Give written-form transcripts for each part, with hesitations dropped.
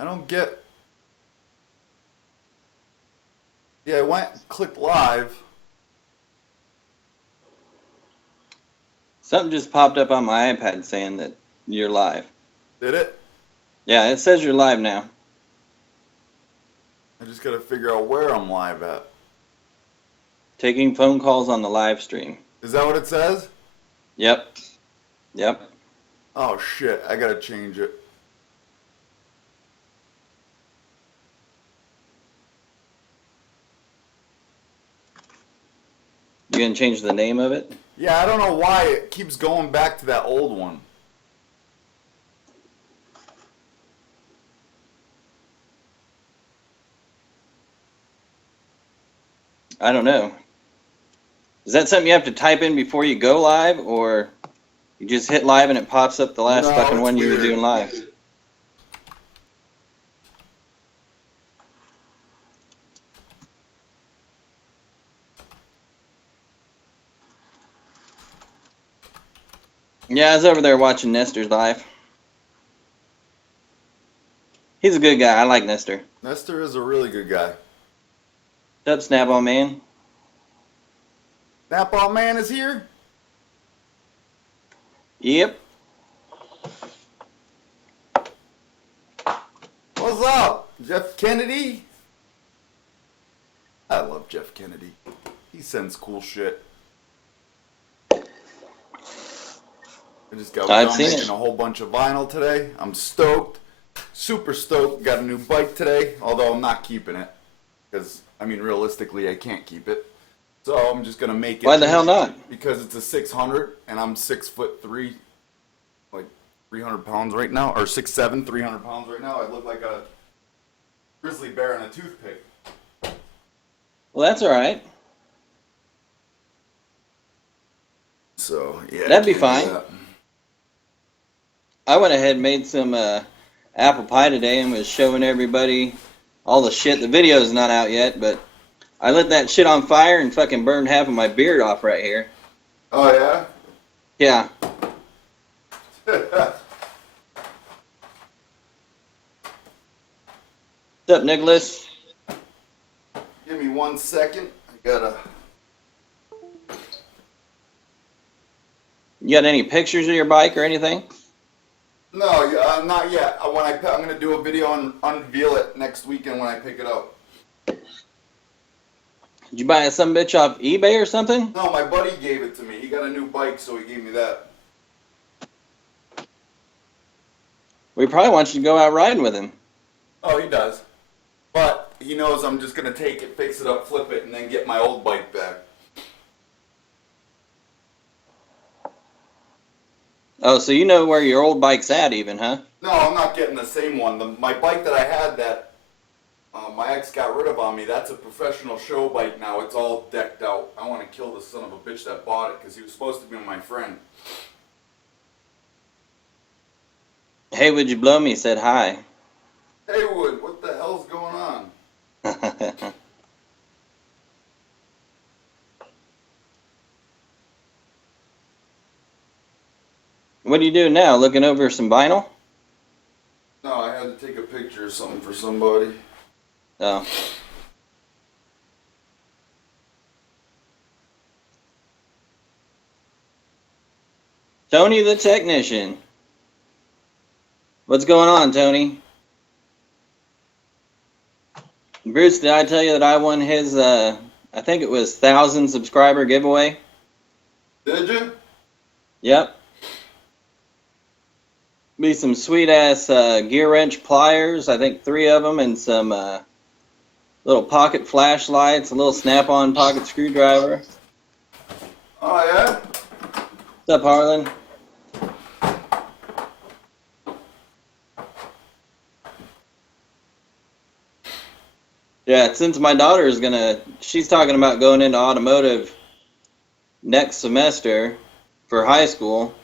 I don't get. Yeah, I went, clicked live. Something just popped up on my iPad saying that you're live. Did it? Yeah, it says you're live now. I just gotta figure out where I'm live at. Taking phone calls on the live stream. Is that what it says? Yep. Yep. Oh shit, I gotta change it. You gonna change the name of it? Yeah, I don't know why it keeps going back to that old one. I don't know. Is that something you have to type in before you go live, or you just hit live and it pops up the last No, fucking it's one you were weird. doing live? Yeah, I was over there watching Nestor's live. He's a good guy. I like Nestor. Nestor is a really good guy. What's up, Snap-on Man? Snap-on Man is here? Yep. What's up, Jeff Kennedy? I love Jeff Kennedy. He sends cool shit. I just got done making a whole bunch of vinyl today. I'm stoked. Super stoked. Got a new bike today, although I'm not keeping it. Because, I mean, realistically, I can't keep it. So I'm just going to make it. Why the hell not? Because it's a 600, and I'm 6'3", like 300 pounds right now. Or 6'7", 300 pounds right now. I look like a grizzly bear in a toothpick. Well, that's all right. So, yeah. That'd be fine. I went ahead and made some apple pie today and was showing everybody all the shit. The video's not out yet, but I lit that shit on fire and fucking burned half of my beard off right here. Oh, yeah? Yeah. What's up, Nicholas? Give me 1 second. I gotta... You got any pictures of your bike or anything? No, not yet. I'm going to do a video and unveil it next weekend when I pick it up. Did you buy some bitch off eBay or something? No, my buddy gave it to me. He got a new bike, so he gave me that. We probably want you to go out riding with him. Oh, he does. But he knows I'm just going to take it, fix it up, flip it, and then get my old bike back. Oh, so you know where your old bike's at even, huh? No, I'm not getting the same one. My bike that I had that my ex got rid of on me, that's a professional show bike now. It's all decked out. I want to kill the son of a bitch that bought it because he was supposed to be my friend. Hey, would you blow me? Said hi. Hey, Wood, what the hell's going on? What are you doing now? Looking over some vinyl? No, I had to take a picture or something for somebody. Oh. Tony the technician. What's going on, Tony? Bruce, did I tell you that I won his, I think it was 1,000 subscriber giveaway? Did you? Yep. Be some sweet-ass gear wrench pliers, I think 3 of them, and some little pocket flashlights, a little snap-on pocket screwdriver. Oh, yeah? What's up, Harlan? Yeah, since my daughter is she's talking about going into automotive next semester for high school,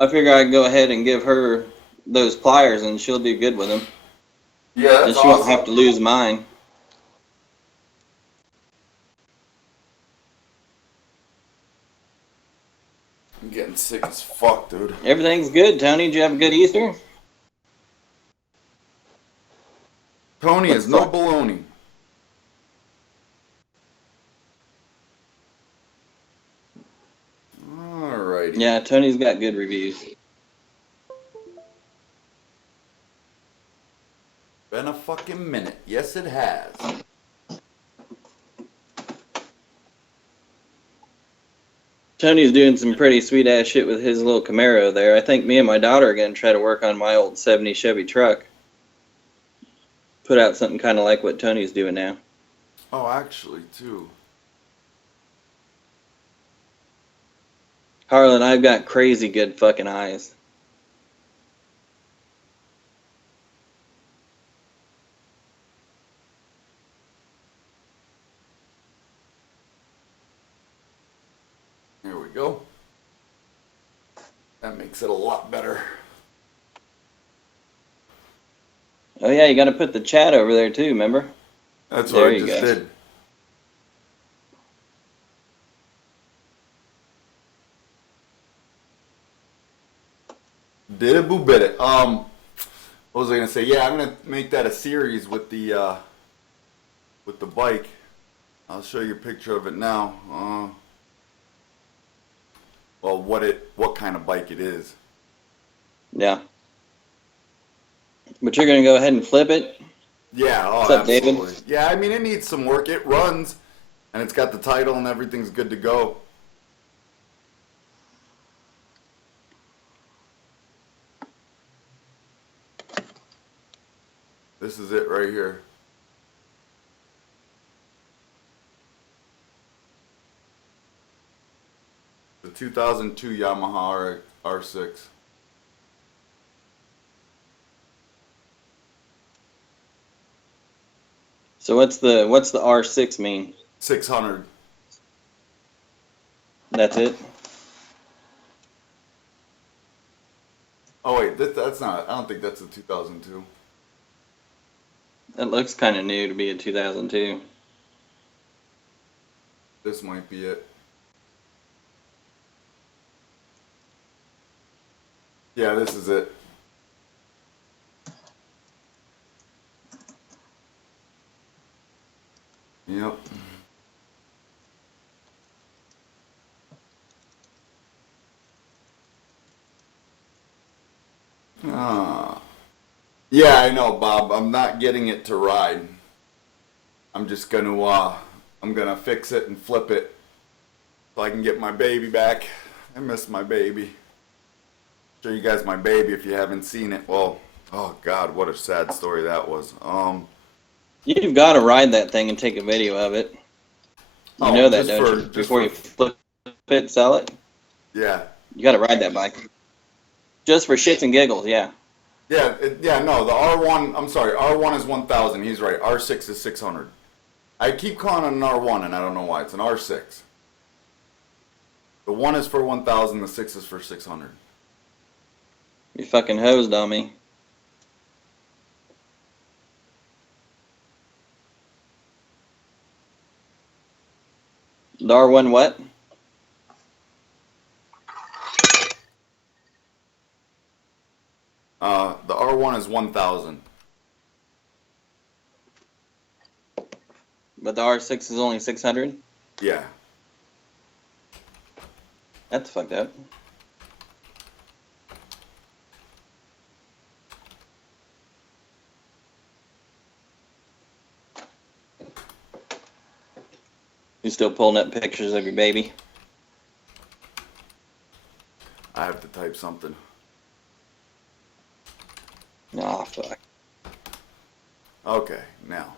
I figure I'd go ahead and give her those pliers and she'll do good with them. Yeah, that's and she awesome. won't have to lose mine. I'm getting sick as fuck, dude. Everything's good, Tony. Did you have a good Easter? Tony is no baloney. Alrighty. Yeah, Tony's got good reviews. Been a fucking minute. Yes, it has. Tony's doing some pretty sweet ass shit with his little Camaro there. I think me and my daughter are going to try to work on my old 70 Chevy truck. Put out something kind of like what Tony's doing now. Oh, actually, too. Harlan, I've got crazy good fucking eyes. There we go. That makes it a lot better. Oh yeah, you got to put the chat over there too, remember? That's what I just did. Did it, boo bit it. What was I gonna say? Yeah, I'm gonna make that a series with the bike. I'll show you a picture of it now. Well, what kind of bike it is. Yeah. But you're gonna go ahead and flip it? Yeah, oh, What's up, absolutely. David? Yeah, I mean, it needs some work. It runs, and it's got the title, and everything's good to go. This is it right here. The 2002 Yamaha R6. So what's the R6 mean? 600. That's it? Oh wait, that's not. I don't think that's a 2002. That looks kind of new to be a 2002. This might be it. Yeah, this is it. Yep. Yeah, I know, Bob. I'm not getting it to ride. I'm just gonna fix it and flip it so I can get my baby back. I miss my baby. Show you guys my baby if you haven't seen it. Well, oh God, what a sad story that was. You've got to ride that thing and take a video of it. You know that, don't you? Before you flip it, sell it. Yeah. You got to ride that bike. Just for shits and giggles, yeah. Yeah, no, the R1, I'm sorry, R1 is 1,000, he's right. R6 is 600. I keep calling it an R1, and I don't know why. It's an R6. The 1 is for 1,000, the 6 is for 600. You fucking hosed on me. The R1 what? The R1 is 1,000. But the R6 is only 600? Yeah. That's fucked up. You still pulling up pictures of your baby? I have to type something. Aw, fuck. Okay, now.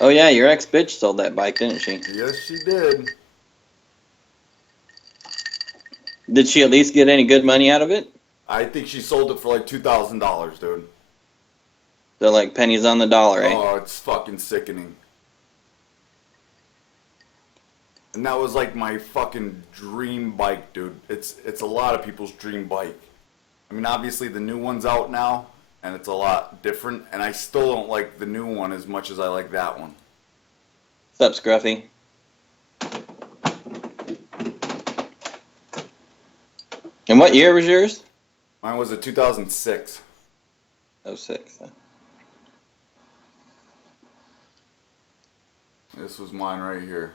Oh yeah, your ex-bitch sold that bike, didn't she? Yes, she did. Did she at least get any good money out of it? I think she sold it for like $2,000, dude. They're like pennies on the dollar, eh? Oh, it's fucking sickening. And that was like my fucking dream bike, dude. It's a lot of people's dream bike. I mean, obviously the new one's out now, and it's a lot different, and I still don't like the new one as much as I like that one. What's up, Scruffy? And what year was yours? Mine was a 2006. 06. This was mine right here.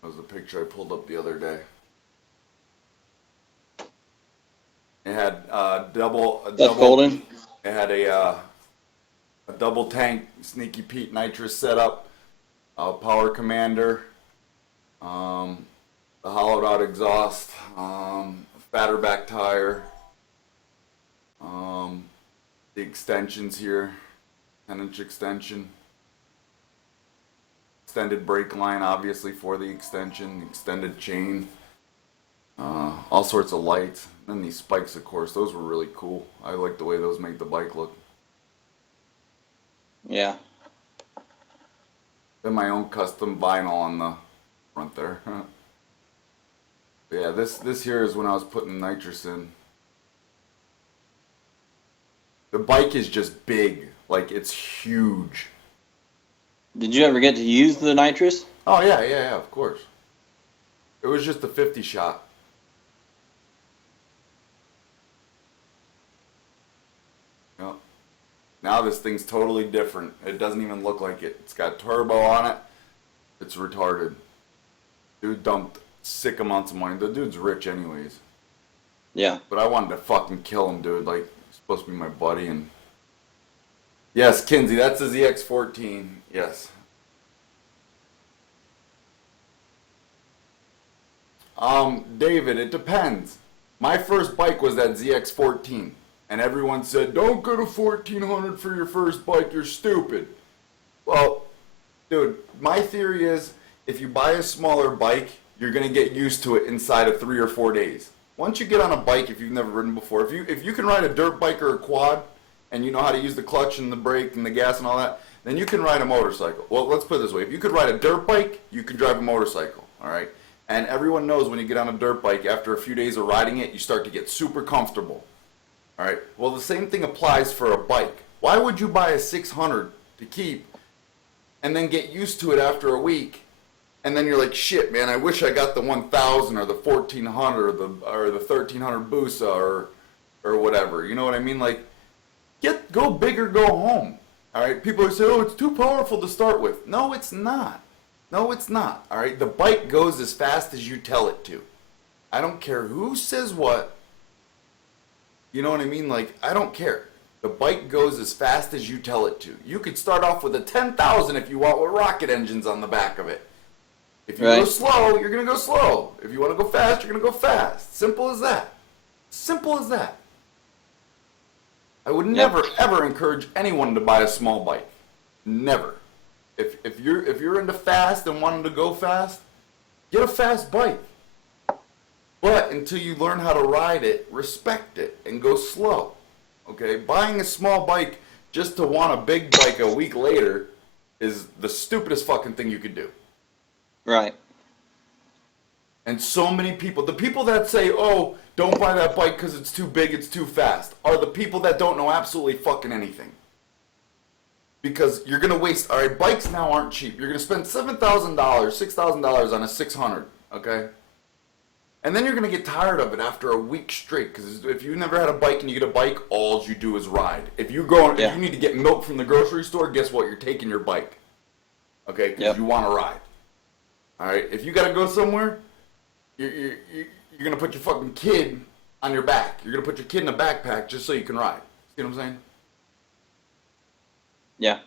That was the picture I pulled up the other day. It had golden. It had a double tank Sneaky Pete nitrous setup, power commander, the hollowed out exhaust, fatter back tire, the extensions here, 10-inch extension, extended brake line obviously for the extension, extended chain, all sorts of lights, and these spikes of course, those were really cool. I like the way those make the bike look. Yeah. Then my own custom vinyl on the front there. Yeah, this here is when I was putting nitrous in. The bike is just big, like it's huge. Did you ever get to use the nitrous? Oh yeah, of course. It was just a 50 shot. Yep. Now this thing's totally different. It doesn't even look like it. It's got turbo on it. It's retarded. Dude dumped sick amounts of money. The dude's rich anyways. Yeah. But I wanted to fucking kill him, dude. Like, he's supposed to be my buddy. And yes, Kinsey, that's a ZX14. Yes. David, it depends. My first bike was that ZX14. And everyone said, don't go to 1400 for your first bike, you're stupid. Well, dude, my theory is if you buy a smaller bike, you're going to get used to it inside of 3 or 4 days. Once you get on a bike, if you've never ridden before, if you can ride a dirt bike or a quad, and you know how to use the clutch and the brake and the gas and all that, then you can ride a motorcycle. Well, let's put it this way. If you could ride a dirt bike, you can drive a motorcycle, all right? And everyone knows when you get on a dirt bike, after a few days of riding it, you start to get super comfortable. All right. Well, the same thing applies for a bike. Why would you buy a 600 to keep and then get used to it after a week, and then you're like, shit, man, I wish I got the 1000 or the 1400 or the 1300 Busa or whatever. You know what I mean? Like, go big or go home. All right. People are saying, oh, it's too powerful to start with. No, it's not. No, it's not. All right. The bike goes as fast as you tell it to. I don't care who says what. You know what I mean? Like, I don't care. The bike goes as fast as you tell it to. You could start off with a 10,000 if you want with rocket engines on the back of it. If you go slow, you're going to go slow. If you want to go fast, you're going to go fast. Simple as that. Simple as that. I would never, ever encourage anyone to buy a small bike. Never. If you're into fast and wanting to go fast, get a fast bike. But until you learn how to ride it, respect it, and go slow. Okay? Buying a small bike just to want a big bike a week later is the stupidest fucking thing you could do. Right. And so many people, the people that say, oh, don't buy that bike because it's too big, it's too fast, are the people that don't know absolutely fucking anything. Because you're going to waste, all right, bikes now aren't cheap. You're going to spend $7,000, $6,000 on a 600, okay? And then you're going to get tired of it after a week straight. Because if you never had a bike and you get a bike, all you do is ride. If you need to get milk from the grocery store, guess what? You're taking your bike. Okay? Because you want to ride. All right? If you got to go somewhere, you're going to put your fucking kid on your back. You're going to put your kid in a backpack just so you can ride. See what I'm saying? Yeah.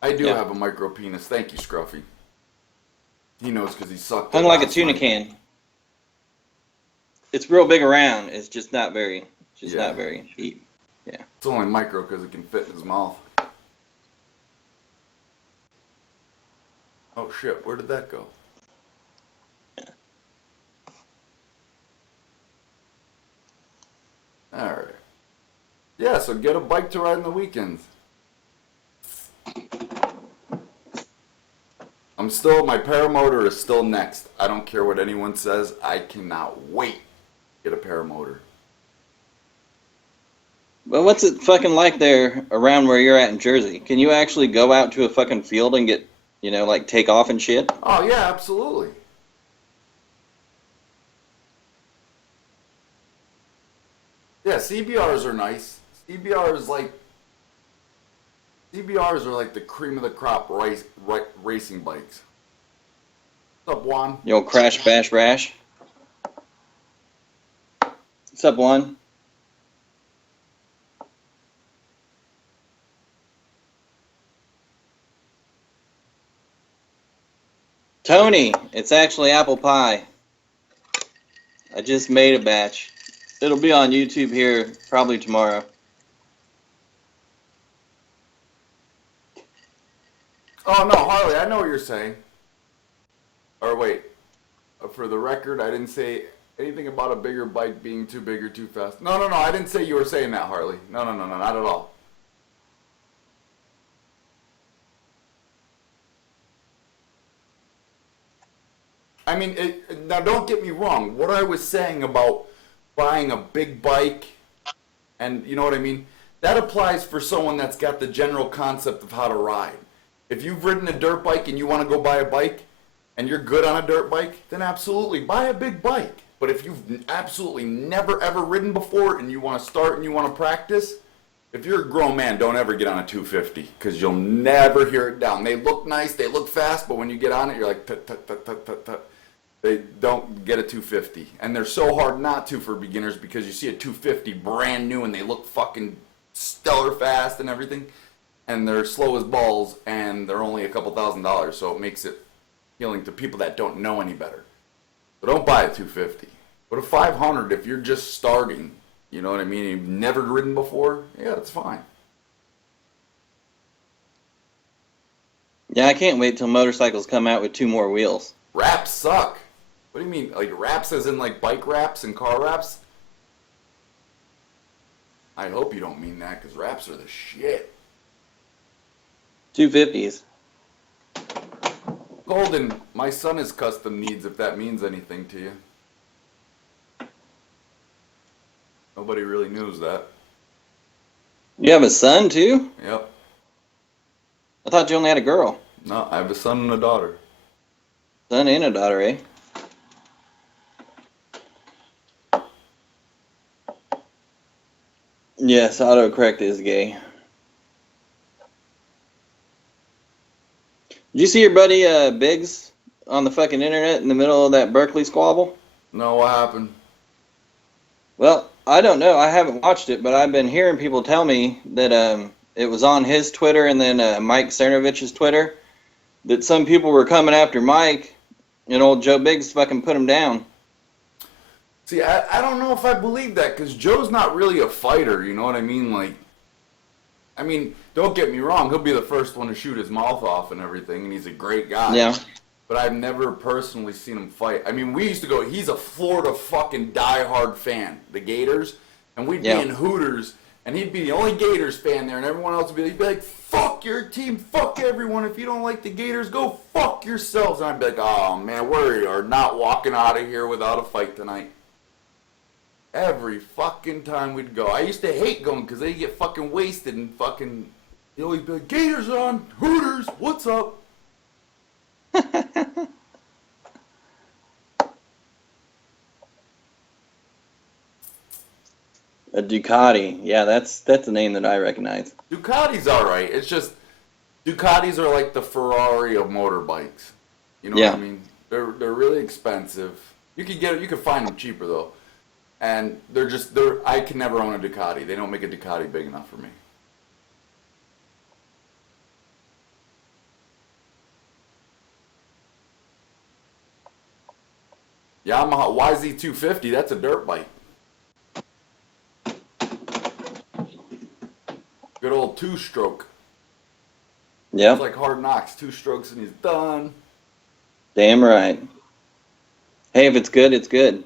I do have a micro penis. Thank you, Scruffy. He knows because he sucked. Hung like a tuna can. It's real big around. It's just not very deep. Yeah. It's only micro because it can fit in his mouth. Oh shit! Where did that go? Yeah. All right. Yeah. So get a bike to ride in the weekends. My paramotor is still next. I don't care what anyone says. I cannot wait to get a paramotor. Well, what's it fucking like there around where you're at in Jersey? Can you actually go out to a fucking field and get, like take off and shit? Oh, yeah, absolutely. Yeah, CBRs are nice. CBRs are like the cream of the crop racing bikes. What's up, Juan? The old crash, bash, rash. What's up, Juan? Tony, it's actually apple pie. I just made a batch. It'll be on YouTube here probably tomorrow. Oh, no, Harley, I know what you're saying. Or wait, for the record, I didn't say anything about a bigger bike being too big or too fast. No, I didn't say you were saying that, Harley. No, not at all. I mean, now don't get me wrong. What I was saying about buying a big bike, and you know what I mean? That applies for someone that's got the general concept of how to ride. If you've ridden a dirt bike and you want to go buy a bike, and you're good on a dirt bike, then absolutely buy a big bike. But if you've absolutely never ever ridden before and you want to start and you want to practice, if you're a grown man, don't ever get on a 250 because you'll never hear it down. They look nice, they look fast, but when you get on it, you're like tut tut tut tut tut tut. They don't get a 250, and they're so hard not to for beginners because you see a 250 brand new and they look fucking stellar fast and everything, and they're slow as balls and they're only a couple $1,000, so it makes it appealing to people that don't know any better. So don't buy a 250. But a 500 if you're just starting, you know what I mean? You've never ridden before, yeah, that's fine. Yeah, I can't wait till motorcycles come out with 2 more wheels. Wraps suck. What do you mean? Like wraps as in like bike wraps and car wraps? I hope you don't mean that because wraps are the shit. 250s. Golden, my son is custom needs if that means anything to you. Nobody really knows that. You have a son too? Yep. I thought you only had a girl. No, I have a son and a daughter. Son and a daughter, eh? Yes, autocorrect is gay. Did you see your buddy Biggs on the fucking internet in the middle of that Berkeley squabble? No, what happened? Well, I don't know. I haven't watched it, but I've been hearing people tell me that it was on his Twitter and then Mike Cernovich's Twitter that some people were coming after Mike and old Joe Biggs fucking put him down. See, I don't know if I believe that because Joe's not really a fighter, you know what I mean? Like, I mean, don't get me wrong, he'll be the first one to shoot his mouth off and everything, and he's a great guy. Yeah. But I've never personally seen him fight. I mean, we used to go, he's a Florida fucking diehard fan, the Gators, and we'd be in Hooters, and he'd be the only Gators fan there, and everyone else would be, he'd be like, fuck your team, fuck everyone, if you don't like the Gators, go fuck yourselves. And I'd be like, oh man, we are not walking out of here without a fight tonight. Every fucking time we'd go. I used to hate going because they get fucking wasted and fucking, you always be like, Gators on, Hooters, what's up? A Ducati. Yeah, that's a name that I recognize. Ducati's alright. It's just, Ducatis are like the Ferrari of motorbikes. You know what I mean? They're really expensive. You can find them cheaper though. And I can never own a Ducati. They don't make a Ducati big enough for me. Yamaha YZ250, that's a dirt bike. Good old 2-stroke. Yeah. It's like Hard Knocks, 2 strokes and he's done. Damn right. Hey, if it's good, it's good.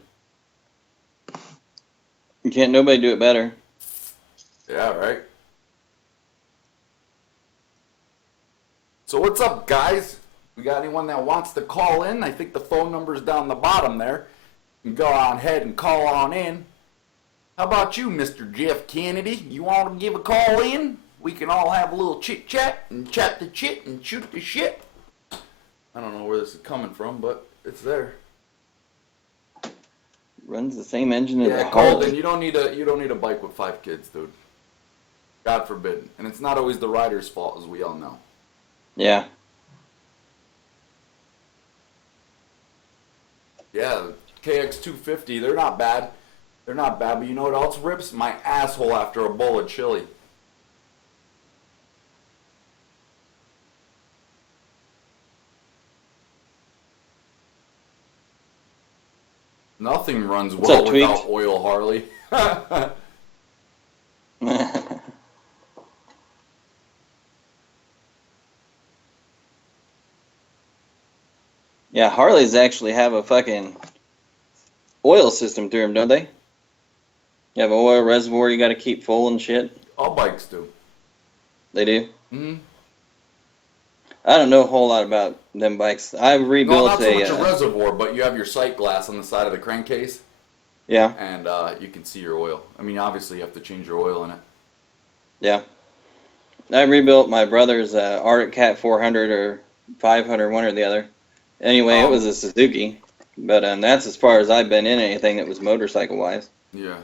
You can't nobody do it better. Yeah, right. So what's up, guys? We got anyone that wants to call in? I think the phone number's down the bottom there. You can go on ahead and call on in. How about you, Mr. Jeff Kennedy? You want to give a call in? We can all have a little chit-chat and chat the chit and shoot the shit. I don't know where this is coming from, but it's there. Runs the same engine as a Yeah, Harley. Golden, you don't need a bike with 5 kids, dude. God forbid. And it's not always the rider's fault, as we all know. Yeah. Yeah, KX250, they're not bad. They're not bad, but you know what else rips? My asshole after a bowl of chili. Nothing runs well without oil, Harley. Yeah, Harleys actually have a fucking oil system through them, don't they? You have an oil reservoir you got to keep full and shit. All bikes do. They do? Mm-hmm. I don't know a whole lot about them bikes. I rebuilt not so much a reservoir, but you have your sight glass on the side of the crankcase. Yeah. And you can see your oil. I mean, obviously you have to change your oil in it. Yeah. I rebuilt my brother's Arctic Cat 400 or 500, one or the other. Anyway, it was a Suzuki. But that's as far as I've been in anything that was motorcycle-wise. Yeah.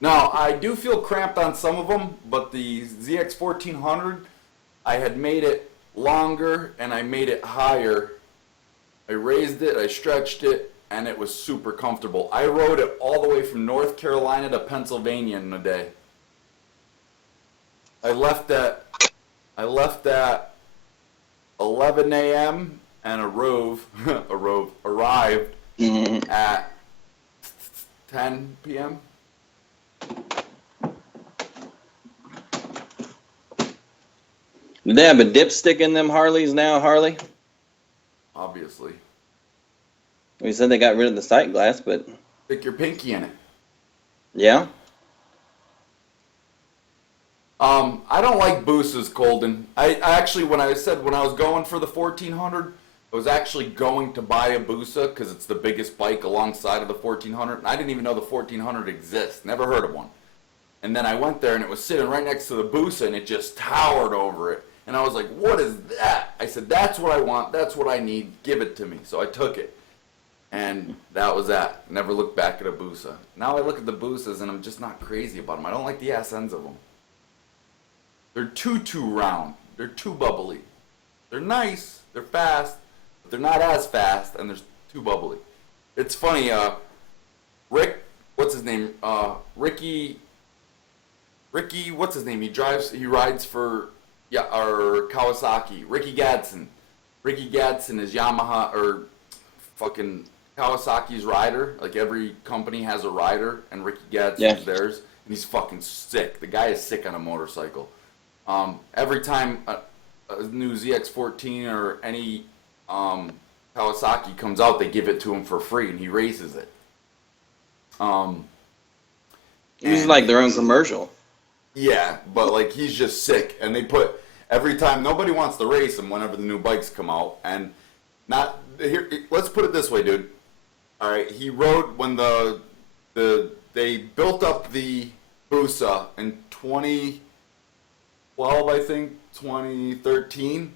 Now, I do feel cramped on some of them, but the ZX 1400, I had made it longer and I made it higher. I raised it, I stretched it, and it was super comfortable. I rode it all the way from North Carolina to Pennsylvania in a day. I left at 11 a.m. and arrived at 10 p.m. Do they have a dipstick in them Harleys now, Harley? Obviously. We said they got rid of the sight glass, but... Stick your pinky in it. Yeah? I don't like Boosas, Colden. I actually, when I was going for the 1400, I was actually going to buy a Boosa because it's the biggest bike alongside of the 1400. And I didn't even know the 1400 exists. Never heard of one. And then I went there and it was sitting right next to the Boosa and it just towered over it. And I was like, what is that? I said, that's what I want. That's what I need. Give it to me. So I took it. And that was that. Never looked back at a Boosa. Now I look at the Boosas and I'm just not crazy about them. I don't like the ass ends of them. They're too round. They're too bubbly. They're nice. They're fast. But they're not as fast and they're too bubbly. It's funny, Rick, what's his name? Ricky, what's his name? He rides for, or Kawasaki. Ricky Gadsden. Ricky Gadsden is Yamaha, or fucking Kawasaki's rider. Like every company has a rider, and Ricky Gadsden's theirs. And he's fucking sick. The guy is sick on a motorcycle. Every time a new ZX14 or any Kawasaki comes out, they give it to him for free, and he races it. It's like their own commercial. Yeah, but like he's just sick, and they put every time nobody wants to race him whenever the new bikes come out, and not here. Let's put it this way, dude. All right, he rode when they built up the Busa in 2012, I think 2013,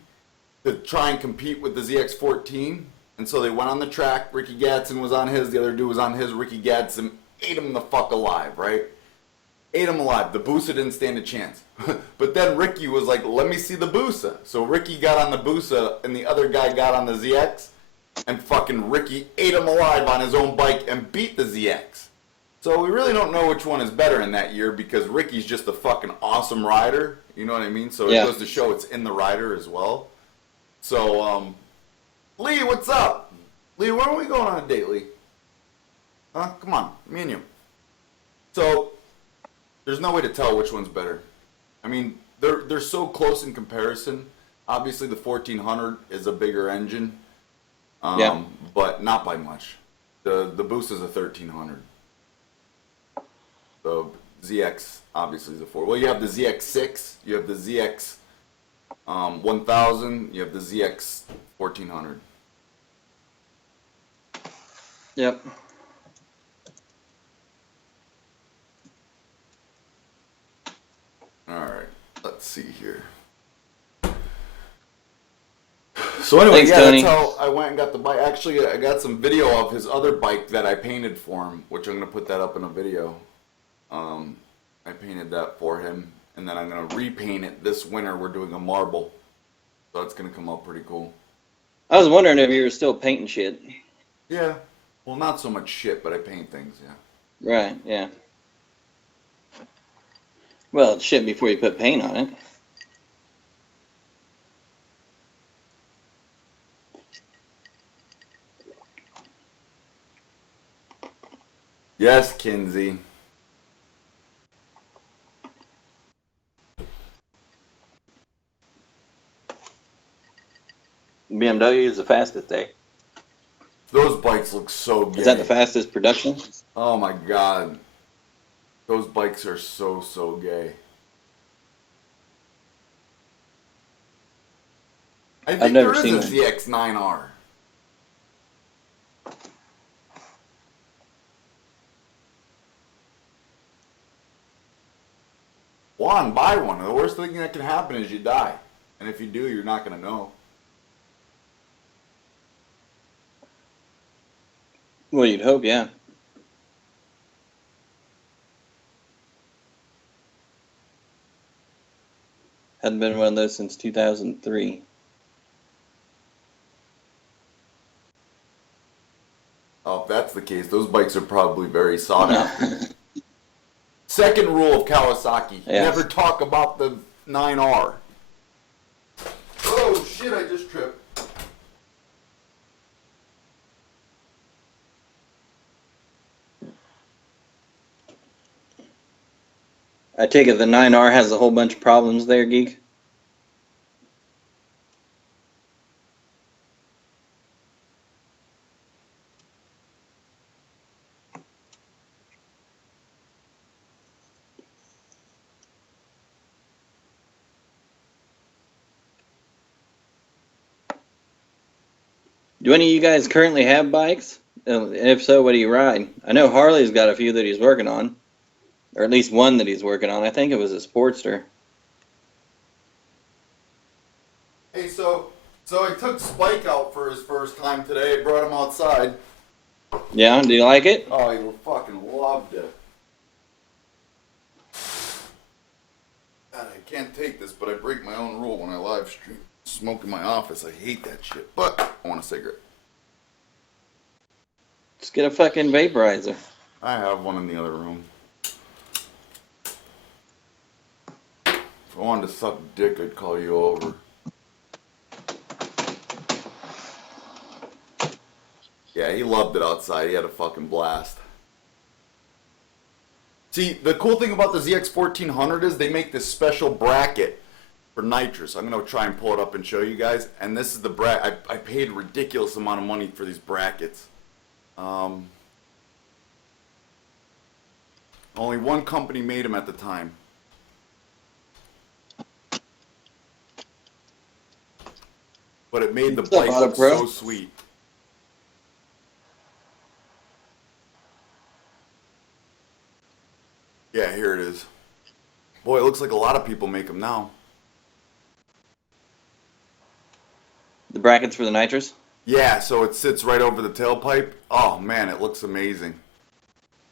to try and compete with the ZX14, and so they went on the track. Ricky Gadsden was on his, the other dude was on his. Ricky Gadsden ate him the fuck alive, right? Ate him alive. The Busa didn't stand a chance. But then Ricky was like, let me see the Busa. So Ricky got on the Busa and the other guy got on the ZX. And fucking Ricky ate him alive on his own bike and beat the ZX. So we really don't know which one is better in that year because Ricky's just a fucking awesome rider. You know what I mean? So it goes to show it's in the rider as well. So, Lee, what's up? Lee, when are we going on a date, Lee? Huh? Come on. Me and you. So... there's no way to tell which one's better. I mean, they're so close in comparison. Obviously, the 1400 is a bigger engine, but not by much. The Boost is a 1300. The ZX obviously is a 4. Well, you have the ZX6, you have the ZX 1000, you have the ZX 1400. Yep. Alright, let's see here. So anyway, Thanks, yeah, Tony. that's how I went and got the bike. Actually, I got some video of his other bike that I painted for him, which I'm going to put that up in a video. I painted that for him, and then I'm going to repaint it this winter. We're doing a marble, so it's going to come out pretty cool. I was wondering if you were still painting shit. Yeah. Well, not so much shit, but I paint things, yeah. Right, yeah. Well, it's shit before you put paint on it. Yes, Kinsey. BMW is the fastest day. Those bikes look so gay. Is that the fastest production? Oh my god. Those bikes are so gay. I think never there seen is a ZX9R. One, buy one. The worst thing that can happen is you die. And if you do, you're not going to know. Well, you'd hope, yeah. Hadn't been one of those since 2003. Oh, if that's the case, those bikes are probably very sought after. Second rule of Kawasaki, Yeah. never talk about the 9R. Oh shit, I just tripped. I take it the 9R has a whole bunch of problems there, Geek? Do any of you guys currently have bikes? And if so, what do you ride? I know Harley's got a few that he's working on. Or at least one that he's working on. I think it was a Sportster. Hey, so I took Spike out for his first time today. Brought him outside. Yeah, do you like it? Oh, he fucking loved it. God, I can't take this, but I break my own rule when I live stream. Smoke in my office, I hate that shit. But I want a cigarette. Just get a fucking vaporizer. I have one in the other room. If I wanted to suck dick, I'd call you over. Yeah, he loved it outside. He had a fucking blast. See, the cool thing about the ZX1400 is they make this special bracket for nitrous. I'm going to try and pull it up and show you guys. And this is the bracket. I paid a ridiculous amount of money for these brackets. Only one company made them at the time. But it made the bike look so sweet. Yeah, here it is. Boy, it looks like a lot of people make them now. The brackets for the nitrous? Yeah, so it sits right over the tailpipe. Oh man, it looks amazing.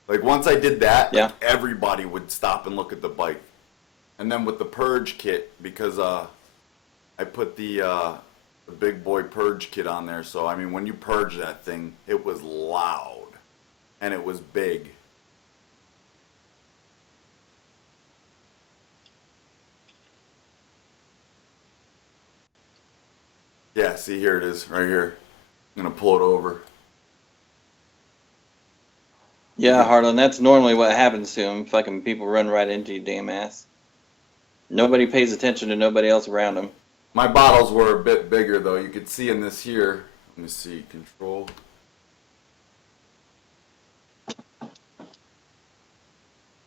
Like once I did that, yeah, like, everybody would stop and look at the bike. And then with the purge kit, because I put the big boy purge kit on there, so I mean when you purge that thing, it was loud and it was big. Yeah, see, here it is, right here. I'm gonna pull it over. Yeah, Harlan, that's normally what happens to them. Fucking people run right into you, damn ass. Nobody pays attention to nobody else around them. My bottles were a bit bigger, though. You could see in this here. Let me see, control.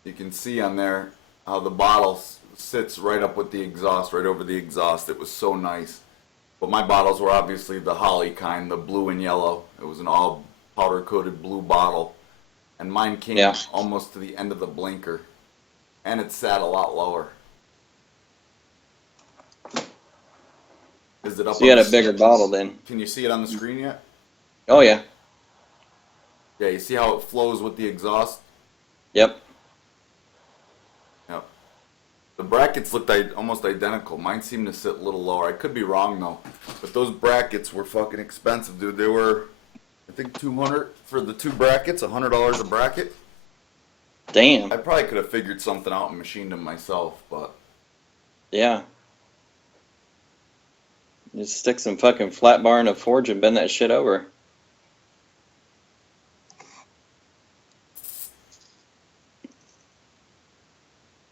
You can see on there how the bottle sits right up with the exhaust, right over the exhaust. It was so nice. But my bottles were obviously the Holly kind, the blue and yellow. It was an all powder-coated blue bottle. And mine came almost to the end of the blinker. And it sat a lot lower. Is it up? So you had a bigger bottle then. Can you see it on the screen yet? Oh yeah. Yeah, you see how it flows with the exhaust? Yep. Yep. The brackets looked almost identical. Mine seemed to sit a little lower. I could be wrong though. But those brackets were fucking expensive, dude. They were, I think, $200 for the 2 brackets, $100 a bracket. Damn. I probably could have figured something out and machined them myself, but Yeah. Just stick some fucking flat bar in a forge and bend that shit over.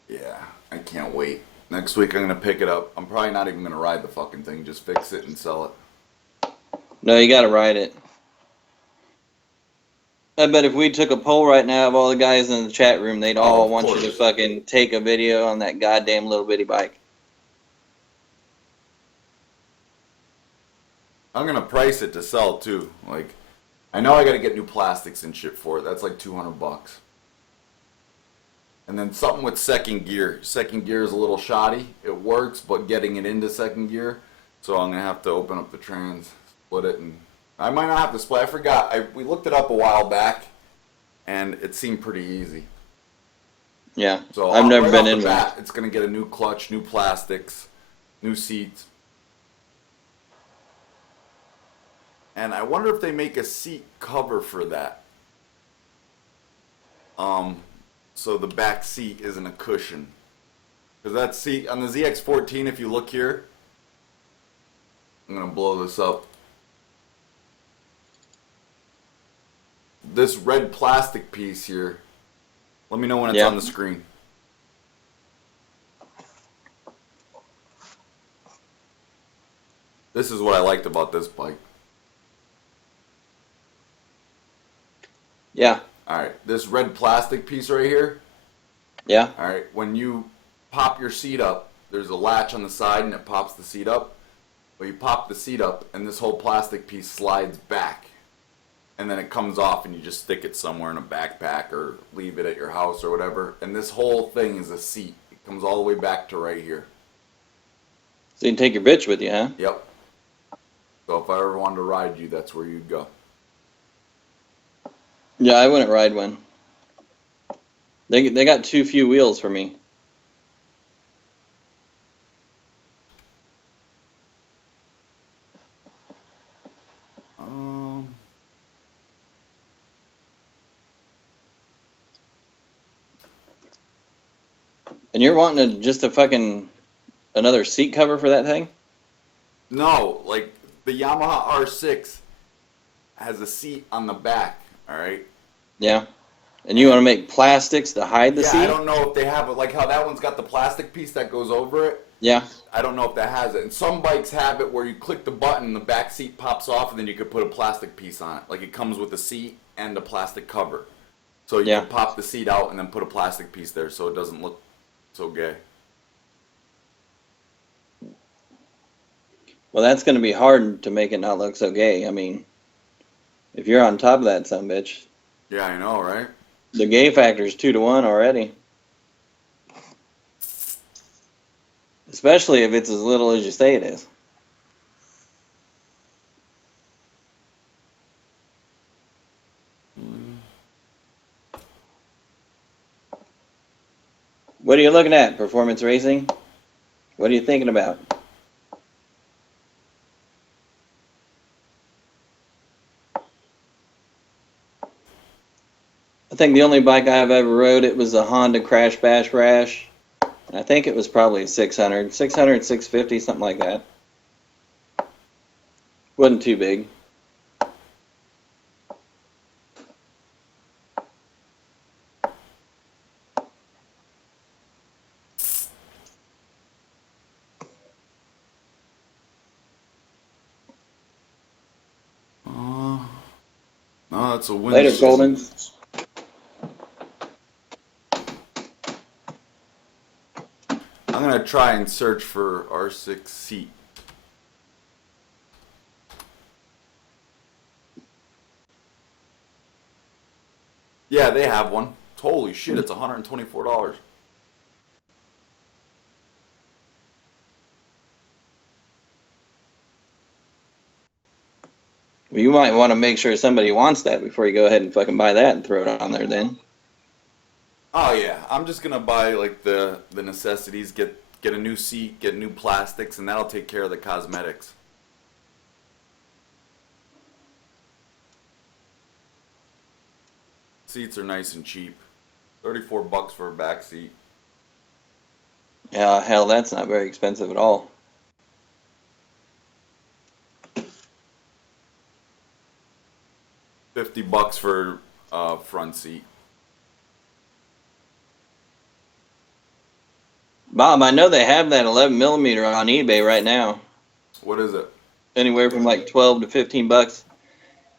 yeah, I can't wait. Next week I'm gonna pick it up. I'm probably not even gonna ride the fucking thing. Just fix it and sell it. No, you gotta ride it. I bet if we took a poll right now of all the guys in the chat room, they'd all want you to fucking take a video on that goddamn little bitty bike. I'm gonna price it to sell too. Like, I know I gotta get new plastics and shit for it. That's like $200. And then something with second gear. Second gear is a little shoddy. It works, but getting it into second gear. So I'm gonna have to open up the trans, split it, and I might not have to split. I forgot. We looked it up a while back, and it seemed pretty easy. Yeah. So I've never right been off in the one. bat, it's gonna get a new clutch, new plastics, new seats. And I wonder if they make a seat cover for that. So the back seat isn't a cushion. Because that seat on the ZX14, if you look here, I'm gonna blow this up. This red plastic piece here. Let me know when it's on the screen. This is what I liked about this bike. Yeah. Alright, this red plastic piece right here. Yeah. Alright, when you pop your seat up, there's a latch on the side and it pops the seat up. But you pop the seat up and this whole plastic piece slides back. And then it comes off and you just stick it somewhere in a backpack or leave it at your house or whatever. And this whole thing is a seat. It comes all the way back to right here. So you can take your bitch with you, huh? Yep. So if I ever wanted to ride you, that's where you'd go. Yeah, I wouldn't ride one. They got too few wheels for me. And you're wanting just a fucking another seat cover for that thing? No, like the Yamaha R6 has a seat on the back, alright? Yeah. And you want to make plastics to hide the seat? Yeah, I don't know if they have it, like how that one's got the plastic piece that goes over it. Yeah. I don't know if that has it. And some bikes have it where you click the button, the back seat pops off, and then you could put a plastic piece on it. Like it comes with a seat and a plastic cover. So you can pop the seat out and then put a plastic piece there so it doesn't look so gay. Well, that's going to be hard to make it not look so gay. I mean, if you're on top of that son bitch. Yeah, I know, right? The gay factor is 2 to 1 already. Especially if it's as little as you say it is. What are you looking at? Performance racing? What are you thinking about? I think the only bike I've ever rode, it was a Honda Crash Bash Rash. And I think it was probably 600, 650, something like that. Wasn't too big. No, that's a win. Later, Golden. I'm going to try and search for R6 seat. Yeah, they have one. Holy shit, it's $124. You might want to make sure somebody wants that before you go ahead and fucking buy that and throw it on there then. Oh yeah, I'm just gonna buy like the necessities, get a new seat, get new plastics, and that'll take care of the cosmetics. Seats are nice and cheap. $34 for a back seat. Yeah, hell, that's not very expensive at all. $50 for front seat. Bob, I know they have that 11mm on eBay right now. What is it? Anywhere from like 12 to 15 bucks.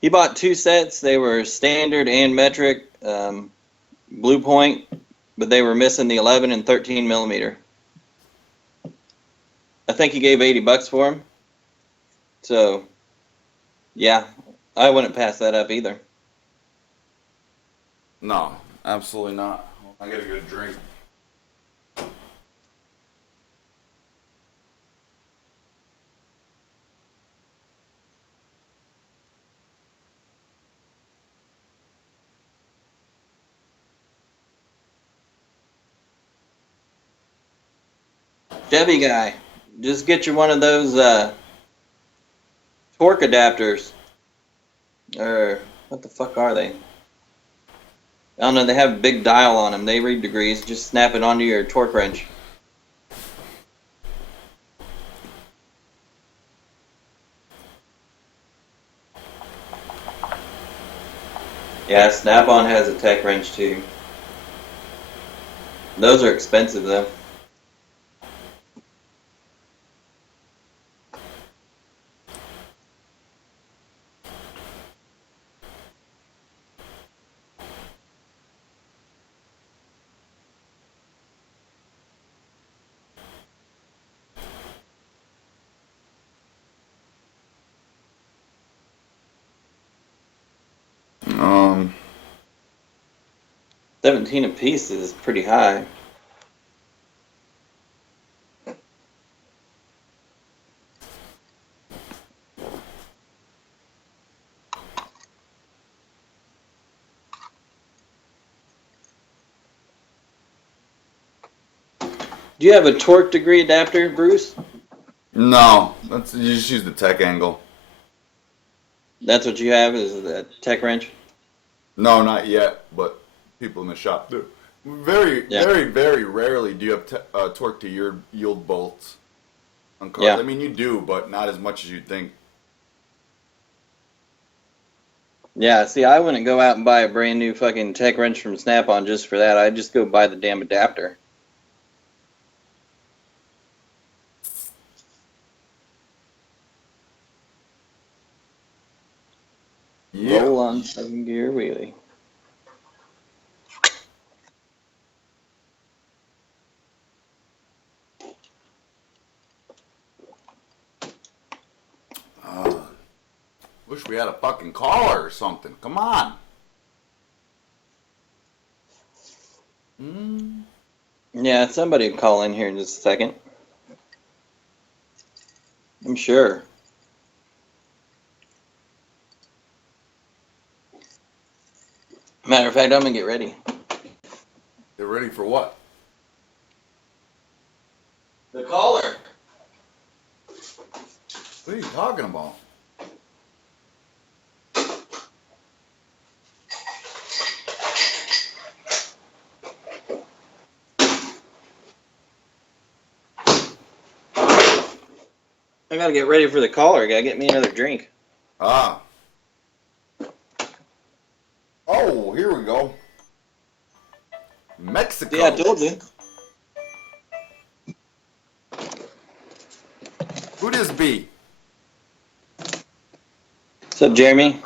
He bought 2 sets. They were standard and metric, blue point, but they were missing the 11 and 13mm. I think he gave 80 bucks for them. So, yeah, I wouldn't pass that up either. No, absolutely not. I gotta get a drink. Chevy guy, just get you one of those torque adapters. Or, what the fuck are they? I don't know, they have a big dial on them. They read degrees. Just snap it onto your torque wrench. Yeah, Snap-on has a tech wrench too. Those are expensive though. Um, 17 a piece is pretty high. Do you have a torque degree adapter, Bruce? no, you just use the tech angle. That's what you have, is a tech wrench? No, not yet, but people in the shop do. Very, Yeah. very, very rarely do you have torque to your yield bolts on cars. Yeah. I mean, you do, but not as much as you'd think. Yeah, see, I wouldn't go out and buy a brand new fucking tech wrench from Snap-on just for that. I'd just go buy the damn adapter. Yeah. Roll on 7-gear wheelie. Wish we had a fucking caller or something. Come on. Yeah, somebody will call in here in just a second. I'm sure. Matter of fact, I'm gonna get ready. They're ready for what? The caller. What are you talking about? I gotta get ready for the caller. Gotta get me another drink. Ah. Oh, here we go. Mexico. Yeah, I told you. Who this be? What's up, Jeremy?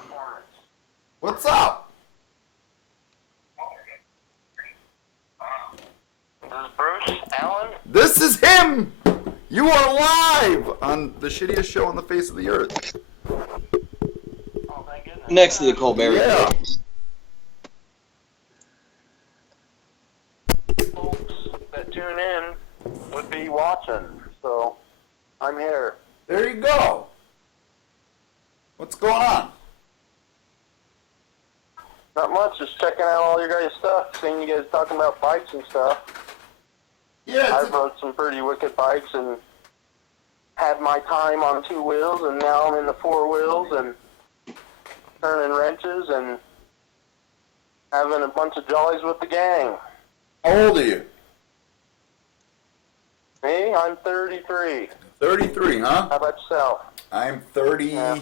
What's up? This is Bruce Allen. This is him. You are live on the shittiest show on the face of the earth. Oh, thank goodness. Next to the Colbert. Yeah. Folks that tune in would be watching, so I'm here. There you go. What's going on? Not much, just checking out all your guys' stuff, seeing you guys talking about bikes and stuff. Yeah, I've rode some pretty wicked bikes and had my time on 2 wheels, and now I'm in the 4 wheels and turning wrenches and having a bunch of jollies with the gang. how old are you? Me? I'm 33. 33, huh? How about yourself? I'm 30, Yeah.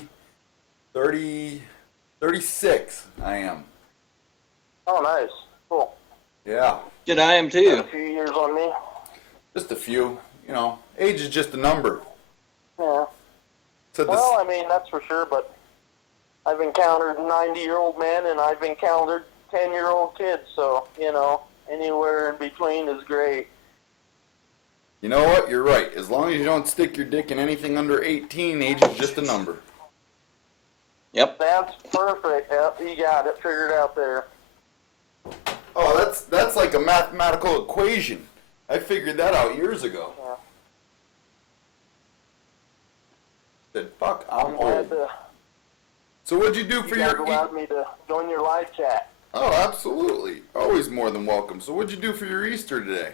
36, I am. Oh, nice. Cool. Yeah, Good, I am Got too. a few years on me. just a few. You know, age is just a number. Yeah. So this, Well, I mean, that's for sure, but I've encountered 90-year-old men and I've encountered 10-year-old kids, so, you know, anywhere in between is great. you know what? You're right. As long as you don't stick your dick in anything under 18, age is just a number. Yep. That's perfect. Yep, you got it figured out there. Oh, that's like a mathematical equation. I figured that out years ago. Yeah. Said, fuck, I'm Glad old. So what'd you do you for guys your... allowed me to join your live chat. Oh, absolutely. Always more than welcome. So what'd you do for your Easter today?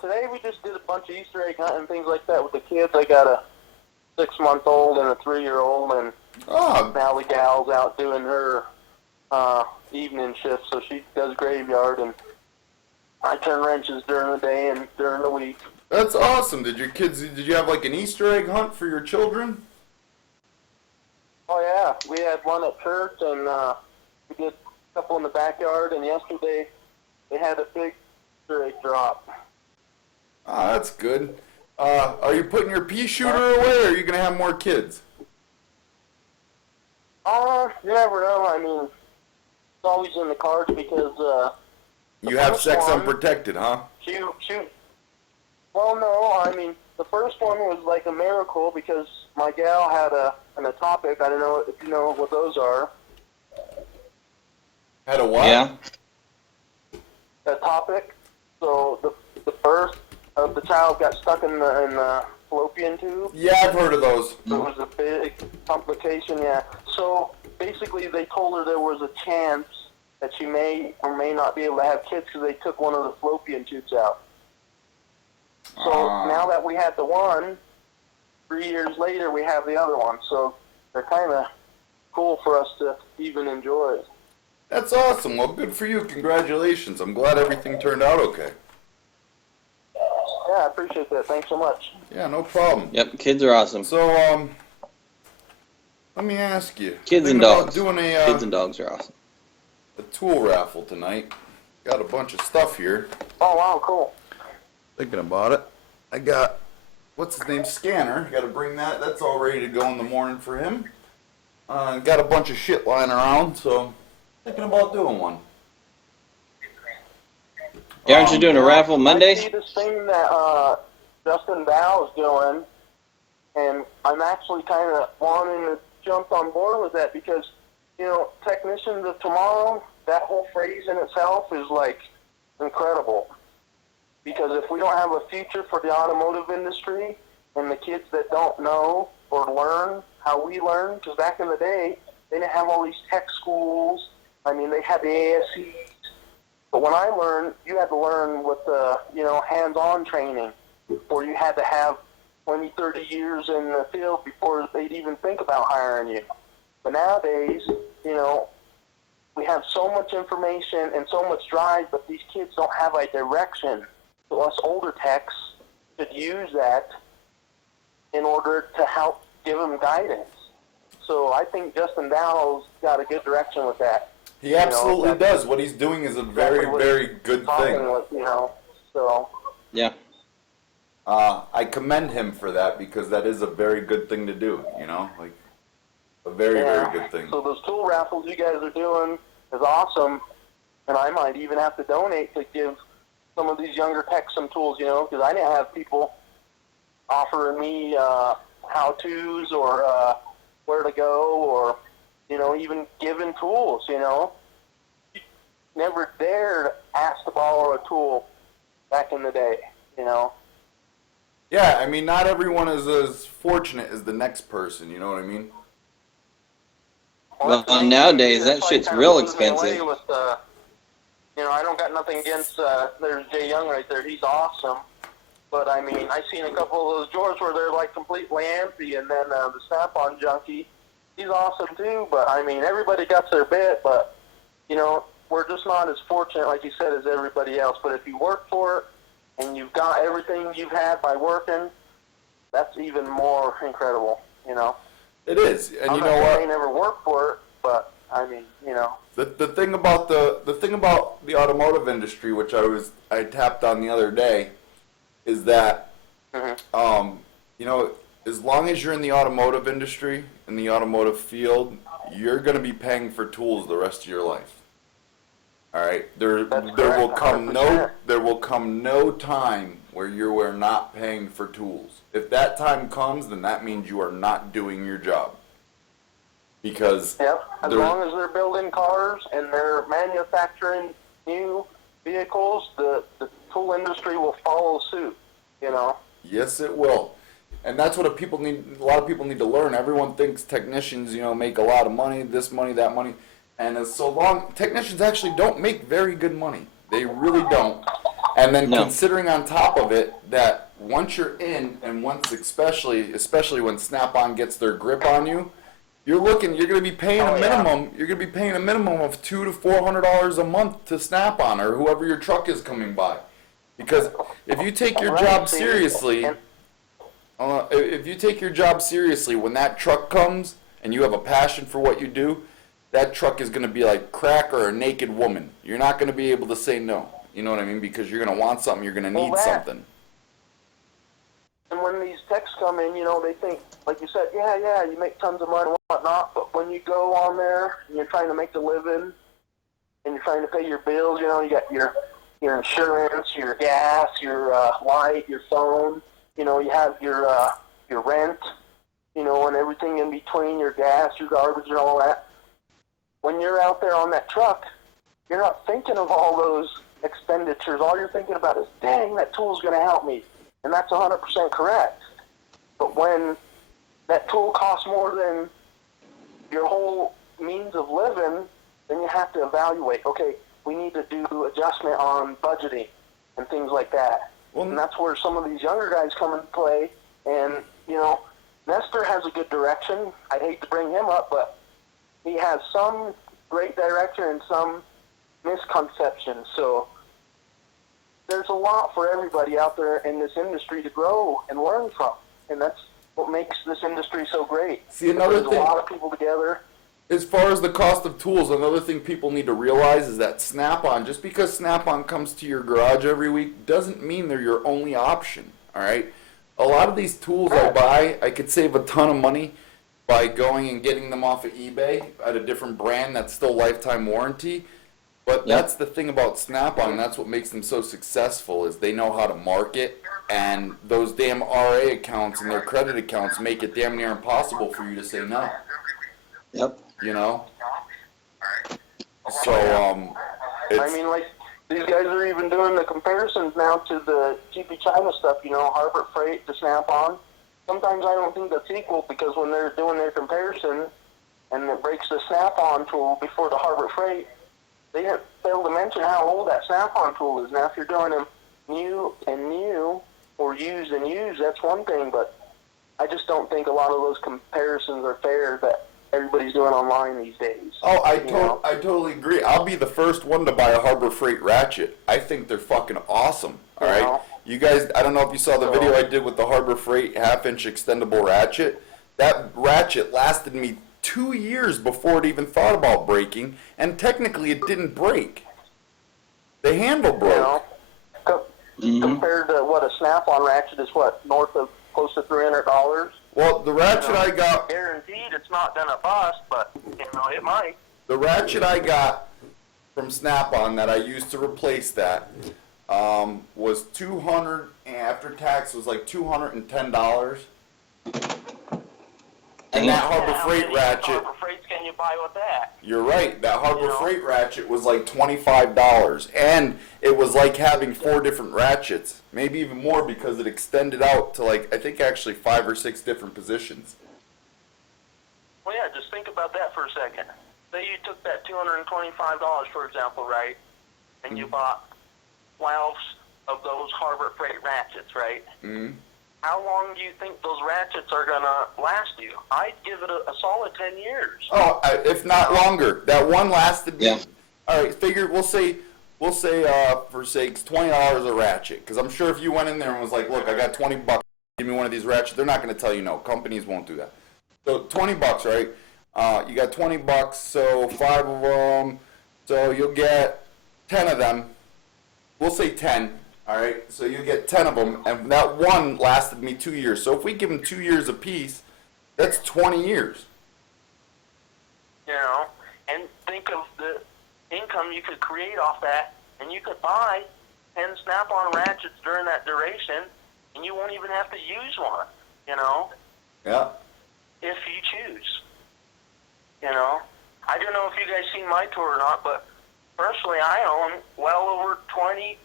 Today we just did a bunch of Easter egg hunting and things like that with the kids. I got a 6-month-old and a 3-year-old, and Oh, now the gal's out doing her evening shift, so she does graveyard, and I turn wrenches during the day and during the week. that's awesome. Did you have like an Easter egg hunt for your children? Oh yeah, we had one at church, and we did a couple in the backyard, and yesterday they had a big Easter egg drop. Ah, that's good. Are you putting your pea shooter away, or are you going to have more kids? You never know. I mean, it's always in the cards because You have first sex one- unprotected, huh? shoot. Well, no, I mean, the first one was like a miracle because my gal had an atopic. I don't know if you know what those are. Had a what? Yeah. Atopic. So the birth of the child got stuck in the fallopian tube. Yeah, I've heard of those. So it was a big complication, yeah. So basically they told her there was a chance that she may or may not be able to have kids because they took one of the fallopian tubes out. So now that we had the one, 3 years later we have the other one. So they're kind of cool for us to even enjoy. That's awesome. Well, good for you. Congratulations. I'm glad everything turned out okay. Yeah, I appreciate that. Thanks so much. Yeah, no problem. Yep. Kids are awesome. So, let me ask you. Kids and Thinking about dogs. Doing Kids and dogs are awesome. a tool raffle tonight. Got a bunch of stuff here. Oh, wow, cool. Thinking about it. I got, what's his name, Scanner. Got to bring that. That's all ready to go in the morning for him. Got a bunch of shit lying around, so thinking about doing one. Yeah, aren't you doing a raffle I Monday? see this thing that Justin Dow is doing, and I'm actually kind of wanting to jump on board with that because, you know, technicians of tomorrow, that whole phrase in itself is, like, incredible. Because if we don't have a future for the automotive industry and the kids that don't know or learn how we learn, because back in the day, they didn't have all these tech schools. I mean, they had the ASCs. But when I learned, you had to learn with, you know, hands-on training, or you had to have 20, 30 years in the field before they'd even think about hiring you. But nowadays, you know, we have so much information and so much drive, but these kids don't have a direction. So us older techs could use that in order to help give them guidance. So I think Justin Dow's got a good direction with that. He absolutely that's does. What he's doing is a very, exactly what very he's good talking thing. with, you know, so... Yeah. I commend him for that because that is a very good thing to do, you know? Like, a very, very good thing. So those tool raffles you guys are doing is awesome, and I might even have to donate to give some of these younger techs some tools, you know, because I didn't have people offering me how-tos or where to go or, you know, even giving tools, you know. Never dared ask to borrow a tool back in the day, you know. Yeah, I mean, not everyone is as fortunate as the next person, you know what I mean? Well, that's the main nowadays thing. that shit's real expensive. With, I don't got nothing against, there's Jay Young right there. He's awesome. But, I mean, I've seen a couple of those drawers where they're, like, completely ampy, and then the Snap-on junkie, he's awesome, too. But, I mean, everybody got their bit, but, we're just not as fortunate, like you said, as everybody else. But if you work for it, and you've got everything you've had by working, that's even more incredible, It is, and I'm you not know saying what? they never work for it, but, I mean, The thing about the automotive industry, which I tapped on the other day, is that as long as you're in the automotive industry, in the automotive field, you're going to be paying for tools the rest of your life. All right, there will come 100%. No time where you are not paying for tools. If that time comes, then that means you are not doing your job. Because as long as they're building cars and they're manufacturing new vehicles, the tool industry will follow suit. Yes, it will, and that's what a lot of people need to learn. Everyone thinks technicians, make a lot of money, this money, that money, and technicians actually don't make very good money. They really don't. And then considering on top of it that once you're in, and once especially when Snap-on gets their grip on you, you're going to be paying a minimum. You're going to be paying a minimum of $200 to $400 a month to Snap-on or whoever your truck is coming by. Because if you take your job seriously, when that truck comes and you have a passion for what you do, that truck is going to be like crack or a naked woman. You're not going to be able to say no. You know what I mean? Because you're going to want something. You're going to need something. And when these techs come in, they think, like you said, you make tons of money and whatnot, but when you go on there and you're trying to make a living and you're trying to pay your bills, you got your insurance, your gas, your light, your phone, you have your rent, and everything in between, your gas, your garbage, and all that. When you're out there on that truck, you're not thinking of all those expenditures. All you're thinking about is, dang, that tool's going to help me. And that's 100% correct. But when that tool costs more than your whole means of living, then you have to evaluate, okay, we need to do adjustment on budgeting and things like that. Well, and that's where some of these younger guys come into play. And, Nestor has a good direction. I'd hate to bring him up, but he has some great direction and some misconceptions. So there's a lot for everybody out there in this industry to grow and learn from. And that's what makes this industry so great. See, another thing, a lot of people together. As far as the cost of tools, another thing people need to realize is that Snap-on, just because Snap-on comes to your garage every week, doesn't mean they're your only option, all right? A lot of these tools I buy, I could save a ton of money by going and getting them off of eBay at a different brand that's still lifetime warranty. But that's the thing about Snap-on, and that's what makes them so successful, is they know how to market, and those damn RA accounts and their credit accounts make it damn near impossible for you to say no. Yep. So, I mean, like, these guys are even doing the comparisons now to the cheapy China stuff, Harbor Freight to Snap-on. Sometimes I don't think that's equal, because when they're doing their comparison and it breaks the Snap-on tool before the Harbor Freight, they didn't fail to mention how old that Snap-on tool is. Now, if you're doing them new and new or used and used, that's one thing, but I just don't think a lot of those comparisons are fair that everybody's doing online these days. Oh, I totally agree. I'll be the first one to buy a Harbor Freight ratchet. I think they're fucking awesome. All right, you guys. I don't know if you saw the video I did with the Harbor Freight half-inch extendable ratchet. That ratchet lasted me 2 years before it even thought about breaking, and technically it didn't break. The handle broke. Compared to what a Snap-on ratchet is, north of close to $300. Well, the ratchet I got... Guaranteed it's not going to bust, but, it might. The ratchet I got from Snap-on that I used to replace that was $200, after tax was like $210. And that Harbor Freight ratchet... Harbor Freights can you buy with that? You're right. That Harbor Freight ratchet was like $25. And it was like having 4 different ratchets. Maybe even more, because it extended out to I think actually 5 or 6 different positions. Well, yeah, just think about that for a second. Say you took that $225, for example, right, and you bought 12 of those Harbor Freight ratchets, right? Mm-hmm. How long do you think those ratchets are going to last you? I'd give it a solid 10 years. Oh, if not longer. That one lasted me. Yeah. All right, figure we'll say for sakes $20 a ratchet, because I'm sure if you went in there and was like, look, I got $20, give me one of these ratchets, they're not going to tell you no. Companies won't do that. So $20, right? You got $20, so 5 of them, so you'll get 10 of them. We'll say 10. All right, so you get 10 of them, and that one lasted me 2 years. So if we give them 2 years apiece, that's 20 years. You know, and think of the income you could create off that, and you could buy 10 snap-on ratchets during that duration, and you won't even have to use one, you know, Yeah. if you choose. You know, I don't know if you guys seen my tour or not, but personally I own well over 25+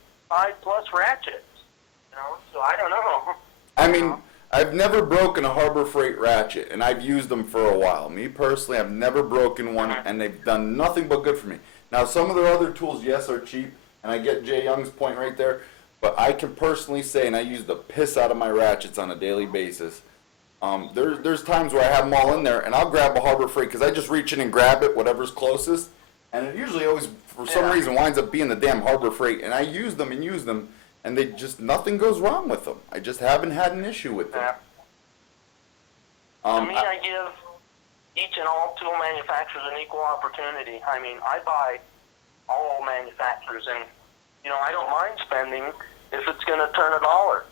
ratchets, you know, so I don't know. I mean, I've never broken a Harbor Freight ratchet, and I've used them for a while. Me personally, I've never broken one, and they've done nothing but good for me. Now, some of their other tools, yes, are cheap, and I get Jay Young's point right there, but I can personally say, and I use the piss out of my ratchets on a daily basis. There's times where I have them all in there, and I'll grab a Harbor Freight, because I just reach in and grab it, whatever's closest, and it usually always, for some reason, winds up being the damn Harbor Freight, and I use them, and they just, nothing goes wrong with them. I just haven't had an issue with them. To me, I give each and all tool manufacturers an equal opportunity. I mean, I buy all manufacturers, and, you know, I don't mind spending if it's going to turn $1,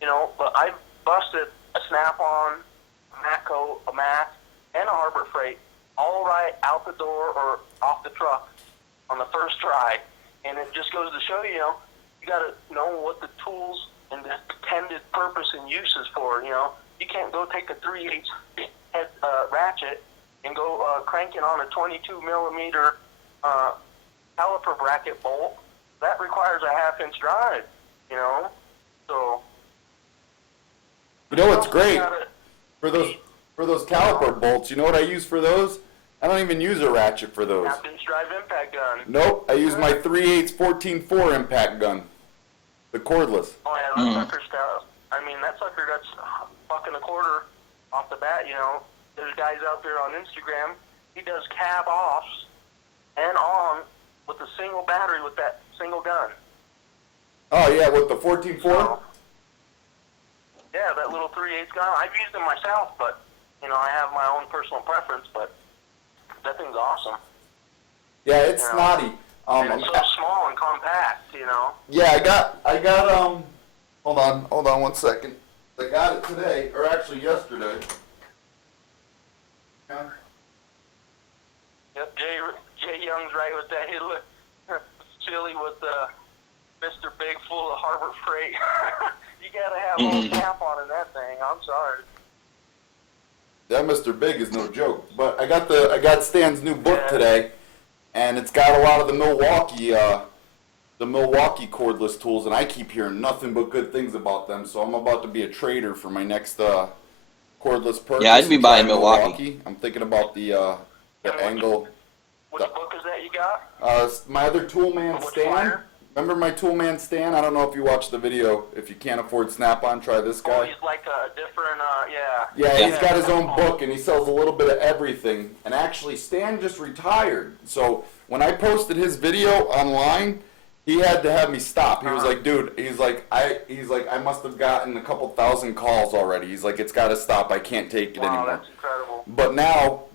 you know, but I've busted a Snap-on, a Matco, a Mac, and a Harbor Freight all right out the door or off the truck on the first try, and it just goes to show you, you got to know what the tools and the intended purpose and use is for, you know. You can't go take a 3/8 head ratchet and go crank it on a 22 millimeter caliper bracket bolt. That requires a 1/2-inch drive, you know. So, you know what's great for those caliper bolts? You know what I use for those? I don't even use a ratchet for those. 1/2-inch drive impact gun. Nope, I use my 3/8 14-4 impact gun, the cordless. Oh yeah, that sucker stuff. I mean, that sucker got fucking a quarter off the bat, you know. There's guys out there on Instagram, he does cab offs and on with a single battery with that single gun. Oh yeah, with the 14-4? So, yeah, that little 3/8 gun. I've used them myself, but, you know, I have my own personal preference, but that thing's awesome. Yeah, it's You know, snotty. and it's so small and compact, you know. Yeah, I got hold on 1 second. I got it today, or actually yesterday. Yeah. Yep, Jay Young's right with that. He looked silly with Mr. Big full of Harbor Freight. You gotta have all cap on in that thing. I'm sorry. That Mr. Big is no joke. But I got Stan's new book today, and it's got a lot of the Milwaukee cordless tools, and I keep hearing nothing but good things about them. So I'm about to be a trader for my next cordless purchase. Yeah, I'd be buying Milwaukee. I'm thinking about the angle. Which book is that you got? My other toolman Which Stan. flyer? Remember my toolman Stan? I don't know if you watched the video. If you can't afford Snap-on, try this guy. Oh, he's like a different, Yeah, he's got his own book, and he sells a little bit of everything. And actually, Stan just retired. So when I posted his video online, he had to have me stop. He was like, dude, I must have gotten a couple thousand calls already. He's like, it's got to stop. I can't take it anymore. That's incredible. But now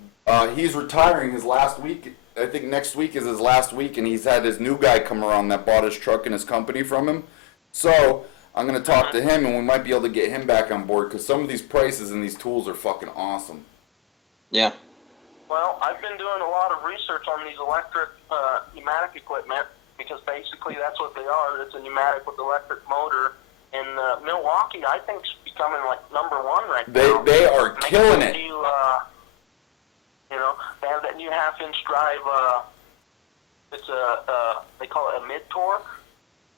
he's retiring his last week. I think next week is his last week, and he's had his new guy come around that bought his truck and his company from him. So I'm going to talk to him, and we might be able to get him back on board, because some of these prices and these tools are fucking awesome. Yeah. Well, I've been doing a lot of research on these electric pneumatic equipment, because basically that's what they are. It's a pneumatic with electric motor. And Milwaukee, I think, is becoming like #1 right now. They are killing it. You know, they have that new 1/2-inch drive. It's they call it a mid-torque.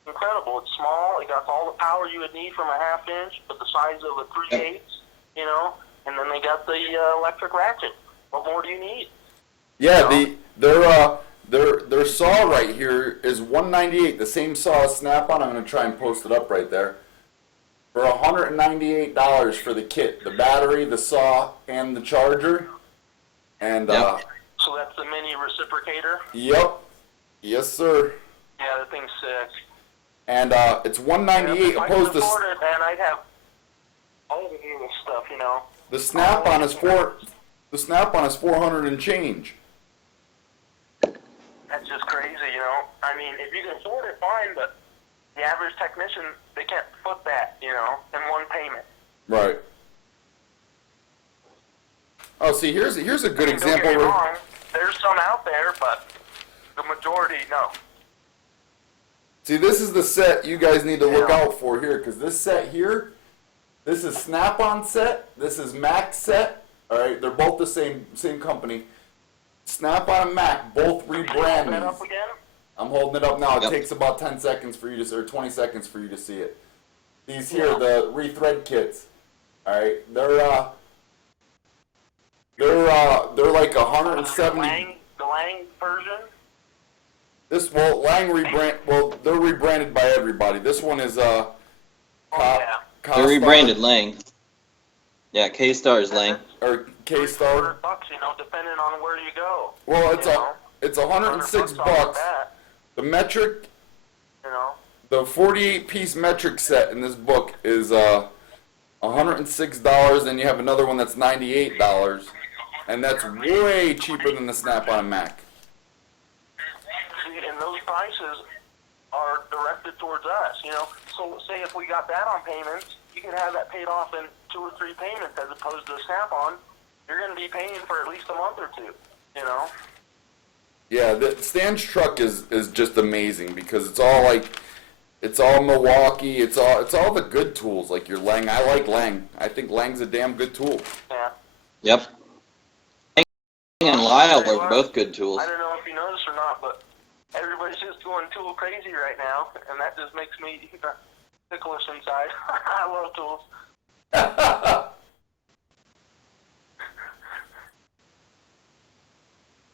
Incredible. It's small. It got all the power you would need from a 1/2-inch, but the size of a 3/8. You know, and then they got the electric ratchet. what more do you need? Yeah, their saw right here is $198. The same saw as Snap-on. I'm gonna try and post it up right there. For $198 for the kit, the battery, the saw, and the charger. And Yep. So that's the mini reciprocator? Yep. Yes, sir. Yeah, the thing's sick. And it's $198 If I opposed could to afford it, man, I'd have all the little stuff, you know. the Snap-on is the Snap-on is 400 and change. That's just crazy, you know. I mean, if you can afford it, fine, but the average technician, they can't foot that, you know, in one payment. Right. Oh, see, here's a good example. Don't get me wrong, there's some out there, but the majority, no. See, this is the set you guys need to look out for here, because this set here, this is Snap-on set, this is Mac set. All right, they're both the same company. Snap-on and Mac both rebrand That up these. again? I'm holding it up now. It Yep. takes about 10 seconds for you to, or 20 seconds for you to see it. These here, the rethread kits. All right, they're like 170. The Lang version? They're rebranded by everybody. This one is Yeah. They're rebranded Lang. Yeah, K-Star's Lang. or K-Star. $300, you know, depending on where you go. Well, You it's know? 106 $100 off bucks. that, The metric, you know. the 48-piece metric set in this book is $106, and you have another one that's $98, and that's way cheaper than the Snap-on Mac. See, and those prices are directed towards us, you know. So say if we got that on payments, you can have that paid off in 2 or 3 payments as opposed to a Snap-on. You're going to be paying for at least a month or two, you know. Yeah, the Stan's truck is just amazing because it's all Milwaukee. It's all the good tools like your Lang. I like Lang. I think Lang's a damn good tool. Yeah. Yep. Lang and Lyle are both good tools. I don't know if you noticed or not, but everybody's just going tool crazy right now, and that just makes me ticklish inside. I love tools.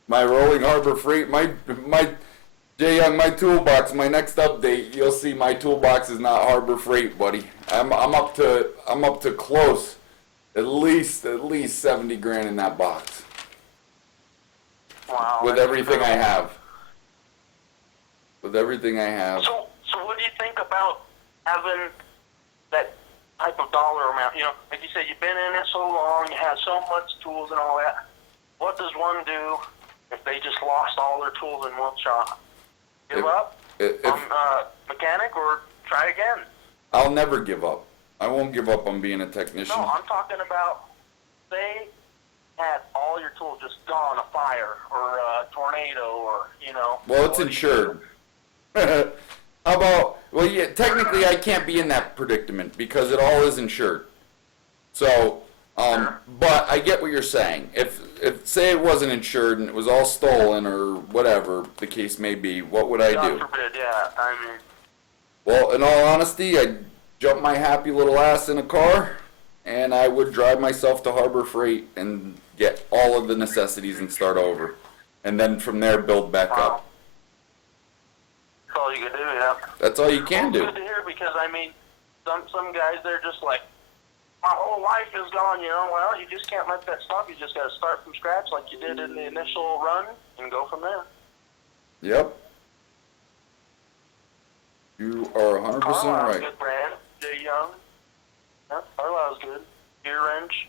My rolling Harbor Freight, my Jay on my toolbox. My next update, you'll see my toolbox is not Harbor Freight, buddy. I'm up to close, at least 70 grand in that box Wow. with that's everything I incredible. have. With everything I have. So what do you think about having that type of dollar amount? You know, like you said, you've been in it so long, you have so much tools and all that. What does one do if they just lost all their tools in one shot? Give up If on mechanic or try again? I'll never give up. I won't give up on being a technician. No, I'm talking about, say, had all your tools just gone, a fire or a tornado or, you know. Well, it's what do you insured. How about, well, yeah, technically I can't be in that predicament because it all is insured. So, but I get what you're saying. If say it wasn't insured and it was all stolen or whatever the case may be, what would I do? God forbid, yeah. I mean, Well, in all honesty, I'd jump my happy little ass in a car and I would drive myself to Harbor Freight and get all of the necessities and start over. And then from there build back wow. up. That's all you can do, yeah. That's all you can Well, do. Good to hear because, I mean, some guys, they're just like, my whole life is gone, you know. Well, you just can't let that stop. You just got to start from scratch like you did in the initial run and go from there. Yep. You are 100% Carlisle's right. good brand. Jay Young. Yep, Carlisle's good. Gear wrench.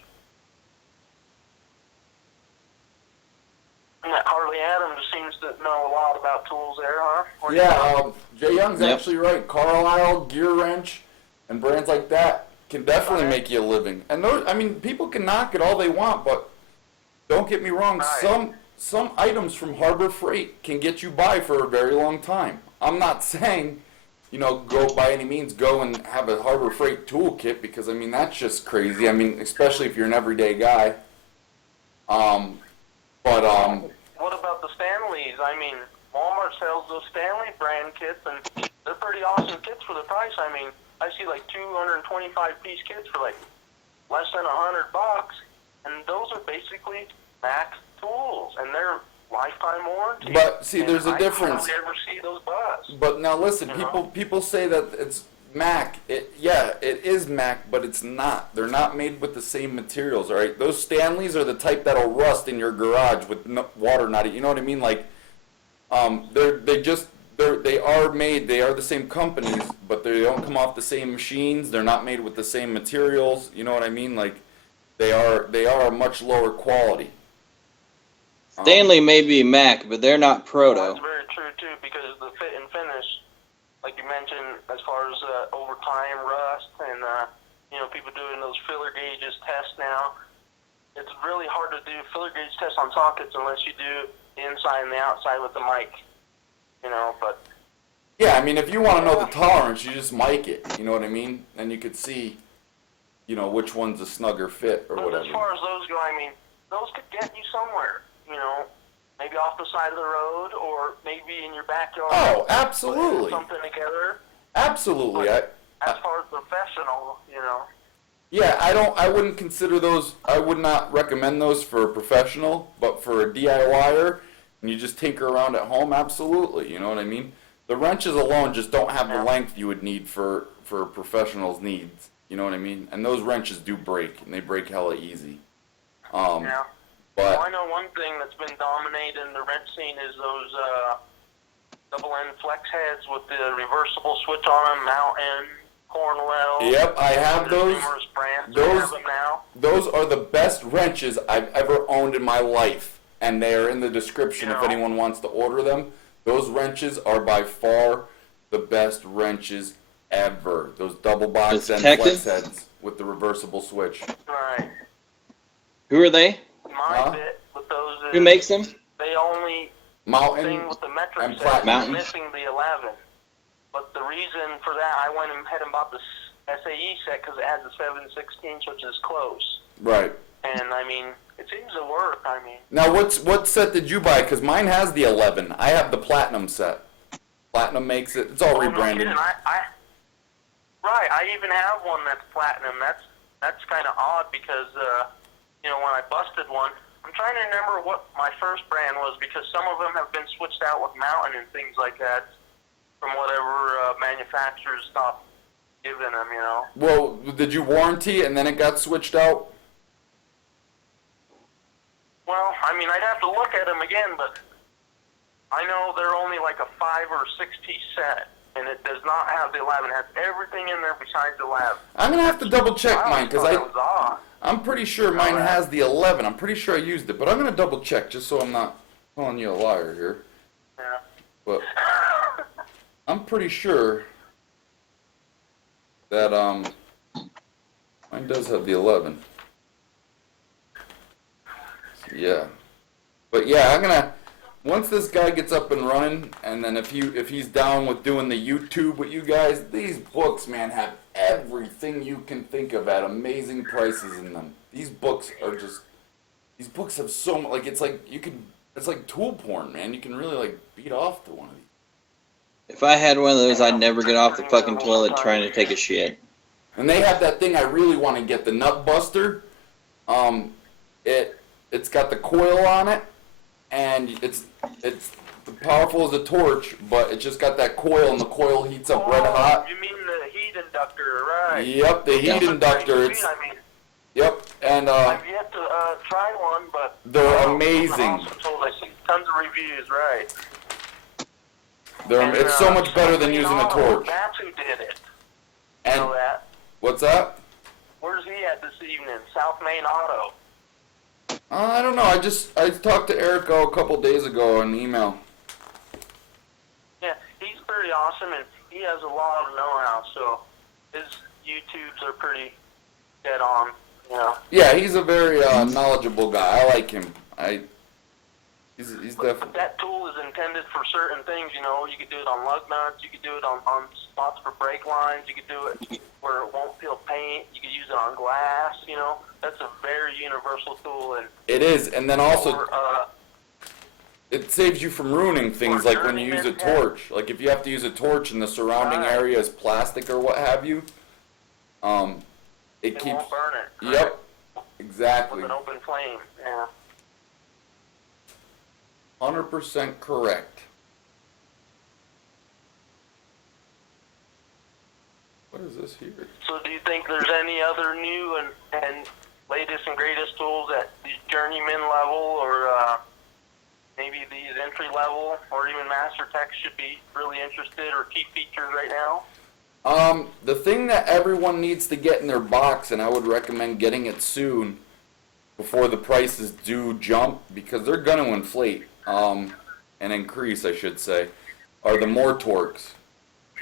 And that Harley Adams seems to know a lot about tools there, huh? What do you think? Yeah, Jay Young's Yep. actually right. Carlisle, Gear Wrench, and brands like that can definitely make you a living. And those, I mean, people can knock it all they want, but don't get me wrong. Right. Some items from Harbor Freight can get you by for a very long time. I'm not saying, you know, go by any means go and have a Harbor Freight toolkit because I mean that's just crazy. I mean, especially if you're an everyday guy. What about the Stanleys? I mean, Walmart sells those Stanley brand kits, and they're pretty awesome kits for the price. I mean, I see like 225-piece kits for like less than $100, and those are basically Mac tools, and they're lifetime warranty. But see, there's a I difference. hardly ever see those bust. But now listen, You know? people say that it's Mac. Yeah, it is Mac, but it's not. They're not made with the same materials, all right? Those Stanleys are the type that'll rust in your garage with water not. You know what I mean? Like, they are made. They are the same companies, but they don't come off the same machines. They're not made with the same materials. You know what I mean? Like, they are a much lower quality. Stanley may be Mac, but they're not Proto. That's very true too, because the fit and finish, like you mentioned, as far as over time rust and people doing those filler gauges tests now, it's really hard to do filler gauge tests on sockets unless you do the inside and the outside with the mic. But Yeah, I mean, if you want to know the tolerance, you just mic it. You know what I mean? And you could see, which one's a snugger fit or whatever. as far as those go, I mean, those could get you somewhere. Maybe off the side of the road, or maybe in your backyard. Oh, absolutely. Something together. Absolutely. As far as professional, Yeah, I wouldn't consider those. I would not recommend those for a professional, but for a DIYer, and you just tinker around at home, absolutely. You know what I mean? The wrenches alone just don't have the length you would need for a professional's needs. You know what I mean? And those wrenches do break, and they break hella easy. Yeah. But Well, I know one thing that's been dominating the wrench scene is those double-end flex heads with the reversible switch on them, Mountain, Cornwell. Yep, I have those. Numerous brands Those- have them now. those are the best wrenches I've ever owned in my life, and they are in the description if Yeah. anyone wants to order them. Those wrenches are by far the best wrenches ever. Those double box Those end flex TEKTON? heads with the reversible switch. Right. Who are they? My Huh? bit with those is Who makes them? they only Mountain thing with the metric and set Platinum. is Mountain. missing the 11. But the reason for that, I went ahead and bought the SAE set because it has the 7/16, which is close. Right. And I mean, it seems to work. I mean, Now, what set did you buy? Because mine has the 11. I have the Platinum set. Platinum makes it. It's all no rebranded. kidding, right. I even have one that's platinum. That's kind of odd because when I busted one, I'm trying to remember what my first brand was because some of them have been switched out with Mountain and things like that from whatever manufacturers stopped giving them. Well, did you warranty it and then it got switched out? Well, I mean, I'd have to look at them again, but I know they're only like a 5 or 6 piece set, and it does not have the 11. It has everything in there besides the lab. I'm gonna have to double check mine because that was odd. I'm pretty sure mine has the 11. I'm pretty sure I used it, but I'm gonna double check just so I'm not calling you a liar here. Yeah. But I'm pretty sure that mine does have the 11. Yeah. But yeah, I'm gonna once this guy gets up and running, and then if he's down with doing the YouTube with you guys, these books, man, have everything you can think of at amazing prices in them. These books have so much, like, it's like tool porn, man. You can really, like, beat off to one of these. If I had one of those, I'd never get off the fucking toilet trying to take a shit. And they have that thing I really want to get, the nut buster. It's got the coil on it, and it's powerful as a torch, but it's just got that coil, and the coil heats up red hot. You mean the heat inductor, right? Yep, the heat inductor. It's yep, and I've yet to try one, but they're amazing. I see tons of reviews, right? It's so much better than using a torch. That's who did it. And Know that? what's that? Where's he at this evening? South Main Auto. I don't know. I talked to Erica a couple days ago on email. Yeah, he's pretty awesome, and he has a lot of know-how, so his YouTubes are pretty dead on, Yeah, he's a very knowledgeable guy. I like him. He's But definitely. that tool is intended for certain things, you could do it on lug nuts, you could do it on spots for brake lines, you could do it where it won't peel paint, you could use it on glass, that's a very universal tool. And It is, and then also for, it saves you from ruining things like when you use a torch. Like if you have to use a torch and the surrounding area is plastic or what have you, it keeps. won't burn it. Yep, exactly. With an open flame, yeah. 100% correct. What is this here? So do you think there's any other new and latest and greatest tools at the journeyman level, or maybe these entry level or even master techs should be really interested or key features right now? The thing that everyone needs to get in their box, and I would recommend getting it soon before the prices do jump, because they're going to inflate, and increase, I should say, are the more torques.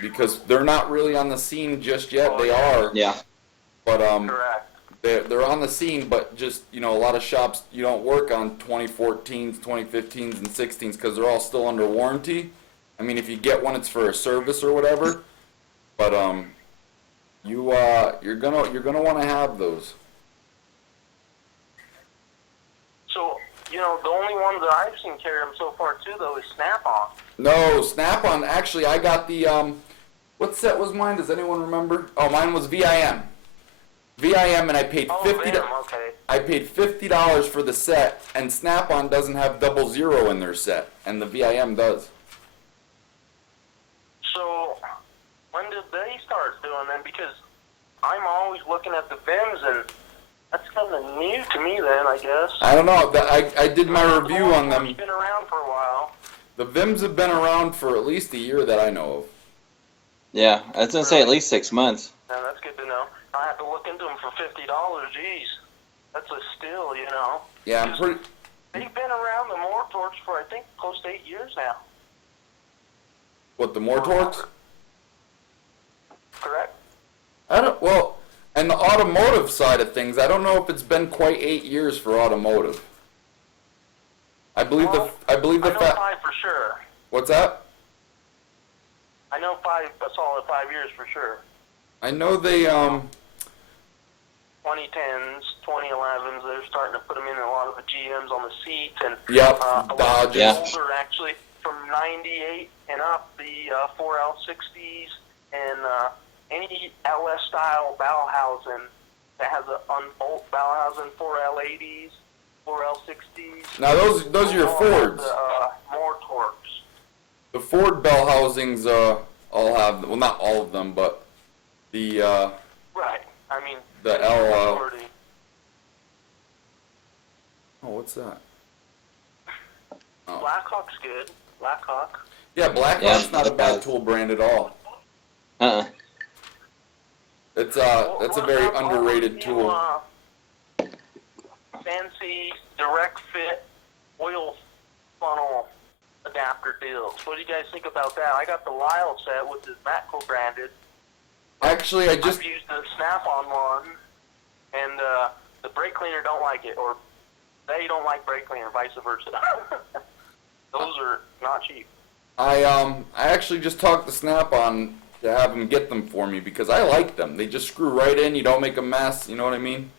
Because they're not really on the scene just yet. They are. Yeah. But Correct. they're on the scene, but just, you know, a lot of shops, you don't work on 2014s, 2015s, and 16s because they're all still under warranty. I mean, if you get one, it's for a service or whatever. But you're gonna want to have those. So, you know, the only ones that I've seen carry them so far too, though, is Snap-on. No, Snap-on. Actually, I got the what set was mine? Does anyone remember? Oh, mine was VIM. VIM, and I paid Okay. I paid $50 for the set, and Snap-on doesn't have 00 in their set, and the VIM does. So, when did they start doing them? Because I'm always looking at the VIMs, and that's kind of new to me then, I guess. I don't know. I did my review on them. It's been around for a while. The VIMs have been around for at least a year that I know of. Yeah, I was gonna say at least 6 months. Yeah, that's good to know. I have to look into them for $50. Jeez, that's a steal, you know. Yeah, I'm pretty. They've been around the more torques for I think close to 8 years now. What, the more torques? Correct. I don't. Well, and the automotive side of things, I don't know if it's been quite 8 years for automotive. I believe Well, I believe the I know fact. 5 for sure. What's that? I know 5, a solid 5 years for sure. I know they 2010s, 2011s, they're starting to put them in a lot of the GMs on the seats, and Yep, a lot of Dodge. the Yeah. older actually from 98 and up, the 4L60s and any LS style Bauhausen that has a unbolt Bauhausen 4L80s, 4L60s. Now those are your all Fords. have the, more torques. The Ford bell housings all have, well, not all of them, but the Right. I mean, The L, majority. oh, what's that? Oh. Blackhawk's good. Blackhawk. Yeah, Blackhawk's not a bad tool brand at all. It's that's a very underrated tool. Fancy direct fit oil funnel adapter deals. What do you guys think about that? I got the Lyle set, which is Matco branded. Actually, I've used the Snap-on one, and the brake cleaner don't like it, or they don't like brake cleaner, vice versa. Those are not cheap. I actually just talked to Snap-on to have them get them for me because I like them. They just screw right in. You don't make a mess. You know what I mean?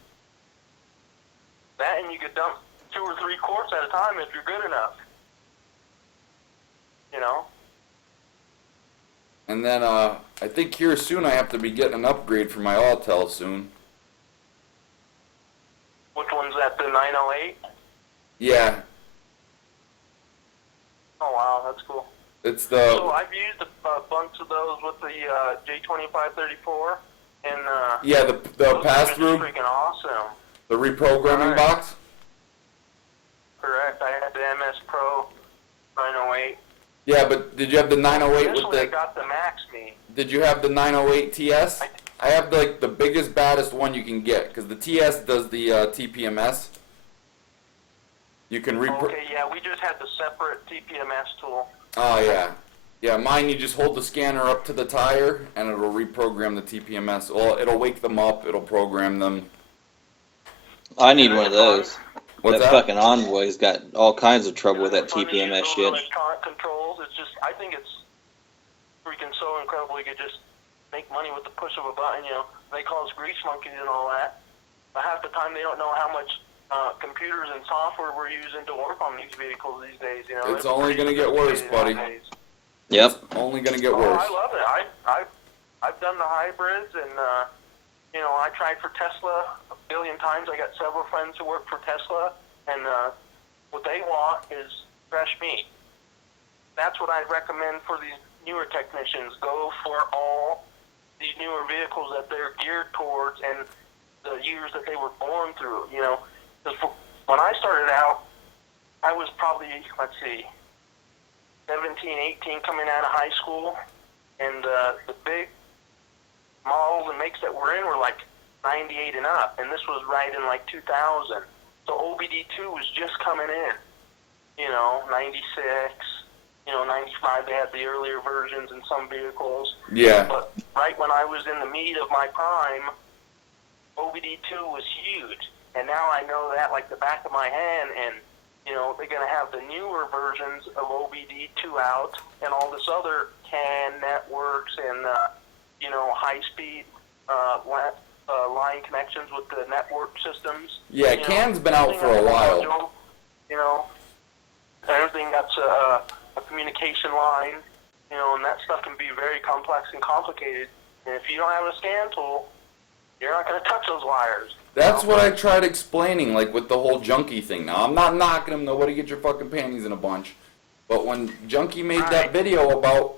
That, and you could dump 2 or 3 quarts at a time if you're good enough. You know? And then I think here soon I have to be getting an upgrade for my Autel soon. Which one's that, the 908? Yeah, Oh, wow, that's cool. it's the So I've used a bunch of those with the J2534, and yeah the those pass are through, freaking awesome. the reprogramming Right. box. Correct. I had the MS Pro 908. Yeah, but did you have the 908 with Initially, I the? got the Max Me. Did you have the 908 TS? I have like the biggest, baddest one you can get because the TS does the TPMS. You can Okay, yeah, we just had the separate TPMS tool. Oh yeah, yeah. Mine, you just hold the scanner up to the tire and it'll reprogram the TPMS. Well, it'll wake them up. It'll program them. I need one of those. What's that that? fucking Envoy's got all kinds of trouble with that It's fun to use TPMS those shit. Electronic controls. It's just, I think it's freaking so incredible. You could just make money with the push of a button. You know, they call us grease monkeys and all that. But half the time they don't know how much computers and software we're using to work on these vehicles these days. You know, It's only gonna get worse, buddy. nowadays. Yep. It's only gonna get Oh, worse. I love it. I've done the hybrids, and you know, I tried for Tesla a billion times. I got several friends who work for Tesla, and what they want is fresh meat. That's what I'd recommend for these newer technicians. Go for all these newer vehicles that they're geared towards and the years that they were born through, you know. Because when I started out, I was probably, 17, 18, coming out of high school, and the big models and makes that we're in were like 98 and up, and this was right in like 2000. So OBD2 was just coming in, you know, 96, you know, 95, they had the earlier versions in some vehicles. Yeah. But right when I was in the meat of my prime, OBD2 was huge. And now I know that like the back of my hand, and, you know, they're going to have the newer versions of OBD2 out, and all this other CAN networks and, you know, high-speed line connections with the network systems. Yeah, you CAN's know, been out for a while. module, you know, everything that's a communication line, you know, and that stuff can be very complex and complicated. And if you don't have a scan tool, you're not going to touch those wires. That's what I tried explaining, like with the whole Junkie thing. Now, I'm not knocking him, nobody get your fucking panties in a bunch. But when Junkie made that video about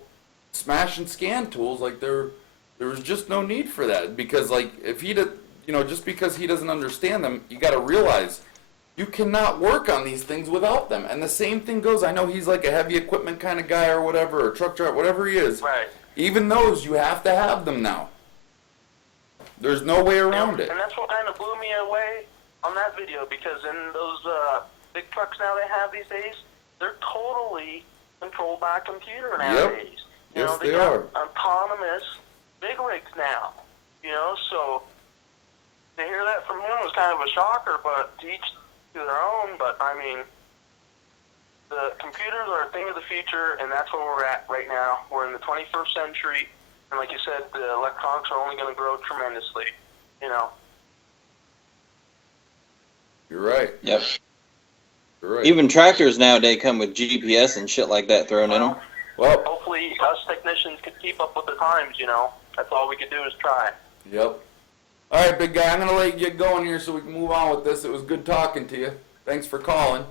smashing scan tools, like there was just no need for that. Because like if he did, you know, just because he doesn't understand them, you got to realize you cannot work on these things without them. And the same thing goes, I know he's like a heavy equipment kind of guy or whatever, or truck driver, whatever he is. Right. Even those, you have to have them now. There's no way around it. And that's what kind of blew me away on that video, because in those big trucks now they have these days, they're totally controlled by a computer nowadays. You know, they got autonomous big rigs now. You know, so to hear that from him was kind of a shocker, but to each to their own. But I mean, the computers are a thing of the future, and that's where we're at right now. We're in the 21st century. And like you said, the electronics are only going to grow tremendously, you know. You're right. Yep. You're right. Even tractors nowadays come with GPS and shit like that thrown in them. Well, hopefully us technicians could keep up with the times, you know. That's all we could do is try. Yep. All right, big guy, I'm going to let you get going here so we can move on with this. It was good talking to you. Thanks for calling.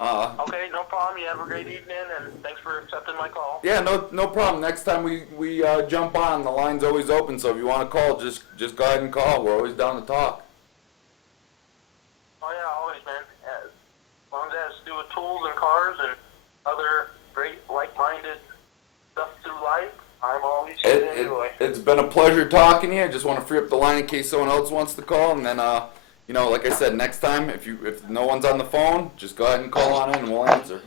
Okay, no problem. You have a great evening, and thanks for accepting my call. Yeah, no problem. Next time we jump on, the line's always open, so if you want to call, just go ahead and call. We're always down to talk. Oh, yeah, always, man. As long as it has to do with tools and cars and other great like-minded stuff through life, I'm always here to enjoy. It's been a pleasure talking to you. I just want to free up the line in case someone else wants to call, and then, you know, like I said, next time, if no one's on the phone, just go ahead and call on in and we'll answer.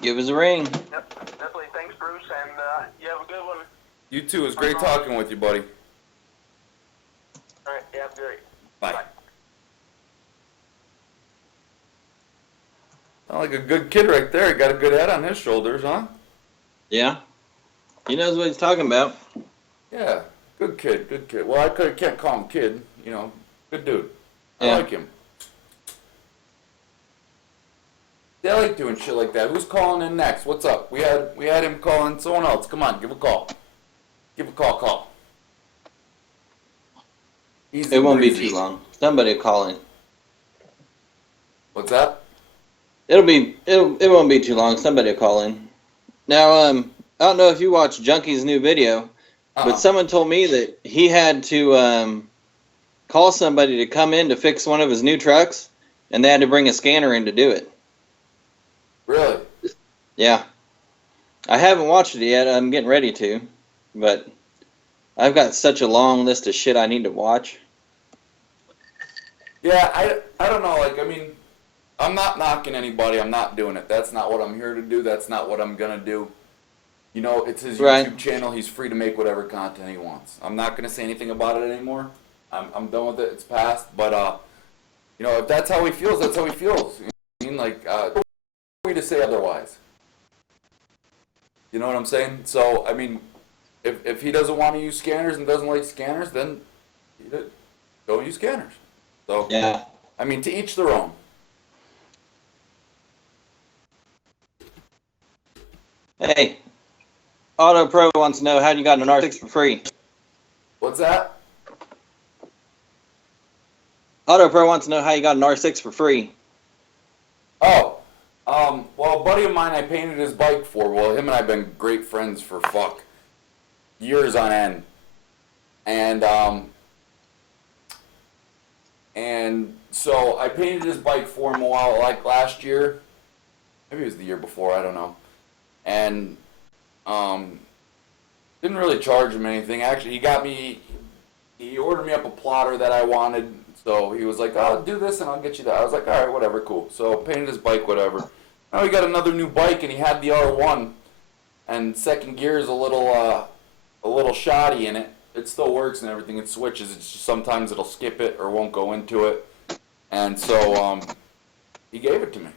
Give us a ring. Yep, definitely. Thanks, Bruce, and you have a good one. You too. It was great talking with you, buddy. All right, yeah, great. Bye. Sound like a good kid right there. He got a good head on his shoulders, huh? Yeah. He knows what he's talking about. Yeah, good kid, good kid. Well, can't call him kid, you know, good dude. I like him. They like doing shit like that. Who's calling in next? What's up? We had him calling someone else. Come on, give a call. Give a call. Easy It won't be breezy. too long. Somebody will call in. What's that? It won't be too long. Somebody will call in. Now, I don't know if you watched Junkie's new video, but someone told me that he had to call somebody to come in to fix one of his new trucks, and they had to bring a scanner in to do it. Really? Yeah. I haven't watched it yet. I'm getting ready to, but I've got such a long list of shit I need to watch. Yeah, I don't know. Like, I mean, I'm not knocking anybody. I'm not doing it. That's not what I'm here to do. That's not what I'm gonna do. You know, it's his YouTube channel. He's free to make whatever content he wants. I'm not gonna say anything about it anymore. I'm done with it. It's past. But you know, if that's how he feels, that's how he feels. You know what I mean? Like, who are we to say otherwise? You know what I'm saying? So, I mean, if he doesn't want to use scanners and doesn't like scanners, then don't use scanners. So, yeah. I mean, to each their own. Hey, Auto Pro wants to know how you got an R6 for free. What's that? Auto Pro wants to know how you got an R6 for free. Oh, buddy of mine I painted his bike for. Well, him and I have been great friends for years on end. And so I painted his bike for him a while, like last year. Maybe it was the year before, I don't know. And didn't really charge him anything. Actually, he ordered me up a plotter that I wanted. So he was like, I'll do this and I'll get you that. I was like, all right, whatever, cool. So painted his bike, whatever. Now he got another new bike and he had the R1. And second gear is a little shoddy in it. It still works and everything. It switches. It's just sometimes it'll skip it or won't go into it. And so he gave it to me.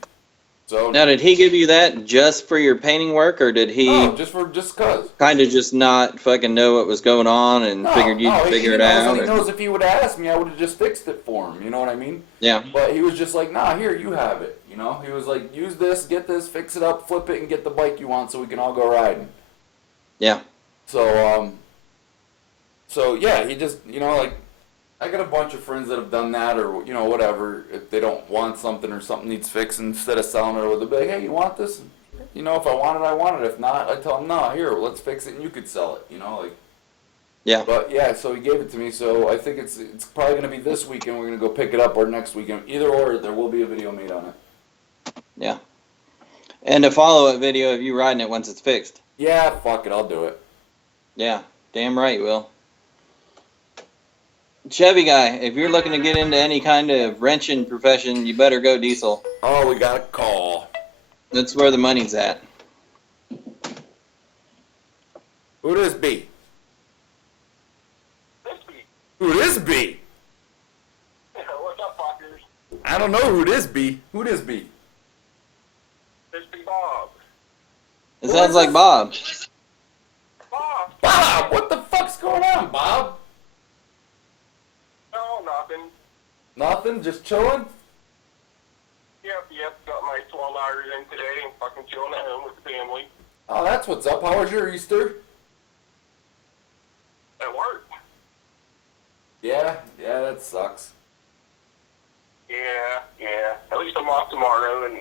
So now, did he give you that just for your painting work, or did he just cause kind of just not fucking know what was going on and figured you'd figure it out? He knows if he would have asked me, I would have just fixed it for him. You know what I mean? Yeah. But he was just like, nah, here, you have it. You know? He was like, use this, get this, fix it up, flip it, and get the bike you want so we can all go riding. Yeah. So yeah, he just, like, I got a bunch of friends that have done that or, whatever. If they don't want something or something needs fixed, instead of selling it, they'll be like, hey, you want this? If I want it, I want it. If not, I tell them, no, here, let's fix it and you could sell it, like. Yeah. But, yeah, so he gave it to me. So I think it's probably going to be this weekend. We're going to go pick it up or next weekend. Either or, there will be a video made on it. Yeah. And a follow-up video of you riding it once it's fixed. Yeah, fuck it, I'll do it. Yeah, damn right you will. Chevy guy, if you're looking to get into any kind of wrenching profession, you better go diesel. Oh, we got a call. That's where the money's at. Who this be? Who this be? What's up, fuckers? I don't know who this be. Who this be? This be Bob. It sounds like Bob. Bob? Bob, what the fuck's going on, Bob? No, nothing. Nothing, just chilling? Yep, got my 12 hours in today and fucking chilling at home with the family. Oh, that's what's up. How was your Easter? At work. Yeah, that sucks. Yeah. At least I'm off tomorrow and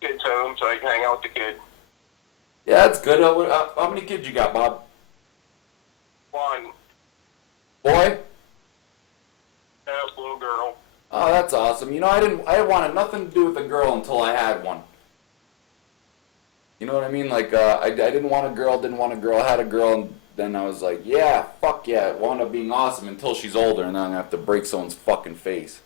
kid's home so I can hang out with the kid. Yeah, that's good. How many kids you got, Bob? One. Boy? Little girl. Oh, that's awesome. I wanted nothing to do with a girl until I had one. You know what I mean? Like, I didn't want a girl, I had a girl, and then I was like, yeah, fuck yeah, it wound up being awesome until she's older, and then I'm gonna have to break someone's fucking face.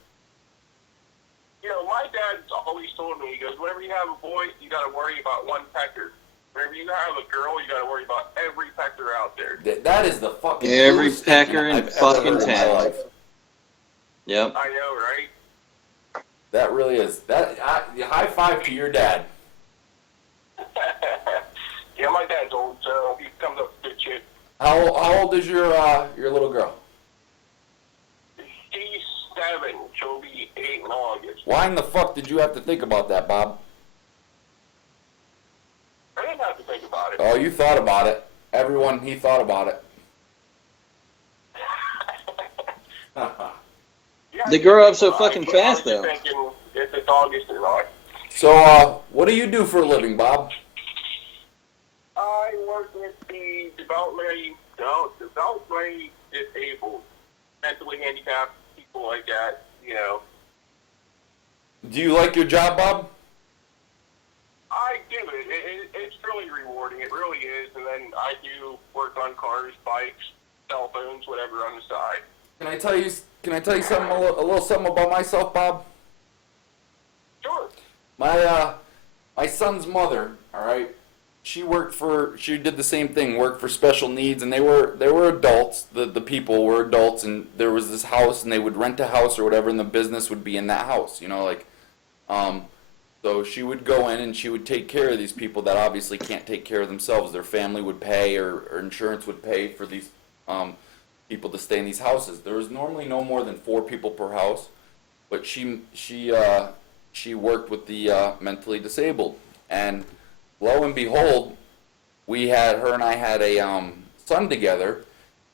My dad's always told me, he goes, whenever you have a boy, you gotta worry about one pecker. Whenever you have a girl, you gotta worry about every pecker out there. That is the fucking every truest pecker in I've ever fucking heard in my town. life. Yep. I know, right? That really is. High five to your dad. Yeah, my dad's old, so he comes up with good shit. How old is your little girl? She's 7. She'll be 8 in August. Why in the fuck did you have to think about that, Bob? I didn't have to think about it. Oh, you thought about it. Everyone, he thought about it. Yeah, They grow up so fucking fast, though. I was thinking if it's August or not. So, what do you do for a living, Bob? I work with the developmentally disabled, mentally handicapped people like that, Do you like your job, Bob? I do it. It's really rewarding. It really is. And then I do work on cars, bikes, cell phones, whatever on the side. Can I tell you something a little something about myself, Bob? Sure. My son's mother, all right. She did the same thing, worked for special needs, and they were adults. The people were adults, and there was this house, and they would rent a house or whatever, and the business would be in that house, so she would go in and she would take care of these people that obviously can't take care of themselves. Their family would pay or insurance would pay for these people to stay in these houses. There was normally no more than 4 people per house, but she worked with the mentally disabled, and lo and behold, her and I had a son together,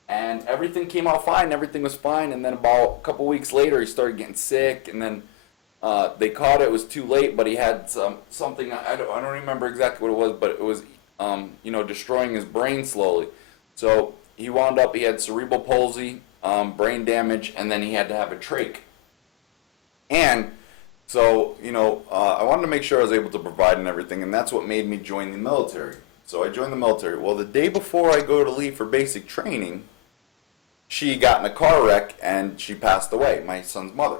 and everything came out fine. Everything was fine, and then about a couple weeks later, he started getting sick, and then they caught it. It was too late, but he had something. I don't remember exactly what it was, but it was destroying his brain slowly. So he wound up. He had cerebral palsy, brain damage, and then he had to have a trach. And so I wanted to make sure I was able to provide and everything, and that's what made me join the military. So I joined the military. Well, the day before I go to leave for basic training, she got in a car wreck and she passed away. My son's mother.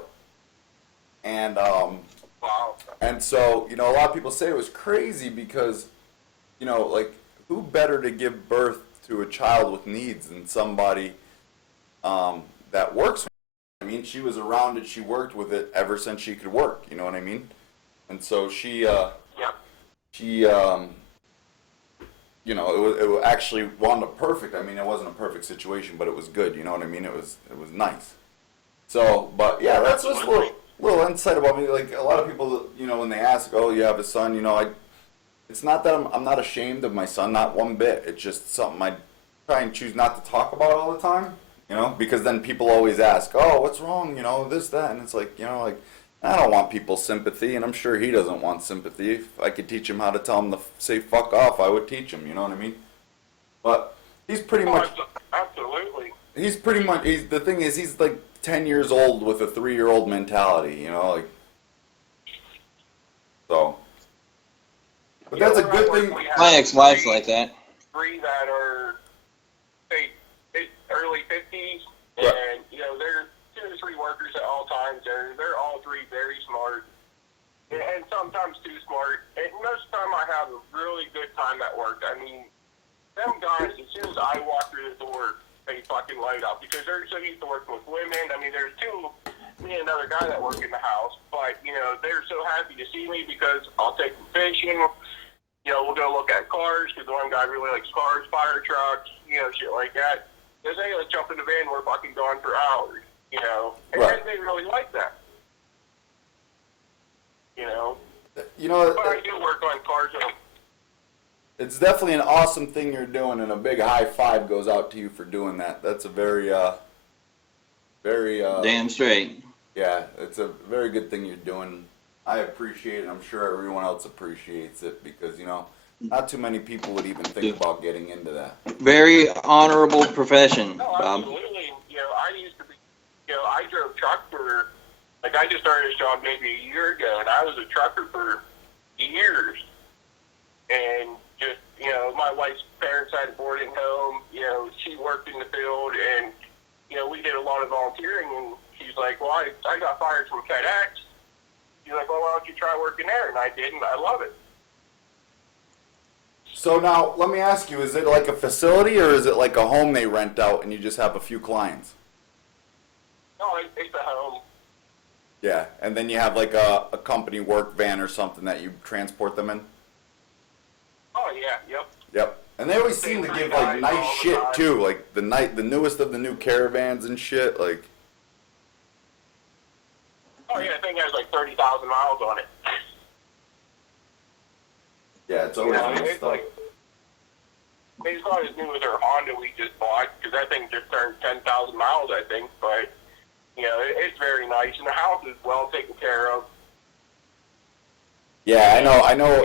And Wow. and so a lot of people say it was crazy because like who better to give birth to a child with needs than somebody that works with it. I mean, she was around it, she worked with it ever since she could work, you know what I mean? And so she it actually wound up perfect. I mean, it wasn't a perfect situation, but it was good, you know what I mean? It was nice. So, but yeah, that's just a little insight about me. Like a lot of people, when they ask, "Oh, you have a son?" It's not that I'm not ashamed of my son, not one bit. It's just something I try and choose not to talk about all the time, because then people always ask, "Oh, what's wrong?" This, that, and it's like, I don't want people's sympathy, and I'm sure he doesn't want sympathy. If I could teach him how to tell him to say fuck off, I would teach him, you know what I mean? But he's pretty much... Absolutely. He's pretty much... the thing is, he's like 10 years old with a 3-year-old mentality, so... But that's a good thing. My ex-wife's like that. 3 that are, say, early 50s, and, Right. they're 2 to 3 workers at all times. They're all 3 very smart, and sometimes too smart. And most of the time I have a really good time at work. I mean, them guys, as soon as I walk through the door, they fucking light up because they're so used to working with women. I mean, there's 2, me and another guy that work in the house, but, they're so happy to see me because I'll take them fishing. We'll go look at cars because the one guy really likes cars, fire trucks, shit like that. Because they jump in the van, we're fucking gone for hours, and Right. they really like that. But I do work on cars. It's definitely an awesome thing you're doing, and a big high five goes out to you for doing that. That's a very Damn straight. yeah, it's a very good thing you're doing. I appreciate it. I'm sure everyone else appreciates it because, not too many people would even think about getting into that. Very honorable profession, No, Bob. absolutely. I used to be, I drove truck for, I just started this job maybe a year ago, and I was a trucker for years. And just, my wife's parents had a boarding home, she worked in the field, and, we did a lot of volunteering, and she's like, well, I got fired from FedEx. She's like, well, why don't you try working there? And I did, and I love it. So now, let me ask you, is it like a facility or is it like a home they rent out and you just have a few clients? No, it's a home. Yeah, and then you have like a company work van or something that you transport them in? Oh, yeah, yep. Yep. And they always seem to give like nice shit too, like the newest of the new caravans and shit, like... Oh, yeah, the thing has 30,000 miles on it. Yeah, it's always nice it's stuff. It's not as new as our Honda we just bought, because that thing just turned 10,000 miles, I think. But, it's very nice, and the house is well taken care of. Yeah, I know.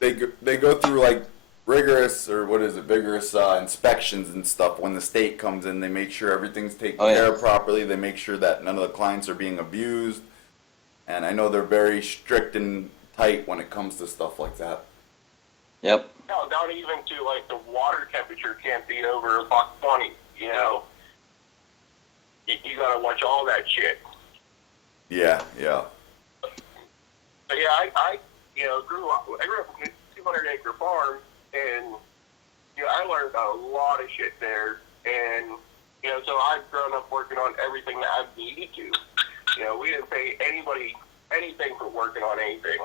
They go through like rigorous inspections and stuff. When the state comes in, they make sure everything's taken care of properly. They make sure that none of the clients are being abused. And I know they're very strict and tight when it comes to stuff like that. Yep. No, down even to the water temperature can't be over $120. You gotta watch all that shit. Yeah, yeah. But yeah, I grew up on a 200-acre farm, and I learned a lot of shit there, and so I've grown up working on everything that I've needed to. We didn't pay anybody anything for working on anything.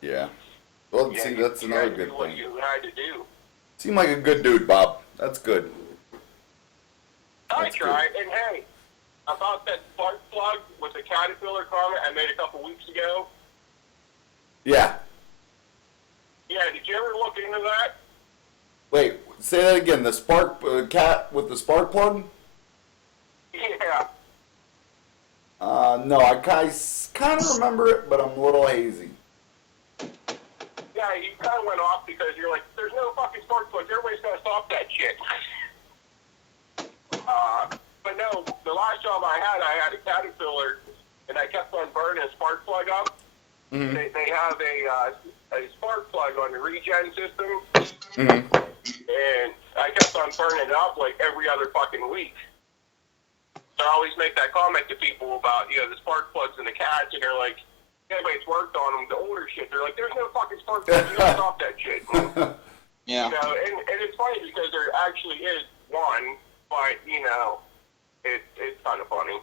Yeah. Well, see, that's another good thing. What you had to do. Seem like a good dude, Bob. That's good. I tried, and hey, about that spark plug with the Caterpillar comment I made a couple weeks ago. Yeah. Yeah, did you ever look into that? Wait, say that again. The spark cat with the spark plug? Yeah. No, I kind of remember it, but I'm a little hazy. Yeah, you kind of went off because you're like, there's no fucking spark plugs. Everybody's got to stop that shit. But no, the last job I had a Caterpillar, and I kept on burning a spark plug up. Mm-hmm. They have a spark plug on the regen system, and I kept on burning it up like every other fucking week. So I always make that comment to people about, the spark plugs in the cats, and they're like, anybody's worked on them, the older shit, they're like, there's no fucking spark plugs, you gotta stop that shit. Yeah. And it's funny because there actually is one, but, it's kind of funny.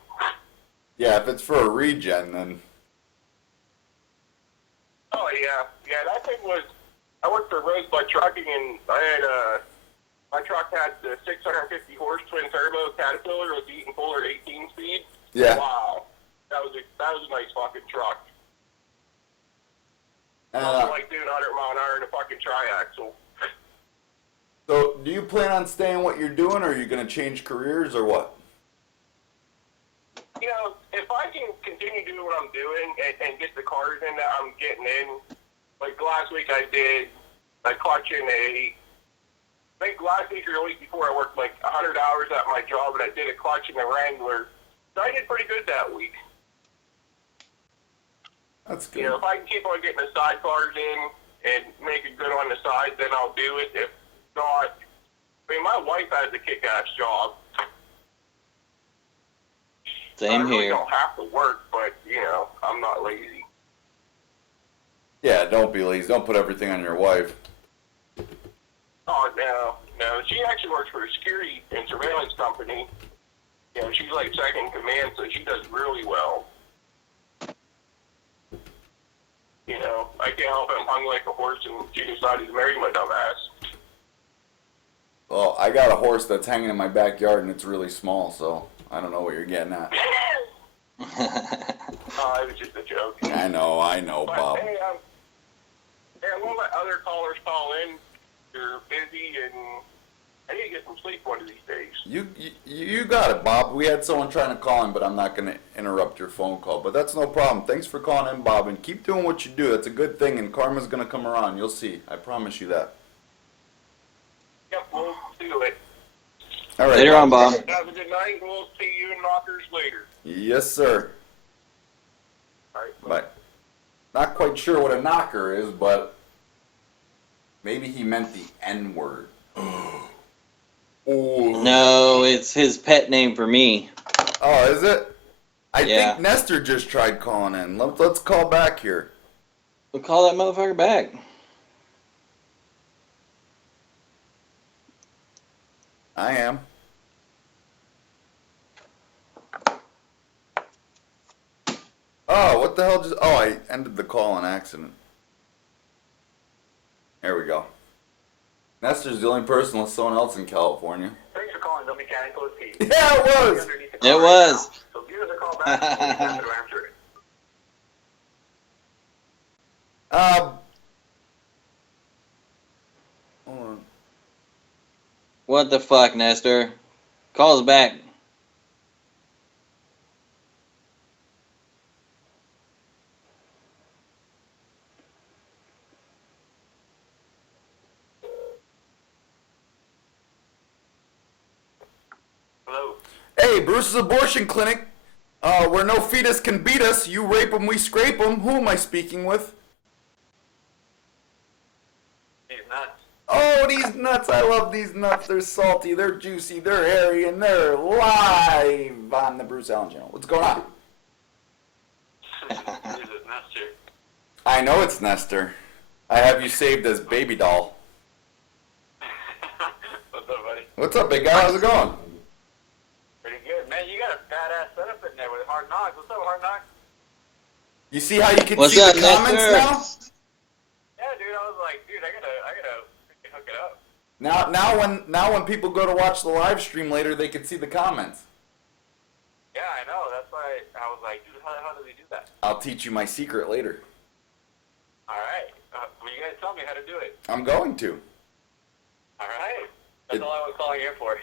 Yeah, if it's for a regen, then... Oh, yeah. Yeah, that thing was... I worked for Rosebud Trucking, and I had, my truck had the 650 horse twin turbo Caterpillar with the Eaton Fuller 18 speed. Yeah. Wow. That was a nice fucking truck. I was like doing 100 mile an hour in a fucking triaxle. So, do you plan on staying what you're doing, or are you going to change careers, or what? If I can continue doing what I'm doing and get the cars in that I'm getting in, like last week I clutch in I think last week or the week before I worked like 100 hours at my job, and I did a clutch in the Wrangler. So I did pretty good that week. That's good. If I can keep on getting the sidecars in and make it good on the side, then I'll do it. If not, my wife has a kick-ass job. Same I really here. don't have to work, but, I'm not lazy. Yeah, don't be lazy. Don't put everything on your wife. Oh, no. She actually works for a security and surveillance company. She's like second in command, so she does really well. I can't help it. I'm hung like a horse, and she decided to marry my dumb ass. Well, I got a horse that's hanging in my backyard, and it's really small, so I don't know what you're getting at. It was just a joke. I know, But, Bob. Hey, I'm going to let other callers call in. You're busy, and I need to get some sleep one of these days. You got it, Bob. We had someone trying to call in, but I'm not going to interrupt your phone call. But that's no problem. Thanks for calling in, Bob, and keep doing what you do. That's a good thing, and karma's going to come around. You'll see. I promise you that. Yep, we'll do it. All right. Later on, Bob. Have a good night, and we'll see you in Knockers later. Yes, sir. All right. Bye. Not quite sure what a knocker is, but maybe he meant the N-word. Oh. No, it's his pet name for me. Oh, is it? I Yeah. think Nestor just tried calling in. Let's call back here. We'll call that motherfucker back. I am. Oh, what the hell just... Oh, I ended the call on accident. There we go. Nestor's the only person with someone else in California. Thanks for calling the Mechanical Escape. Yeah, it was. It was. So give us a call back and we'll be happy to answer it. Hold on. What the fuck, Nestor? Call us back. Hello. Hey, Bruce's abortion clinic. Where no fetus can beat us. You rape them, we scrape them. Who am I speaking with? He's nuts. Oh, these nuts. I love these nuts. They're salty, they're juicy, they're hairy, and they're live on the Bruce Allen channel. What's going on? This is Nestor. I know it's Nestor. I have you saved as baby doll. What's up, buddy? What's up, big guy? How's it going? Pretty good. Man, you got a badass setup in there with Hard Knocks. What's up, Hard Knocks? You see how you can What's see up, the comments Nestor? now? Yeah, dude. I was like, dude, I gotta freaking hook it up. Now when people go to watch the live stream later, they can see the comments. Yeah, I know. That's why I was like, dude, how do we do that? I'll teach you my secret later. All right. Well, you guys tell me how to do it. I'm going to. All right. That's all I was calling here for.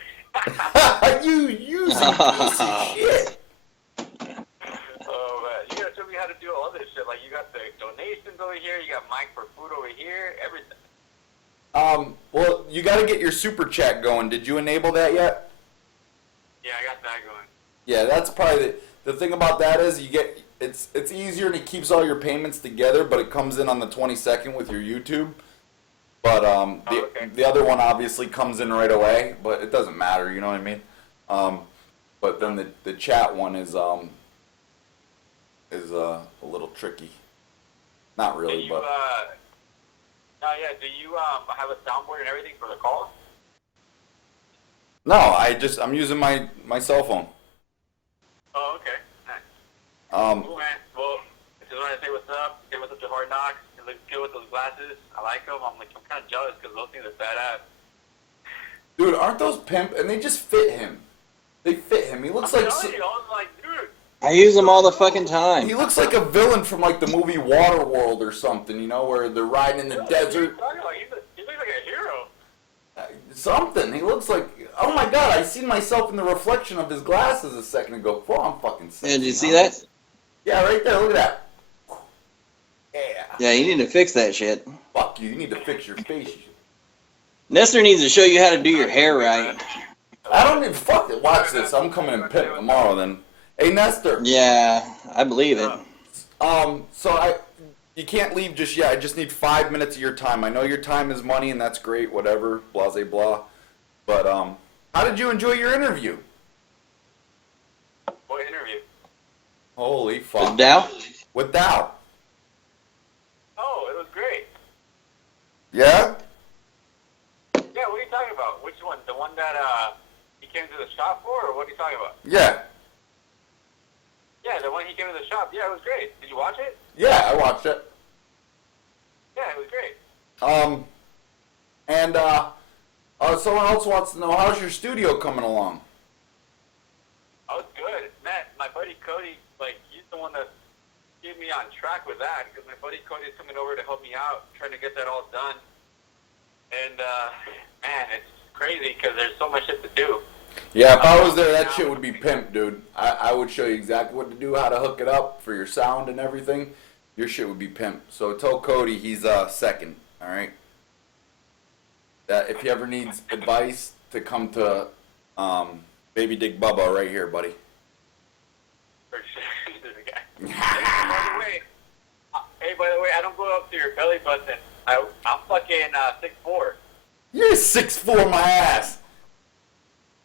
You some piece of shit. to get your super chat going. Did you enable that yet? Yeah, I got that going. Yeah, that's probably the thing about that is you get it's easier and it keeps all your payments together, but it comes in on the 22nd with your YouTube. But the other one obviously comes in right away, but it doesn't matter, you know what I mean? But then the chat one is a little tricky. Not really, Do you, but do you have a soundboard and everything for the calls? no, I'm using my cell phone. Oh, okay. Nice. Cool, man. Well, I just want to say what's up. Say what's up to Hard Knocks. It looks good with those glasses. I like them. I'm kind of jealous because those things are badass. Dude, aren't those pimp? And they just fit him. They fit him. He looks like. I was like, dude. I use them all the fucking time. He looks like a villain from like the movie Waterworld or something, you know, where they're riding in the desert. He looks like a hero. Something. He looks like. Oh my god! I seen myself in the reflection of his glasses a second ago. Well, I'm fucking sick. Yeah, did you see that? Yeah, right there. Look at that. Yeah. Yeah, you need to fix that shit. Fuck you. You need to fix your face. Nestor needs to show you how to do your hair right. I don't even. Fuck it. Watch this. I'm coming in pimp tomorrow then. Hey, Nestor. Yeah, I believe it. You can't leave just yet. I just need 5 minutes of your time. I know your time is money, and that's great. Whatever, blah, blah, blah. But how did you enjoy your interview? What interview? Holy fuck! With Dow? With Dow. Oh, it was great. Yeah. Yeah, what are you talking about? Which one? The one that he came to the shop for, or what are you talking about? Yeah. Yeah, the one he came to the shop. Yeah, it was great. Did you watch it? Yeah, I watched it. Yeah, it was great. Someone else wants to know, how's your studio coming along? Oh, it's good. Man, my buddy Cody, he's the one that keep me on track with that, because my buddy Cody is coming over to help me out, trying to get that all done. And, man, it's crazy, because there's so much shit to do. Yeah, if I was there, that shit would be pimp, dude. I would show you exactly what to do, how to hook it up for your sound and everything. Your shit would be pimp. So tell Cody he's second, all right? That if he ever needs advice, to come to Baby Dick Bubba right here, buddy. For sure. By the way, I don't go up to your belly button. I'm fucking 6'4". You're 6'4", my ass.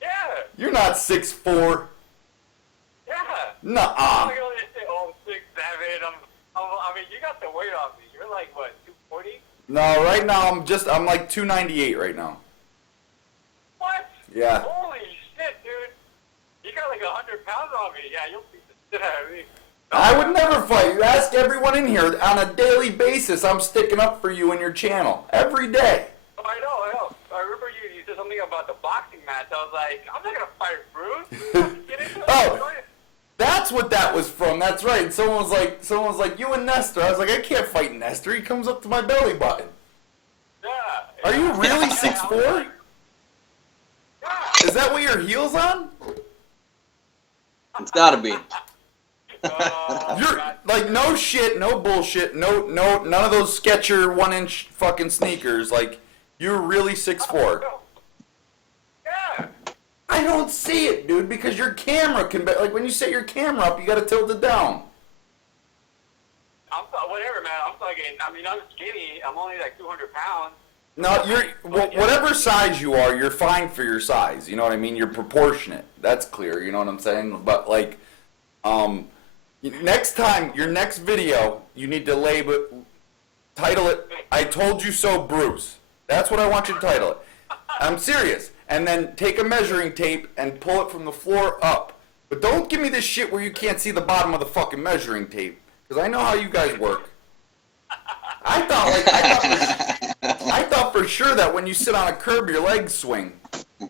Yeah. You're not 6'4". Yeah. Nuh-uh. I'm like, oh, 6'7". I mean, you got the weight on me. You're like, what, 240? No, right now I'm like 298 right now. What? Yeah. Holy shit, dude. You got like 100 pounds on me. Yeah, you'll beat the shit out of me. I would never fight you. Ask everyone in here on a daily basis. I'm sticking up for you and your channel every day. Oh, I know. I remember you said something about the boxing match. I was like, I'm not gonna fight Bruce. Get into it. Oh, that's what that was from. That's right. And someone was like, you and Nestor. I was like, I can't fight Nestor. He comes up to my belly button. Yeah. Are you really 6'4"? Yeah. Is that what your heel's on? It's gotta be. You're like, no shit, no bullshit, no, none of those Skechers 1-inch fucking sneakers. Like, you're really 6'4". Yeah. I don't see it, dude, because your camera can be, like, when you set your camera up, you gotta tilt it down. Whatever, man. I'm skinny. I'm only like 200 pounds. No, whatever size you are, you're fine for your size. You know what I mean? You're proportionate. That's clear. You know what I'm saying? But like, next time, your next video, you need to title it, "I Told You So, Bruce." That's what I want you to title it. I'm serious. And then take a measuring tape and pull it from the floor up. But don't give me this shit where you can't see the bottom of the fucking measuring tape, because I know how you guys work. I thought for sure that when you sit on a curb, your legs swing. I'm pretty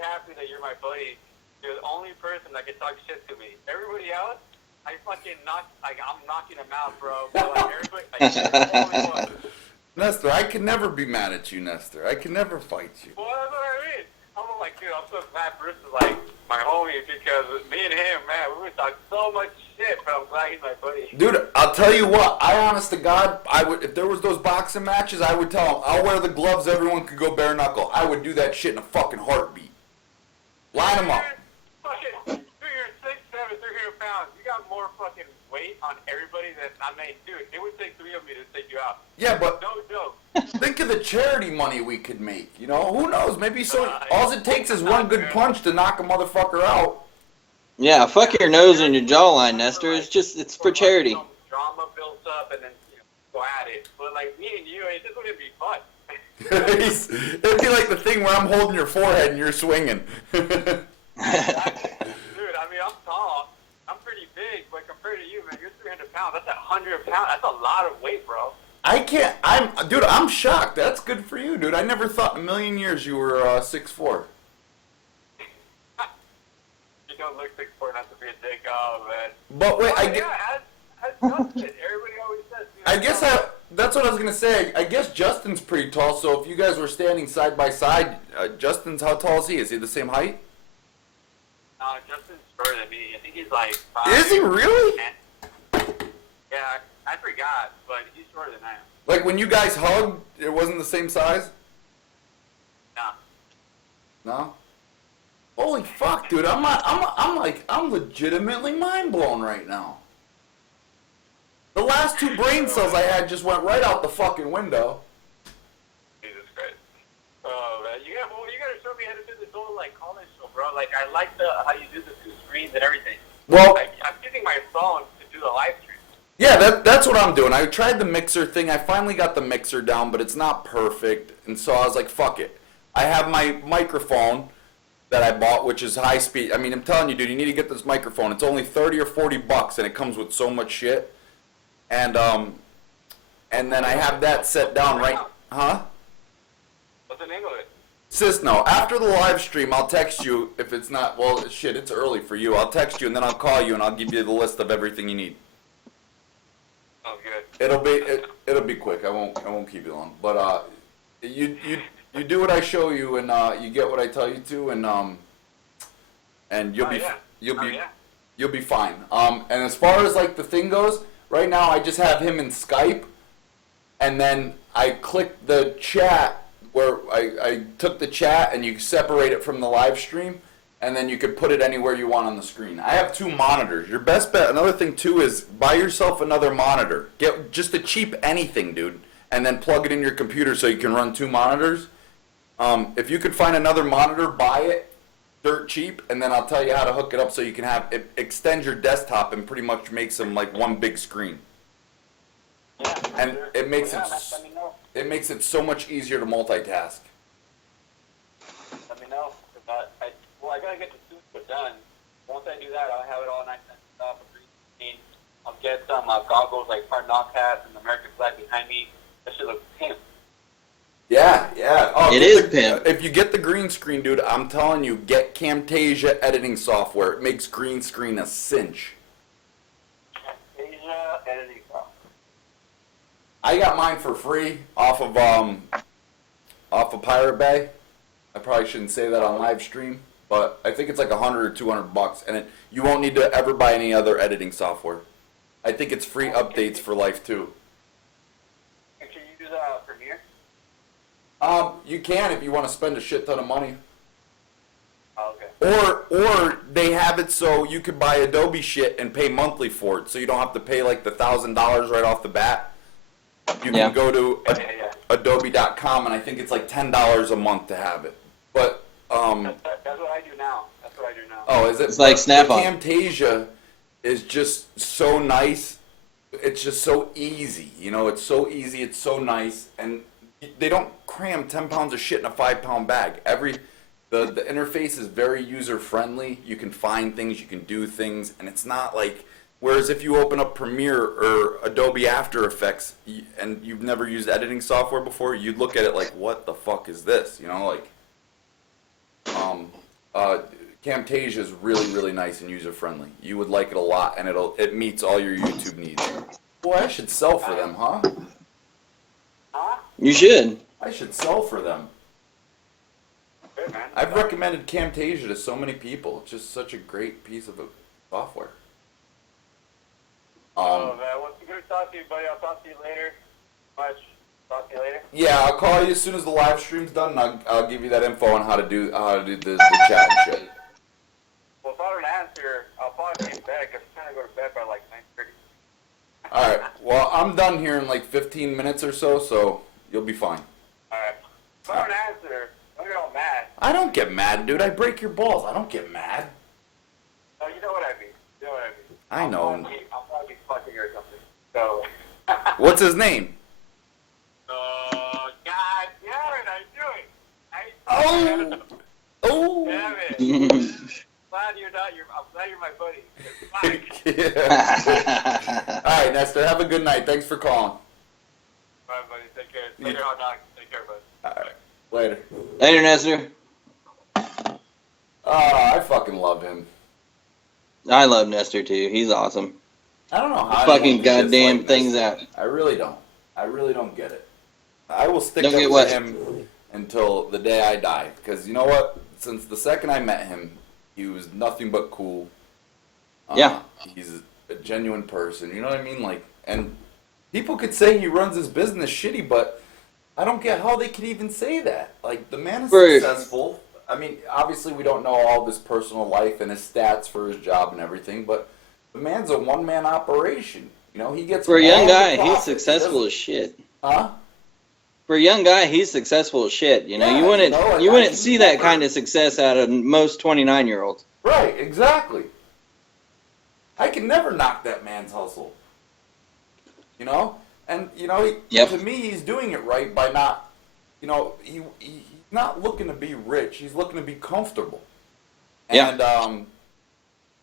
happy that you're my buddy. You're the only person that can talk shit to me. Everybody else, I'm knocking them out, bro. But like everybody, you're the only one. Nestor, I can never be mad at you, Nestor. I can never fight you. Well, that's what I mean. I'm like, dude, I'm also Matt Bruce is like my homie because me and him, man, we would talk so much shit, but I'm glad he's my buddy. Dude, I'll tell you what. I, honest to God, I would if there was those boxing matches, I would tell them I'll wear the gloves. Everyone could go bare knuckle. I would do that shit in a fucking heartbeat. Line them up. Fucking, dude, you're 6'7", 300 pounds. You got more fucking weight on everybody than I mean, dude. It would take 3 of me to take you out. Yeah, but No joke. think of the charity money we could make. You know, who knows? Maybe so. All it takes is one good punch to knock a motherfucker out. Yeah, fuck your nose and your jawline, Nestor. It's for charity. Some drama builds up and then go at it. But like me and you, it just wouldn't be fun. It'd be like the thing where I'm holding your forehead and you're swinging. Dude, I mean, I'm tall. I'm pretty big, but compared to you, man, you're 300 pounds. That's 100 pounds. That's a lot of weight, bro. Dude, I'm shocked. That's good for you, dude. I never thought in a million years you were 6'4". You don't look 6'4" not to be a dick, oh, man. But wait, as Justin, everybody always says. I guess that's what I was gonna say. I guess Justin's pretty tall. So if you guys were standing side by side, Justin's how tall is he? Is he the same height? No, Justin's shorter than me. I think he's like 5. Is he really? Yeah, I forgot, but he's shorter than I am. Like when you guys hugged, it wasn't the same size? No. No? Holy fuck, dude. I'm legitimately mind blown right now. The last 2 brain cells I had just went right out the fucking window. Jesus Christ. Oh, man. You gotta show me how to do this whole, like, college show, bro. Like, I like how you do the 2 screens and everything. Well, I'm using my phone to do the live stream. yeah, that's what I'm doing. I tried the mixer thing. I finally got the mixer down, but it's not perfect. And so I was like, fuck it. I have my microphone that I bought, which is high speed. I mean, I'm telling you, dude, you need to get this microphone. It's only 30 or 40 bucks, and it comes with so much shit. And then I have that set down right, huh? What's the name of it? Cisno, after the live stream, I'll text you if it's not, well, shit, it's early for you. I'll text you, and then I'll call you, and I'll give you the list of everything you need. Oh, good. It'll be quick. I won't keep you long. But you do what I show you, and you get what I tell you to, and you'll be fine. And as far as like the thing goes, right now I just have him in Skype, and then I click the chat where I took the chat, and you separate it from the live stream, and then you could put it anywhere you want on the screen. I have 2 monitors. Your best bet, another thing too, is buy yourself another monitor. Get just a cheap anything, dude, and then plug it in your computer so you can run 2 monitors. If you could find another monitor, buy it dirt cheap, and then I'll tell you how to hook it up so you can have it extend your desktop and pretty much makes them like one big screen. Yeah, And sure. it makes Let me know. it makes it so much easier to multitask. Let me know. I gotta get the studio done. Once I do that, I'll have it all nice and stuff. I'll get some goggles like hard knock hats and the American flag behind me. That should look pimp. Yeah. Oh, It is pimp. If you get the green screen, dude, I'm telling you, get Camtasia editing software. It makes green screen a cinch. Asia editing software. I got mine for free off of Pirate Bay. I probably shouldn't say that on live stream, but I think it's like $100 or $200, and you won't need to ever buy any other editing software. I think it's free updates for life too. Can you use Premiere? You can if you want to spend a shit ton of money. Oh, okay. Or they have it so you could buy Adobe shit and pay monthly for it, so you don't have to pay like the $1,000 right off the bat. You can go to Adobe.com, and I think it's like $10 a month to have it. But That's what I do now. oh, is it? It's like Snap-on. Camtasia is just so nice. It's just so easy. You know, it's so easy. It's so nice, and they don't cram 10 pounds of shit in a 5-pound bag. The interface is very user friendly. You can find things, you can do things, and it's not like. Whereas if you open up Premiere or Adobe After Effects and you've never used editing software before, you'd look at it like, what the fuck is this? You know, like, Camtasia is really, really nice and user friendly. You would like it a lot, and it meets all your YouTube needs. Boy, I should sell for them, huh? You should. I should sell for them. Good. good, man. I've recommended Camtasia to so many people. It's just such a great piece of software. Oh, man. Well, it's good to talk to you, buddy. I'll talk to you later. Much. Talk to you later. Yeah, I'll call you as soon as the live stream's done, and I'll give you that info on how to do the chat and shit. Well, if I don't answer, I'll probably be in bed because I'm trying to go to bed by like 9:30. All right. Well, I'm done here in like 15 minutes or so, so you'll be fine. All right. If I don't answer, don't get all mad. I don't get mad, dude. I break your balls. I don't get mad. Oh, you know what I mean. You know what I mean. I know. I'll probably be fucking or something. So. What's his name? God damn it, I knew it. Oh! Damn it. I'm glad you're my buddy. Yeah. All right, Nestor. Have a good night. Thanks for calling. All right, buddy. Take care. Later, hot dog. Take care, bud. All right. Later. Later, Nestor. I fucking love him. I love Nestor too. He's awesome. I don't know how. Fucking goddamn things out. I really don't. I really don't get it. I will stick Don't up get with what? him until the day I die. Because you know what? Since the second I met him, he was nothing but cool. Yeah. He's a genuine person. You know what I mean? Like, and people could say he runs his business shitty, but I don't get how they could even say that. Like, the man is successful. I mean, obviously we don't know all of his personal life and his stats for his job and everything, but the man's a one-man operation. You know, he gets For a young all the guy, he's profit. successful as shit. Huh? For a young guy, he's successful as shit. You know, Yeah, you wouldn't you know, like, you wouldn't I- see that kind of success out of most 29-year-olds. Right, exactly. I can never knock that man's hustle. You know? And, you know, Yep. to me, he's doing it right by not, you know, he's not looking to be rich. He's looking to be comfortable. Yeah. And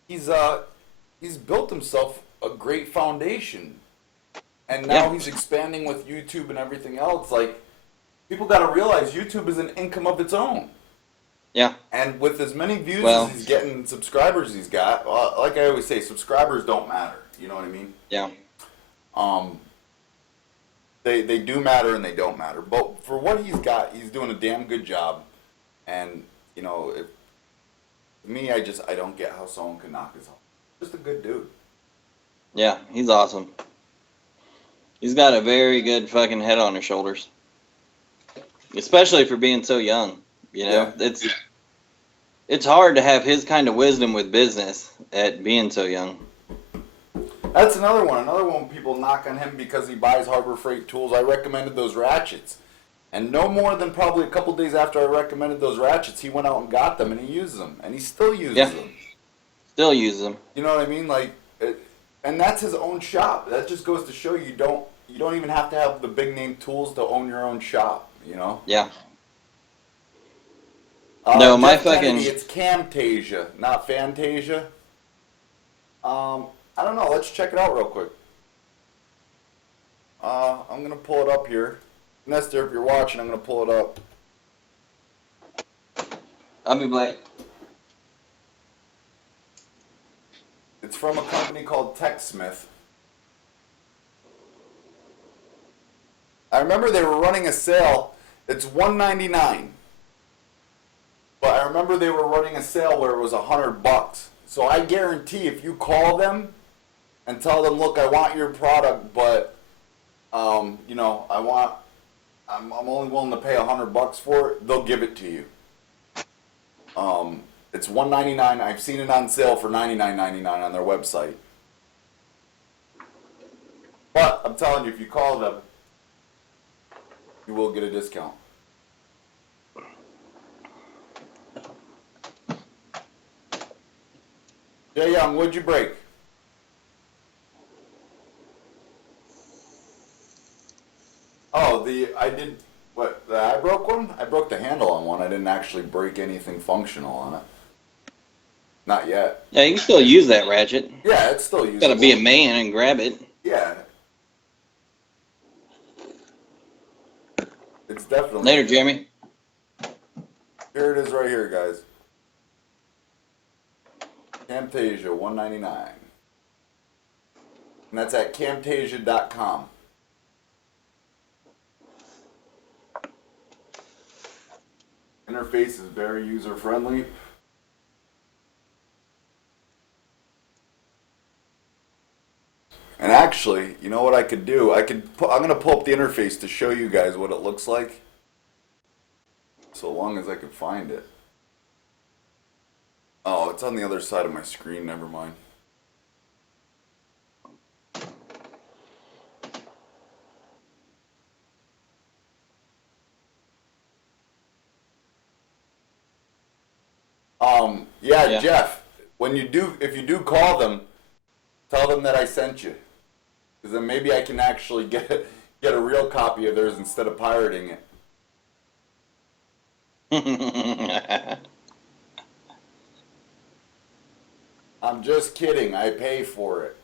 he's built himself a great foundation. And now Yeah. he's expanding with YouTube and everything else. Like, people got to realize YouTube is an income of its own. Yeah. And with as many views Well- as he's getting, subscribers he's got, like I always say, subscribers don't matter. You know what I mean? Yeah. They do matter and they don't matter. But for what he's got, he's doing a damn good job. And, you know, to me, I don't get how someone can knock his home. Just a good dude. Yeah, he's awesome. He's got a very good fucking head on his shoulders. Especially for being so young. You know, it's hard to have his kind of wisdom with business at being so young. That's another one. Another one people knock on him because he buys Harbor Freight tools. I recommended those ratchets. And no more than probably a couple days after I recommended those ratchets, he went out and got them and he used them. And he still uses them. Still use them. You know what I mean? Like, and that's his own shop. That just goes to show you don't even have to have the big name tools to own your own shop. You know? Yeah. No, my Jeff Kennedy, fucking... it's Camtasia, not Fantasia. I don't know. Let's check it out real quick. I'm gonna pull it up here. Nestor, if you're watching, I'm gonna pull it up. I'll be black. It's from a company called TechSmith. I remember they were running a sale. It's $199. But I remember they were running a sale where it was $100. So I guarantee if you call them and tell them, look, I want your product, but you know, I'm only willing to pay $100 for it, they'll give it to you. It's $199. I've seen it on sale for $99.99 on their website. But I'm telling you, if you call them, you will get a discount. Jay Young, what'd you break? Oh, I broke one? I broke the handle on one. I didn't actually break anything functional on it. Not yet. Yeah, you can still use that ratchet. Yeah, it's still usable. Gotta be a man and grab it. Yeah. It's definitely... Later, Jeremy. Here it is right here, guys. Camtasia, $199. And that's at camtasia.com. Interface is very user friendly. And actually, you know what I could do? I'm gonna pull up the interface to show you guys what it looks like. So long as I can find it. Oh, it's on the other side of my screen. Never mind. Yeah, Jeff. If you do call them, tell them that I sent you, because then maybe I can actually get a real copy of theirs instead of pirating it. I'm just kidding. I pay for it.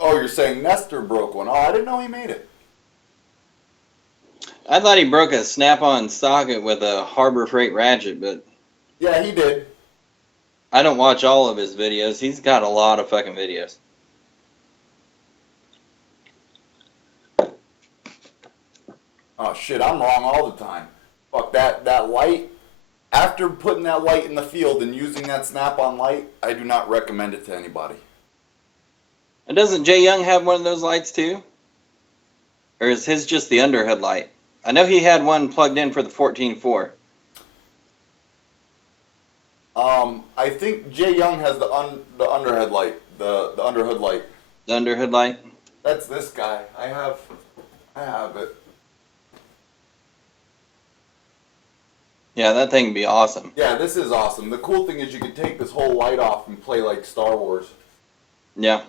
Oh, you're saying Nestor broke one. Oh, I didn't know he made it. I thought he broke a snap-on socket with a Harbor Freight ratchet, but yeah, he did. I don't watch all of his videos. He's got a lot of fucking videos. Oh shit, I'm wrong all the time. Fuck that light. After putting that light in the field and using that snap-on light, I do not recommend it to anybody. And doesn't Jay Young have one of those lights too? Or is his just the underhood light? I know he had one plugged in for the 14.4. I think Jay Young has the underhead light, the underhood light. The underhood light? That's this guy. I have it. Yeah, that thing would be awesome. Yeah, this is awesome. The cool thing is you can take this whole light off and play like Star Wars. Yeah.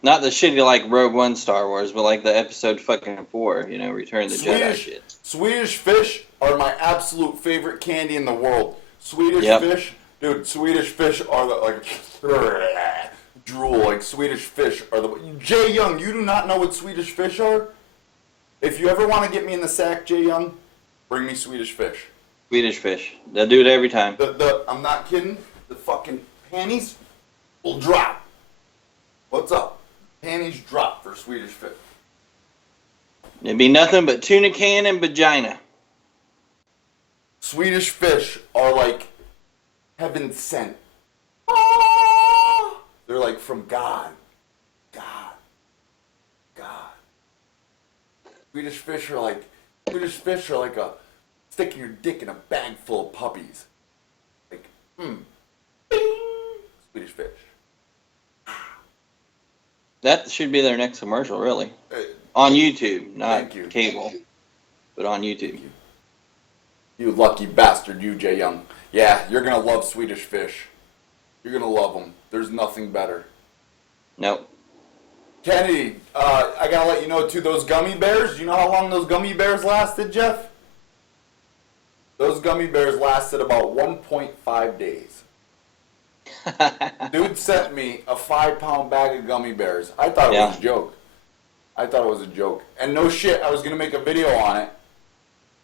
Not the shitty like Rogue One Star Wars, but like the episode fucking 4, you know, Return of the Jedi shit. Swedish fish are my absolute favorite candy in the world. Swedish fish, dude, Swedish fish are the, like, drool, like Swedish fish are the, Jay Young, you do not know what Swedish fish are? If you ever want to get me in the sack, Jay Young, bring me Swedish fish. Swedish fish. They'll do it every time. I'm not kidding. The fucking panties will drop. What's up? Panties drop for Swedish fish. It'd be nothing but tuna can and vagina. Swedish fish are like heaven sent. Ah! They're like from God. God. Swedish fish are like a sticking your dick in a bag full of puppies. Like, bing! Swedish fish. That should be their next commercial, really. On YouTube, not cable, but on YouTube. You lucky bastard, you, Jay Young. Yeah, you're gonna love Swedish fish. You're gonna love them. There's nothing better. Nope. Kennedy, I gotta let you know too, those gummy bears, you know how long those gummy bears lasted, Jeff? Those gummy bears lasted about 1.5 days. Dude sent me a 5-pound bag of gummy bears. I thought it was a joke. And no shit, I was gonna make a video on it,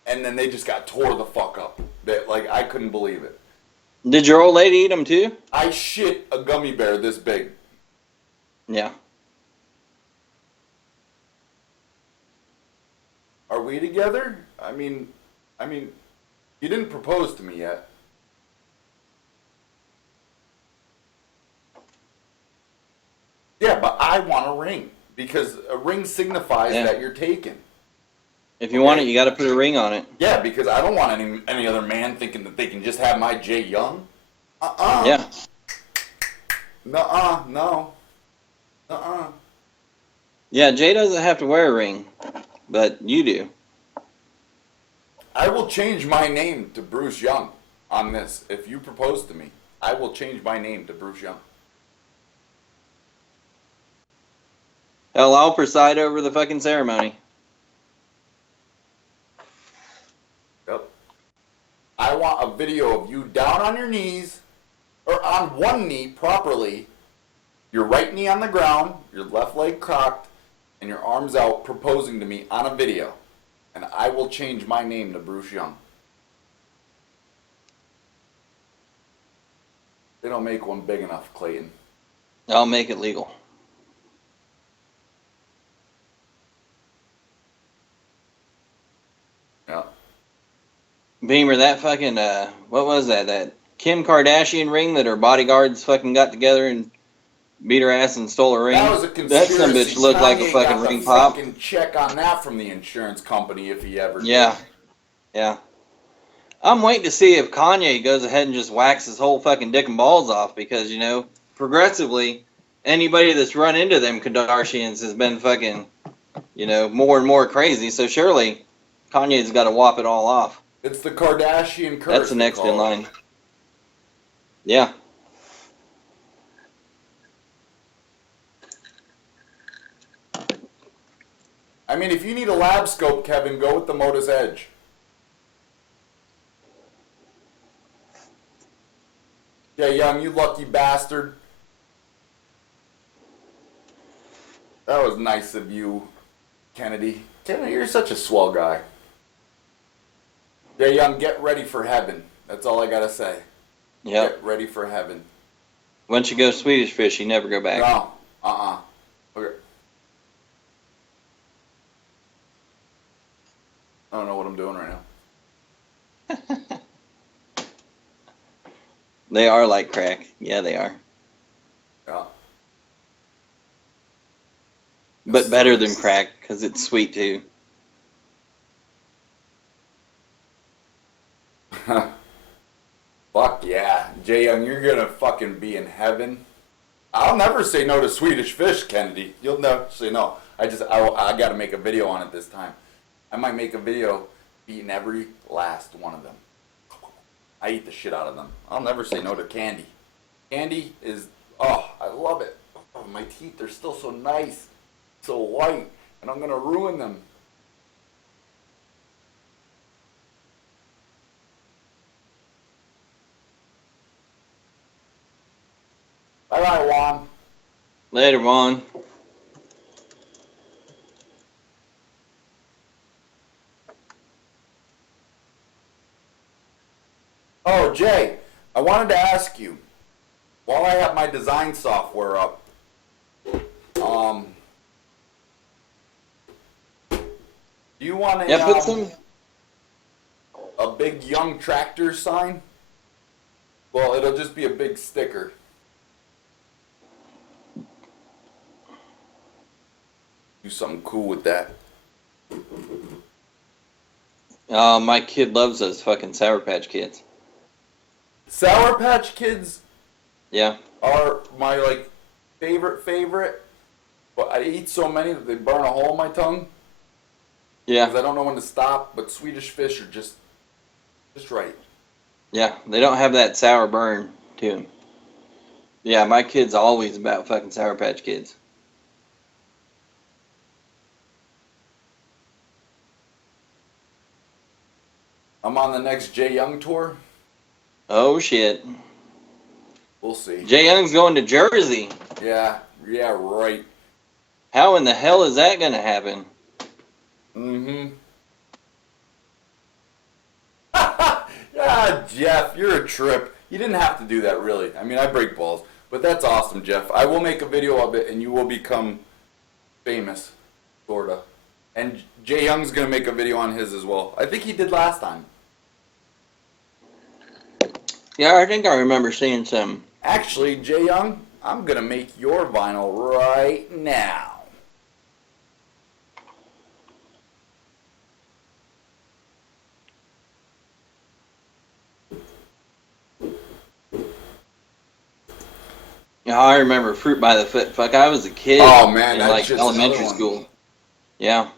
and then they just got tore the fuck up. Like, I couldn't believe it. Did your old lady eat them too? I shit a gummy bear this big. Yeah. Are we together? I mean, you didn't propose to me yet. Yeah, but I want a ring, because a ring signifies that you're taken. If you want it, you got to put a ring on it. Yeah, because I don't want any other man thinking that they can just have my Jay Young. Yeah. No. Yeah, Jay doesn't have to wear a ring, but you do. I will change my name to Bruce Young on this. If you propose to me, I will change my name to Bruce Young. Hell, I'll preside over the fucking ceremony. Yep. I want a video of you down on your knees, or on one knee properly, your right knee on the ground, your left leg cocked, and your arms out proposing to me on a video. and I will change my name to Bruce Young. They don't make one big enough, Clayton. I'll make it legal. Yeah. Beamer, that fucking, what was that? That Kim Kardashian ring that her bodyguards fucking got together and beat her ass and stole her ring? That was a conspiracy. That some bitch looked like a Kanye fucking got ring the pop. fucking check on that from the insurance company if he ever Yeah. did. Yeah. I'm waiting to see if Kanye goes ahead and just whacks his whole fucking dick and balls off because, you know, progressively, anybody that's run into them Kardashians has been fucking, you know, more and more crazy. So surely Kanye's got to whop it all off. It's the Kardashian curse. That's the next in line. Yeah. I mean, if you need a lab scope, Kevin, go with the Motus Edge. Yeah, Young, you lucky bastard. That was nice of you, Kennedy. Kennedy, you're such a swell guy. Yeah, Young, get ready for heaven. That's all I gotta say. Yep. Get ready for heaven. Once you go Swedish fish, you never go back. No. Okay. I don't know what I'm doing right now. They are like crack. Yeah, they are. Yeah. But better than crack because it's sweet too. Fuck yeah. Jay Young, you're gonna fucking be in heaven. I'll never say no to Swedish fish, Kennedy. You'll never say no. I gotta make a video on it this time. I might make a video eating every last one of them. I eat the shit out of them. I'll never say no to candy. Candy is, oh, I love it. Oh, my teeth are still so nice, so white, and I'm gonna ruin them. Bye-bye, Juan. Later, Juan. Oh, Jay, I wanted to ask you, while I have my design software up, do you want a big Young Tractor sign? Well, it'll just be a big sticker. Do something cool with that. My kid loves those fucking Sour Patch Kids. Sour Patch Kids Yeah. are my, like, favorite, but I eat so many that they burn a hole in my tongue. Yeah. Because I don't know when to stop, but Swedish fish are just right. Yeah. They don't have that sour burn to them. Yeah, my kid's always about fucking Sour Patch Kids. I'm on the next Jay Young tour. Oh, shit. We'll see. Jay Young's going to Jersey. Yeah, right. How in the hell is that going to happen? Mm-hmm. Yeah, Jeff, you're a trip. You didn't have to do that, really. I mean, I break balls. But that's awesome, Jeff. I will make a video of it, and you will become famous, sorta. And Jay Young's going to make a video on his as well. I think he did last time. Yeah, I think I remember seeing some. Actually, Jay Young, I'm going to make your vinyl right now. Yeah, I remember Fruit by the Foot. Fuck, I was a kid. Oh, man, in that's like just elementary another one. school. Yeah.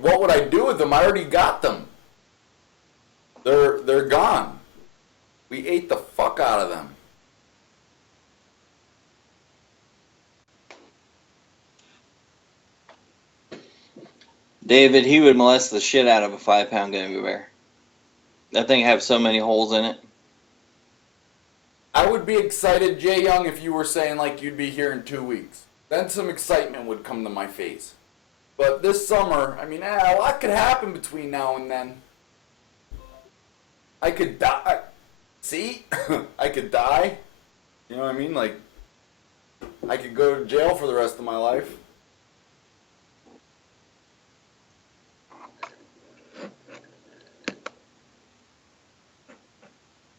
What would I do with them? I already got them. They're gone. We ate the fuck out of them. David, he would molest the shit out of a 5-pound gummy bear. That thing have so many holes in it. I would be excited, Jay Young, if you were saying like you'd be here in 2 weeks. Then some excitement would come to my face. But this summer, I mean, a lot could happen between now and then. I could die. See? I could die. You know what I mean? Like, I could go to jail for the rest of my life.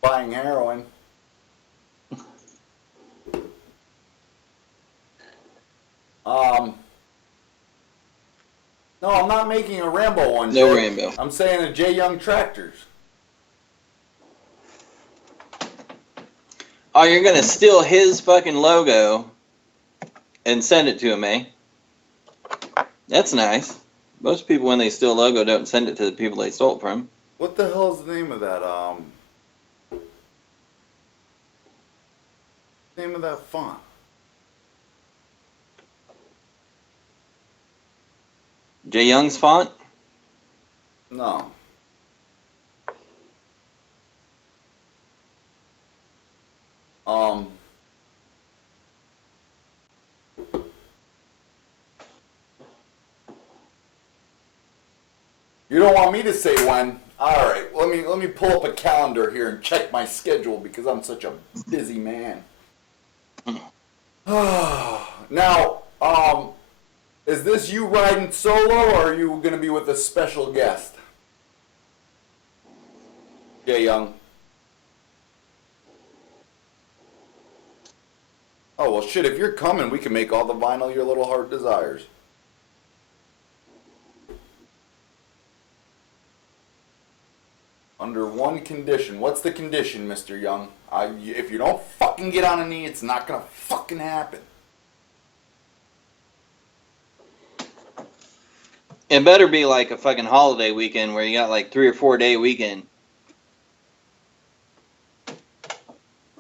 Buying heroin. No, I'm not making a Rambo one. No Jay. Rambo. I'm saying a J. Young Tractors. Oh, you're gonna steal his fucking logo and send it to him, eh? That's nice. Most people, when they steal a logo, don't send it to the people they stole it from. What the hell is the name of that? Name of that font? J. Young's font? No. You don't want me to say when? All right, let me pull up a calendar here and check my schedule because I'm such a busy man. Now, is this you riding solo or are you going to be with a special guest? Jay Young. Oh, well, shit, if you're coming, we can make all the vinyl your little heart desires. Under one condition. What's the condition, Mr. Young? If you don't fucking get on a knee, it's not gonna fucking happen. It better be like a fucking holiday weekend where you got like 3 or 4 day weekend.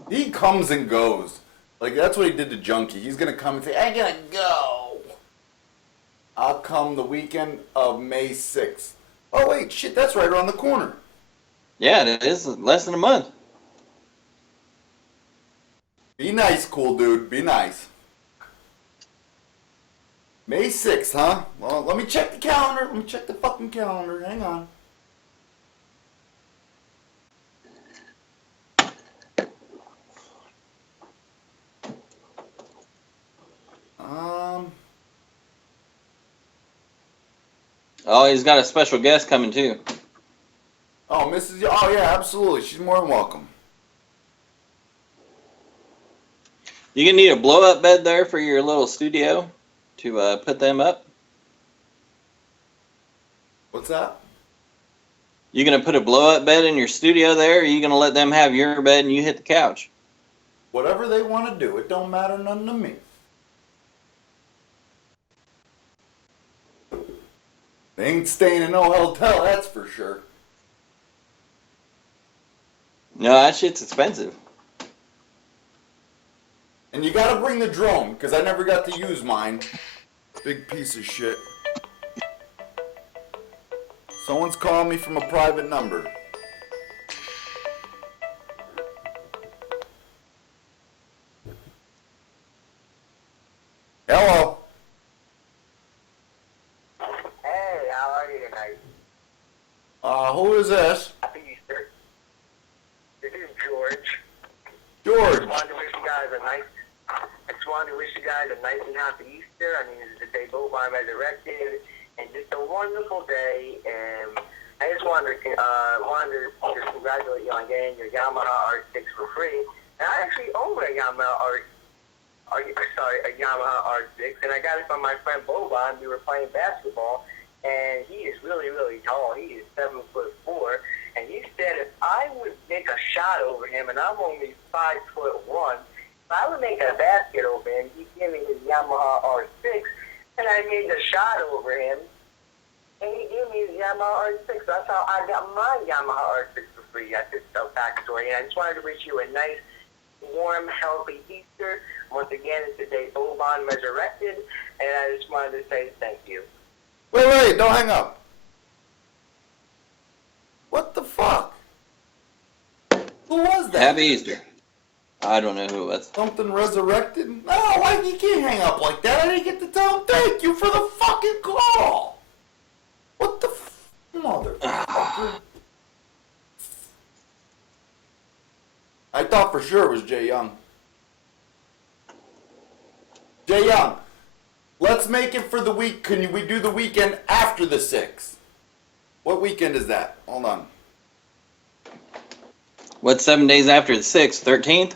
He comes and goes. Like, that's what he did to Junkie. He's gonna come and say, I gotta go. I'll come the weekend of May 6th. Oh, wait, shit, that's right around the corner. Yeah, it is less than a month. Be nice, cool dude. Be nice. May 6th, huh? Well, let me check the calendar. Let me check the fucking calendar. Hang on. Oh, he's got a special guest coming too. Oh, Mrs. Oh, yeah, absolutely. She's more than welcome. You gonna need a blow-up bed there for your little studio to put them up? What's that? You gonna put a blow-up bed in your studio there, or are you gonna let them have your bed and you hit the couch? Whatever they want to do. It don't matter none to me. They ain't staying in no hotel, that's for sure. No, that shit's expensive. And you gotta bring the drone, because I never got to use mine. Big piece of shit. Someone's calling me from a private number. Hello. Hey, how are you tonight? Who is this? Happy Easter. This is George. George. I just wanted to wish you guys a nice and happy Easter. I mean, it's the day Bovine resurrected, and just a wonderful day. And I just wanted to just congratulate you on getting your Yamaha R6 for free. And I actually own a Yamaha R6, and I got it from my friend Bovine. We were playing basketball, and he is really, really tall. He is 7'4", and he said if I would make a shot over him, and I'm only 5'1", if I would make a basket over him, he'd give me his Yamaha R6, and I made the shot over him, and he gave me his Yamaha R6. That's how I got my Yamaha R6 for free. That's just a backstory, and I just wanted to wish you a nice, warm, healthy Easter. Once again, it's the day Bovine resurrected, and I just wanted to say thank you. Wait, don't hang up. What the fuck? Who was that? Happy Easter. I don't know who it was. Something resurrected? No, like you can't hang up like that. I didn't get to tell him thank you for the fucking call. What the motherfucker? I thought for sure it was Jay Young. Jay Young, let's make it for the week. Can we do the weekend after the 6th? What weekend is that? Hold on. What's 7 days after the 6th? 13th?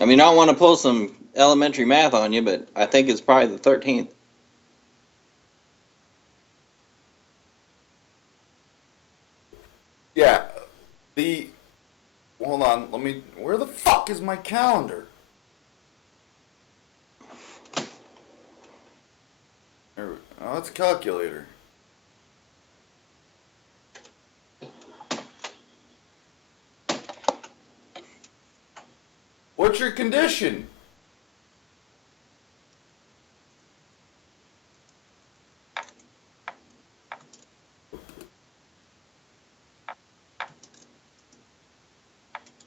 I mean, I don't want to pull some elementary math on you, but I think it's probably the 13th. Yeah, hold on, where the fuck is my calendar? Oh, it's a calculator. What's your condition?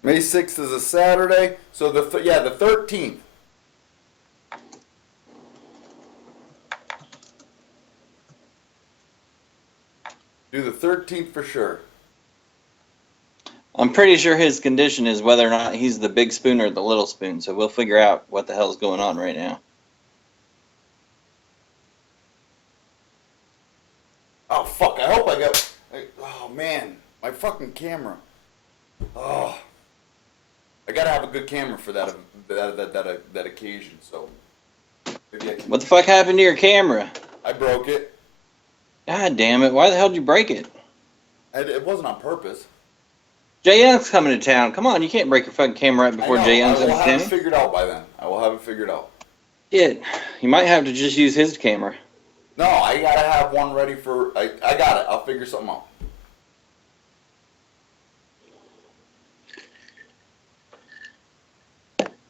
May 6th is a Saturday, so the 13th. Do the 13th for sure. I'm pretty sure his condition is whether or not he's the big spoon or the little spoon, so we'll figure out what the hell's going on right now. Oh fuck! I hope I got. Oh man, my fucking camera. Oh, I gotta have a good camera for that occasion. So maybe I can. What the fuck happened to your camera? I broke it. God damn it! Why the hell did you break it? It wasn't on purpose. Jay Young's coming to town. Come on, you can't break your fucking camera right before Jay Young I will comes to have it town. figured out by then. I will have it figured out. Yeah, you might have to just use his camera. No, I gotta have one ready for. I got it. I'll figure something out.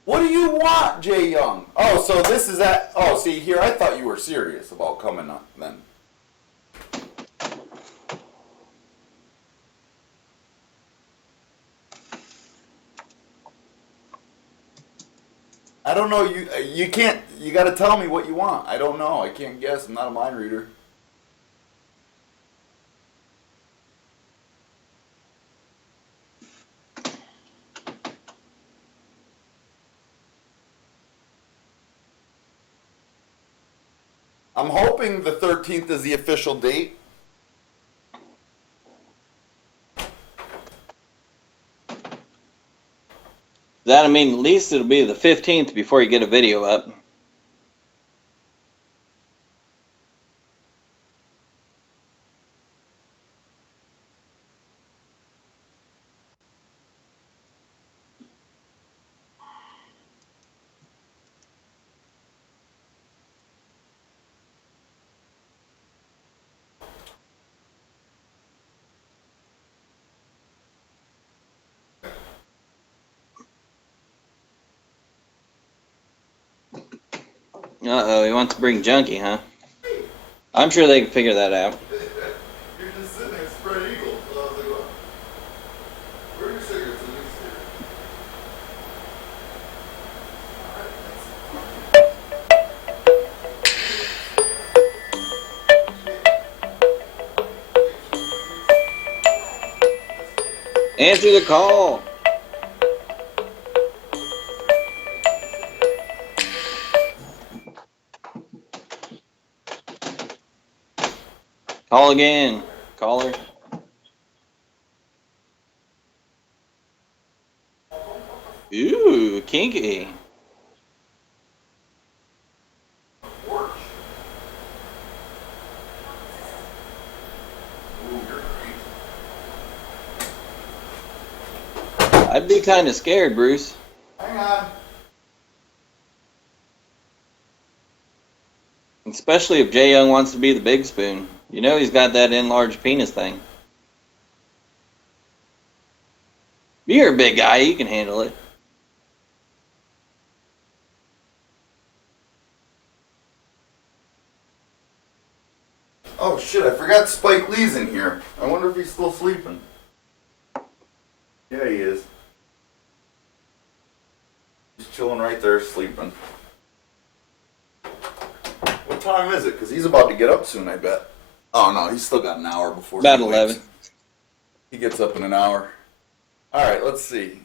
What do you want, Jay Young? Oh, so this is that. Oh, see here, I thought you were serious about coming up then. I don't know. You can't. You got to tell me what you want. I don't know. I can't guess. I'm not a mind reader. I'm hoping the 13th is the official date. That, I mean, at least it'll be the 15th before you get a video up. Uh-oh, he wants to bring Junkie, huh? I'm sure they can figure that out. You're just sitting there spread eagle. So I was like, well, where are your cigarettes? Answer the call. Call again. Caller. Ooh, kinky. I'd be kind of scared, Bruce. Hang on. Especially if Jay Young wants to be the big spoon. You know he's got that enlarged penis thing. You're a big guy, you can handle it. Oh shit, I forgot Spike Lee's in here. I wonder if he's still sleeping. Yeah, he is. He's chilling right there, sleeping. What time is it? Because he's about to get up soon, I bet. Oh no, he's still got an hour before About he 11. wakes. He gets up in an hour. Alright, let's see.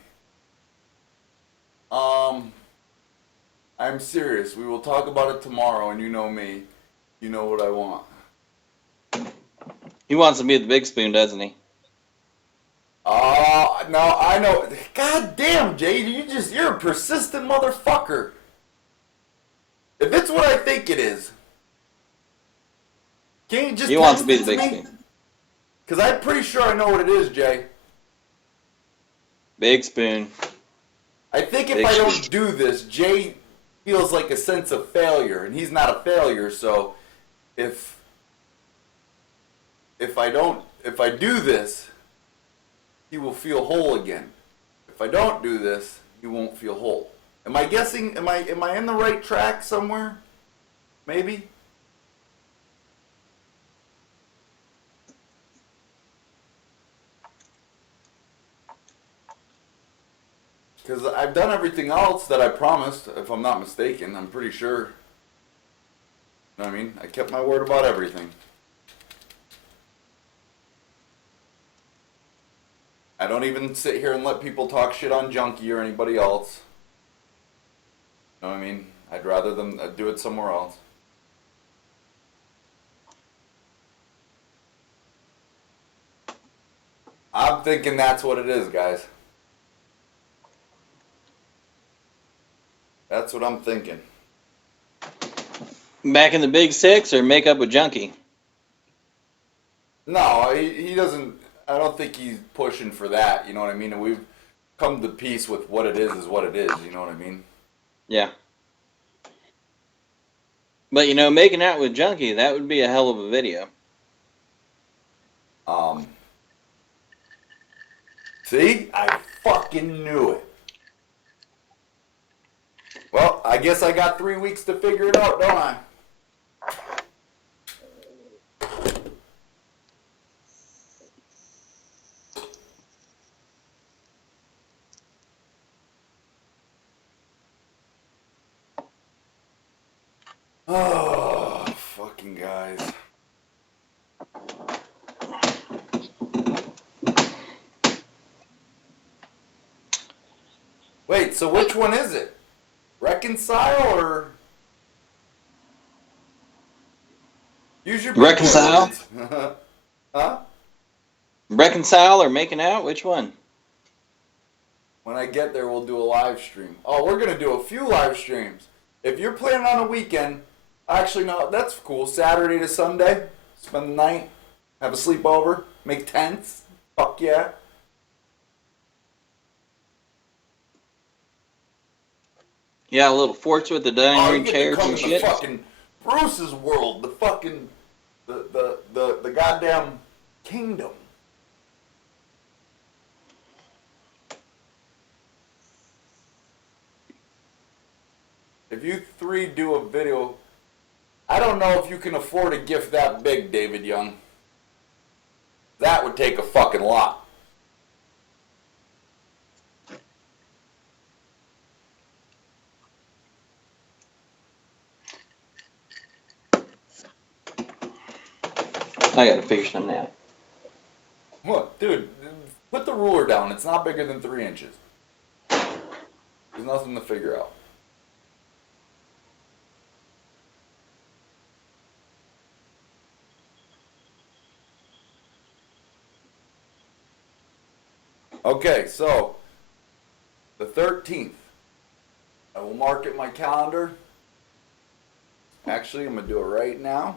I'm serious. We will talk about it tomorrow, and you know me. You know what I want. He wants to be the big spoon, doesn't he? No, I know. God damn, Jay, you're a persistent motherfucker. If it's what I think it is, can you just He wants to be text the it big me? spoon. Because I'm pretty sure I know what it is, Jay. Big spoon. I think if Big I don't spoon. do this, Jay feels like a sense of failure, and he's not a failure, so if I do this, he will feel whole again. If I don't do this, he won't feel whole. Am I guessing? Am I in the right track somewhere? Maybe. Because I've done everything else that I promised, if I'm not mistaken. I'm pretty sure. You know what I mean? I kept my word about everything. I don't even sit here and let people talk shit on Junkie or anybody else. You know what I mean? I'd rather them do it somewhere else. I'm thinking that's what it is, guys. That's what I'm thinking. Back in the Big Six or make up with Junkie? No, he doesn't. I don't think he's pushing for that. You know what I mean? And we've come to peace with what it is what it is. You know what I mean? Yeah. But, you know, making out with Junkie, that would be a hell of a video. See? I fucking knew it. Well, I guess I got 3 weeks to figure it out, don't I? Oh, fucking guys. Wait, so which one is it? Reconcile or... Use your big boy Reconcile? words. Huh? Reconcile or making out? Which one? When I get there, we'll do a live stream. Oh, we're going to do a few live streams. If you're planning on a weekend, actually, no, that's cool. Saturday to Sunday, spend the night, have a sleepover, make tents. Fuck yeah. Yeah, a little forts with the dining Oh, room you get to chairs come and to the shit. fucking Bruce's world, the fucking, the goddamn kingdom. If you three do a video, I don't know if you can afford a gift that big, David Young. That would take a fucking lot. I gotta figure something out. What? Dude, put the ruler down. It's not bigger than 3 inches. There's nothing to figure out. Okay, so the 13th. I will mark it in my calendar. Actually, I'm going to do it right now.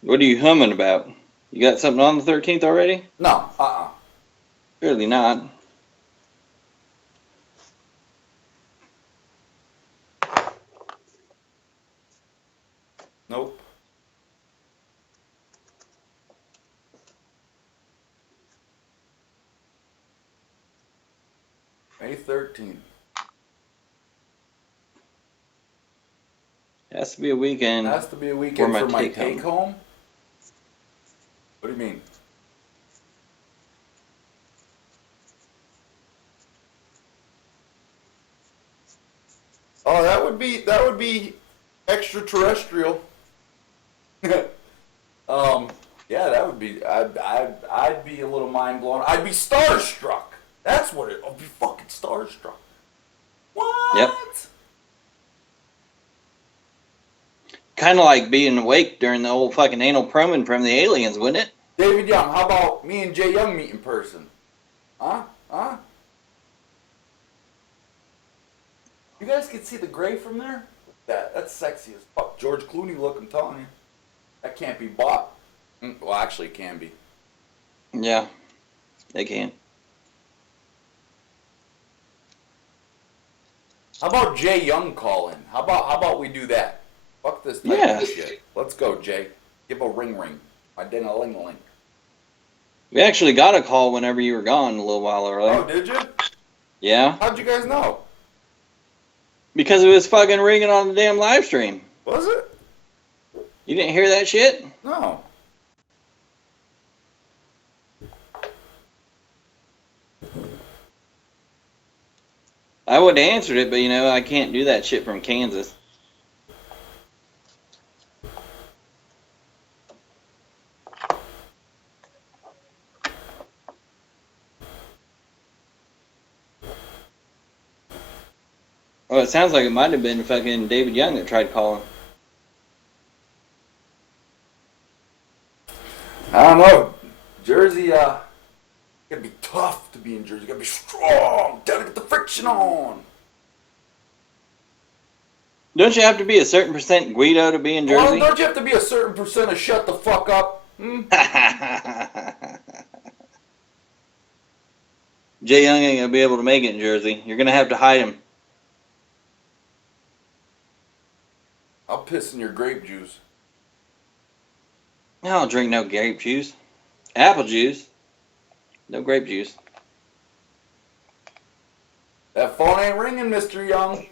What are you humming about? You got something on the 13th already? No, Surely not. Nope. May 13th. Has to be a weekend. Has to be a weekend my for my take home. take home? What do you mean? Oh, that would be extraterrestrial. Yeah, that would be. I'd be a little mind blown. I'd be starstruck. That's what it. I'd be fucking starstruck. What? Yep. Kind of like being awake during the old fucking anal probing from the aliens, wouldn't it? David Young, how about me and Jay Young meet in person? Huh? You guys can see the gray from there? That's sexy as fuck. George Clooney look, I'm telling you. That can't be bought. Well, actually, it can be. Yeah, they can. How about Jay Young calling? How about we do that? Fuck this type of shit. Let's go, Jay. Give a ring. My ding-a-ling-a-ling. We actually got a call whenever you were gone a little while earlier. Oh, did you? Yeah. How'd you guys know? Because it was fucking ringing on the damn live stream. Was it? You didn't hear that shit? No. I would have answered it, but you know, I can't do that shit from Kansas. Oh, it sounds like it might have been fucking David Young that tried calling. I don't know. Jersey, gotta be tough to be in Jersey. Gotta be strong. Gotta get the friction on. Don't you have to be a certain percent Guido to be in Well, Jersey? don't you have to be a certain percent of shut the fuck up? Jay Young ain't gonna be able to make it in Jersey. You're gonna have to hide him. I'll piss in your grape juice. I don't drink no grape juice. Apple juice. No grape juice. That phone ain't ringing, Mr. Young.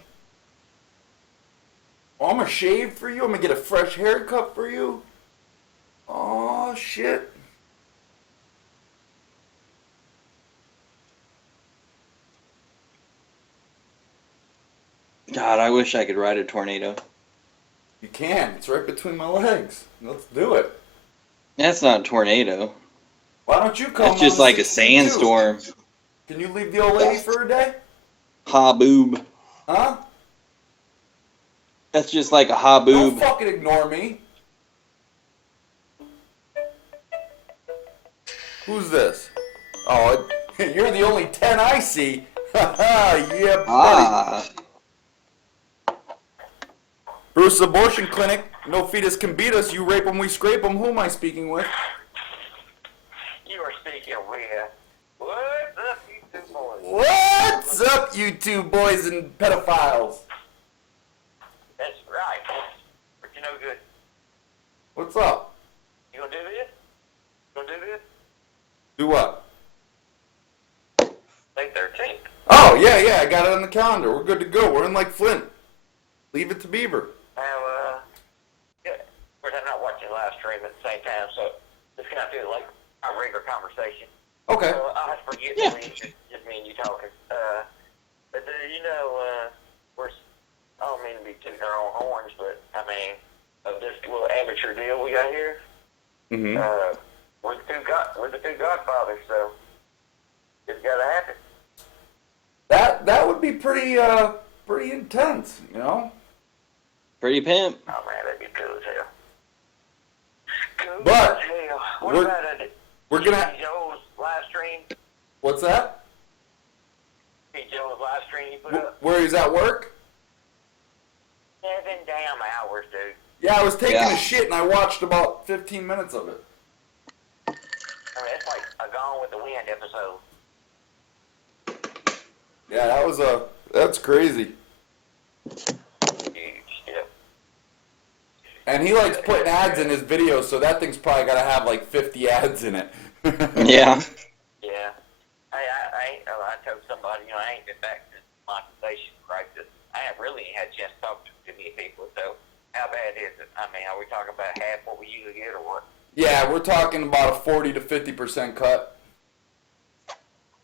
Oh, I'm gonna shave for you. I'm gonna get a fresh haircut for you. Oh, shit. God, I wish I could ride a tornado. You can. It's right between my legs. Let's do it. That's not a tornado. Why don't you come? That's just on like a 62? sandstorm. Can you leave the old lady for a day? Ha boob. Huh? That's just like a ha Don't boob. fucking ignore me. Who's this? Oh, you're the only 10 I see. Yeah, buddy. Ah. Bruce Abortion Clinic. No fetus can beat us. You rape them, we scrape them. Who am I speaking with? You are speaking with. What's up, you two boys? What's up, you two boys and pedophiles? That's right. But you know good. What's up? You gonna do this? You gonna do this? Do what? May 13th. Oh, yeah, I got it on the calendar. We're good to go. We're in like Flint. Leave it to Beaver. Now, yeah. Of course, I'm not watching live stream at the same time, so just gonna have to do like a regular conversation. Okay. So I'll have to forget Yeah. when it's just me and you talking. But you know, I don't mean to be tooting our own horns, but I mean, of this little amateur deal we got here, Mm-hmm. we're the two godfathers, so it's gotta happen. That would be pretty intense, you know? Pretty pimp. Oh man, that'd be cool as hell. Cool But as hell. What we're- about we're gonna- see Joe's live stream? What's that? See Joe's live stream he put up? Where he's at work? 7 damn hours, dude. Yeah, I was taking Yeah. a shit and I watched about 15 minutes of it. I mean, it's like a Gone with the Wind episode. Yeah, that's crazy. Huge, yep. And he likes putting ads in his videos, so that thing's probably gotta have like 50 ads in it. Yeah. Yeah. I told somebody, I ain't been back you had a chance to talk to many people. So how bad is it? I mean, are we talking about half what we usually get or what? Yeah, we're talking about a 40 to 50% cut.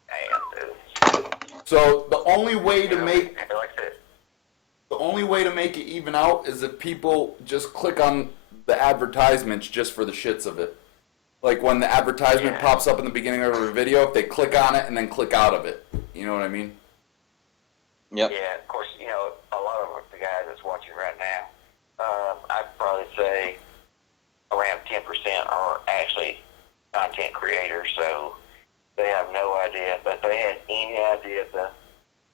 Damn, dude. So the only way to make Like I said, the only way to make it even out is if people just click on the advertisements just for the shits of it. Like when the advertisement pops up in the beginning of a video, if they click on it and then click out of it. You know what I mean? Yep. yeah, of course, you know, a lot of the guys that's watching right now, I'd probably say around 10% are actually content creators, so they have no idea. But if they had any idea of the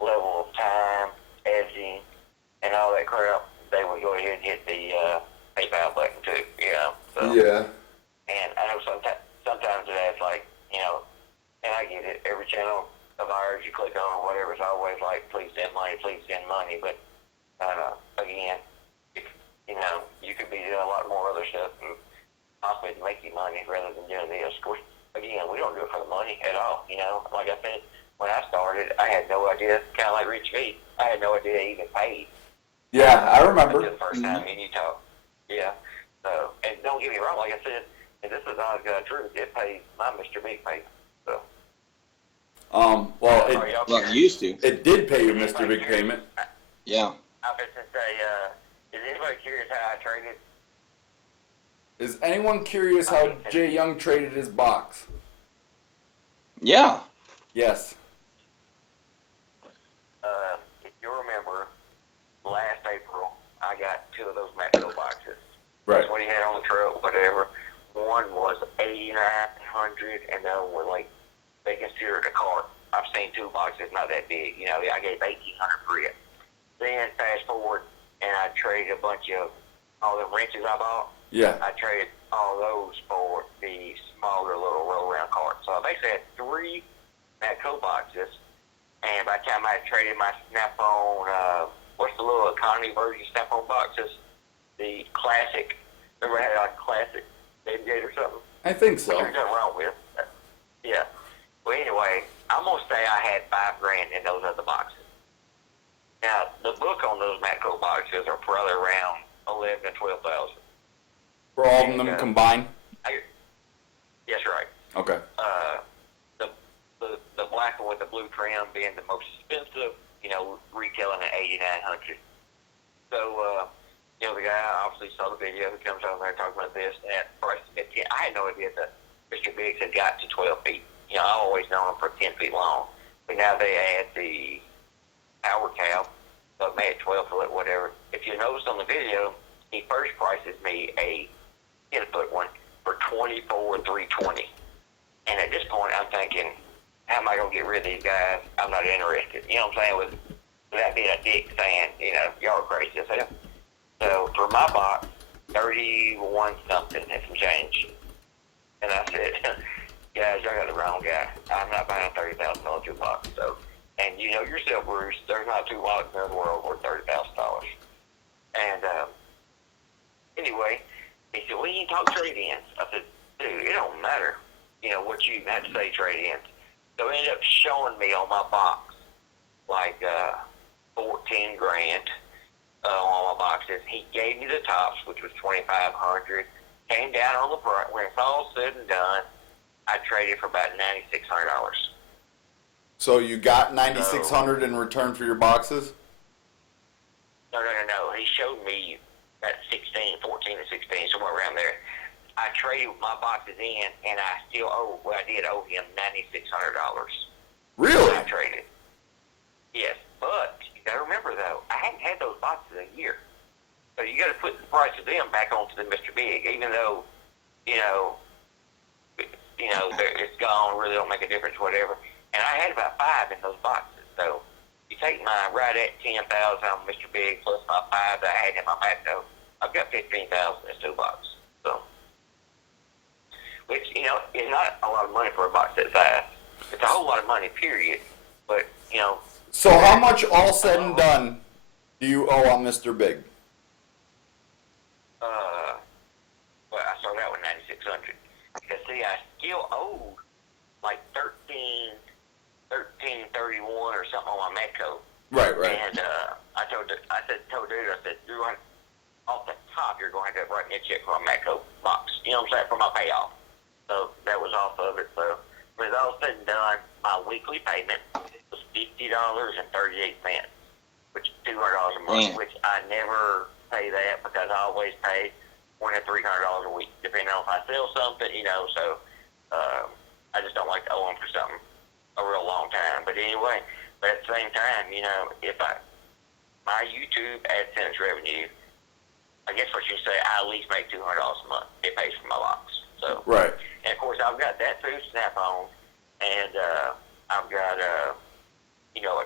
level of time, editing, and all that crap, they would go ahead and hit the PayPal button too, you know. So, Yeah. and I know sometimes it has like, you know, and I get it, every channel of ours you click on or whatever is always like, please send money, but again, if, you know, you could be doing a lot more other stuff and possibly make you money rather than doing this. Of course, again, we don't do it for the money at all, you know. Like I said, when I started, I had no idea, kind of like Rich V, I had no idea he even paid. Yeah, I remember. The first time me and you talked. Yeah. So, and don't get me wrong, like I said, and this is honest God truth, it pays my Mr. Big pay. So. Well, Are it y'all Well, it curious? used to. it did pay you Is Mr. anybody Big curious? payment. Yeah. I was to say, is anybody curious how I traded? Is anyone curious how Jay Young traded his box? Yeah. Yes. If you remember, last April, I got 2 of those Matco boxes. Right. That's what he had on the truck, whatever. One was 8,900, and the other was like, they considered a cart. I've seen 2 boxes, not that big. You know, I gave 1,800 for it. Then fast forward, and I traded a bunch of all the wrenches I bought. Yeah. I traded all those for the smaller little roll-around carts. So I basically had 3 Matco boxes, and by the time I traded my Snap-on, what's the little economy version Snap-on boxes? The classic. Remember I had like a classic Gate or something? I think so. There's nothing wrong with it. Yeah. Well, anyway, I'm going to say I had $5,000 in those other boxes. Now, the book on those Matco boxes are probably around 11 to 12,000. For all of them combined? Yes, right. Okay. The black one with the blue trim being the most expensive, you know, retailing at 8,900. So, you know, the guy obviously saw the video. He comes over there talking about this and that. Price at 10. I had no idea that Mr. Biggs had got to 12 feet. You know, I always known him for 10 feet long. But now they add the power cab, so it made it 12 foot, whatever. If you notice on the video, he first prices me a 10-foot one for $24,320. And at this point, I'm thinking, how am I going to get rid of these guys? I'm not interested. You know what I'm saying? Without being a dick saying, you know, y'all are crazy as hell. So for my box, 31 something and some change. And I said, guys, y'all got the wrong guy. I'm not buying a $30,000 toolbox. So, and you know yourself, Bruce, there's not 2 boxes in the world worth $30,000. And anyway, he said, well, you talk trade-ins. I said, dude, it don't matter, you know, what you have to say trade-ins. So he ended up showing me on my box, like $14,000 on my boxes. He gave me the tops, which was $2,500. Came down on the front. When it's all said and done, I traded for about $9,600. So you got $9,600 in return for your boxes? No. He showed me at 16, 14 and 16, somewhere around there. I traded my boxes in, and I still I did owe him $9,600. Really? I traded. Yes, but you got to remember, though, I hadn't had those boxes a year. So you got to put the price of them back onto the Mr. Big, even though, it's gone, really don't make a difference, whatever. And I had about 5 in those boxes. So you take my right at 10,000 on Mr. Big plus my 5 that I had in my Matco, I've got 15,000 in this toolbox. So, which, you know, is not a lot of money for a box that size. It's a whole lot of money, period. But, you know. So how much, all said and done, do you owe on Mr. Big? Well, I started out with $9,600. Because, see, I still owed like $13.31 or something on my Matco. Right. And I told told dude, I said, you're going off the top, you're going to have to write me a check for my Matco box. You know what I'm saying? For my payoff. So that was off of it. So when it's all said and done, my weekly payment was $50.38, which is $200 a month, which I never pay that because I always pay $200 to $300 a week, depending on if I sell something, you know. So I just don't like to owe them for something a real long time. But anyway, but at the same time, you know, my YouTube AdSense revenue, I guess what you say, I at least make $200 a month. It pays for my locks. So Right. And of course, I've got that through Snap-on, and I've got a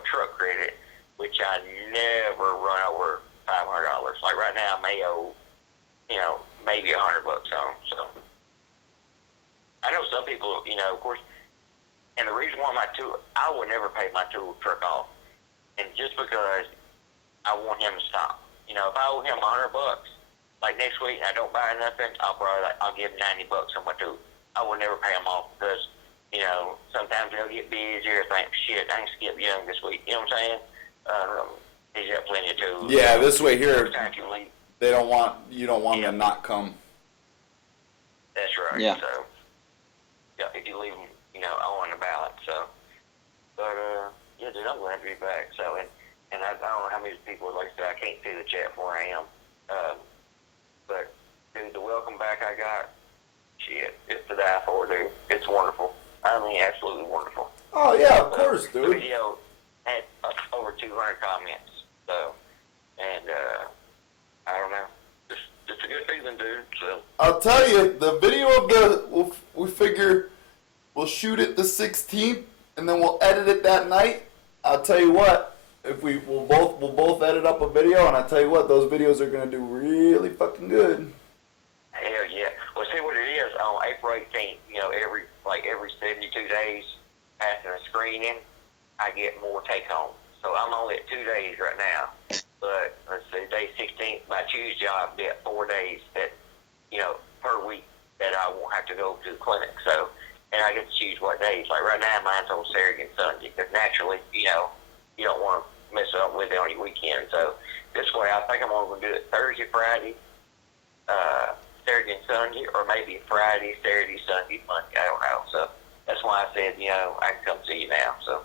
truck credit, which I never run over $500. Like right now, I may owe, maybe $100 on. So I know some people, of course, and the reason why I would never pay my tool truck off, and just because I want him to stop. If I owe him $100, like next week, and I don't buy nothing, I'll give him $90 on my tool. I will never pay him off because, sometimes they'll get busy or think, shit, I can skip Young this week. You know what I'm saying? He's got plenty of tools. Yeah, this way here, you don't want them to not come. That's right. Yeah. So, yeah, if you leave them, on the balance. So, but yeah, dude, I'm glad to be back. So, and I don't know how many people, like I said, I can't see the chat where I am. But dude, the welcome back I got, shit, it's to die for, dude. It's wonderful. I mean, absolutely wonderful. Oh yeah, of course, The dude. video had over 200 comments. So, and I don't know, just a good feeling, dude. So. I'll tell you, the video of we figure we'll shoot it the 16th, and then we'll edit it that night. I'll tell you what, if we'll both edit up a video, and I'll tell you what, those videos are gonna do really fucking good. Hell yeah. Well, see what it is, on April 18th, every 72 days after the screening, I get more take home. So I'm only at 2 days right now. But let's see, day 16th, by Tuesday I'll be at 4 days that, per week that I won't have to go to the clinic. So, and I get to choose what days. Like right now, mine's on Saturday and Sunday, because naturally, you don't want to mess up with it on your weekend. So this way, I think I'm only going to do it Thursday, Friday, Saturday and Sunday, or maybe Friday, Saturday, Sunday, Monday. I don't know. So that's why I said, I can come see you now. So.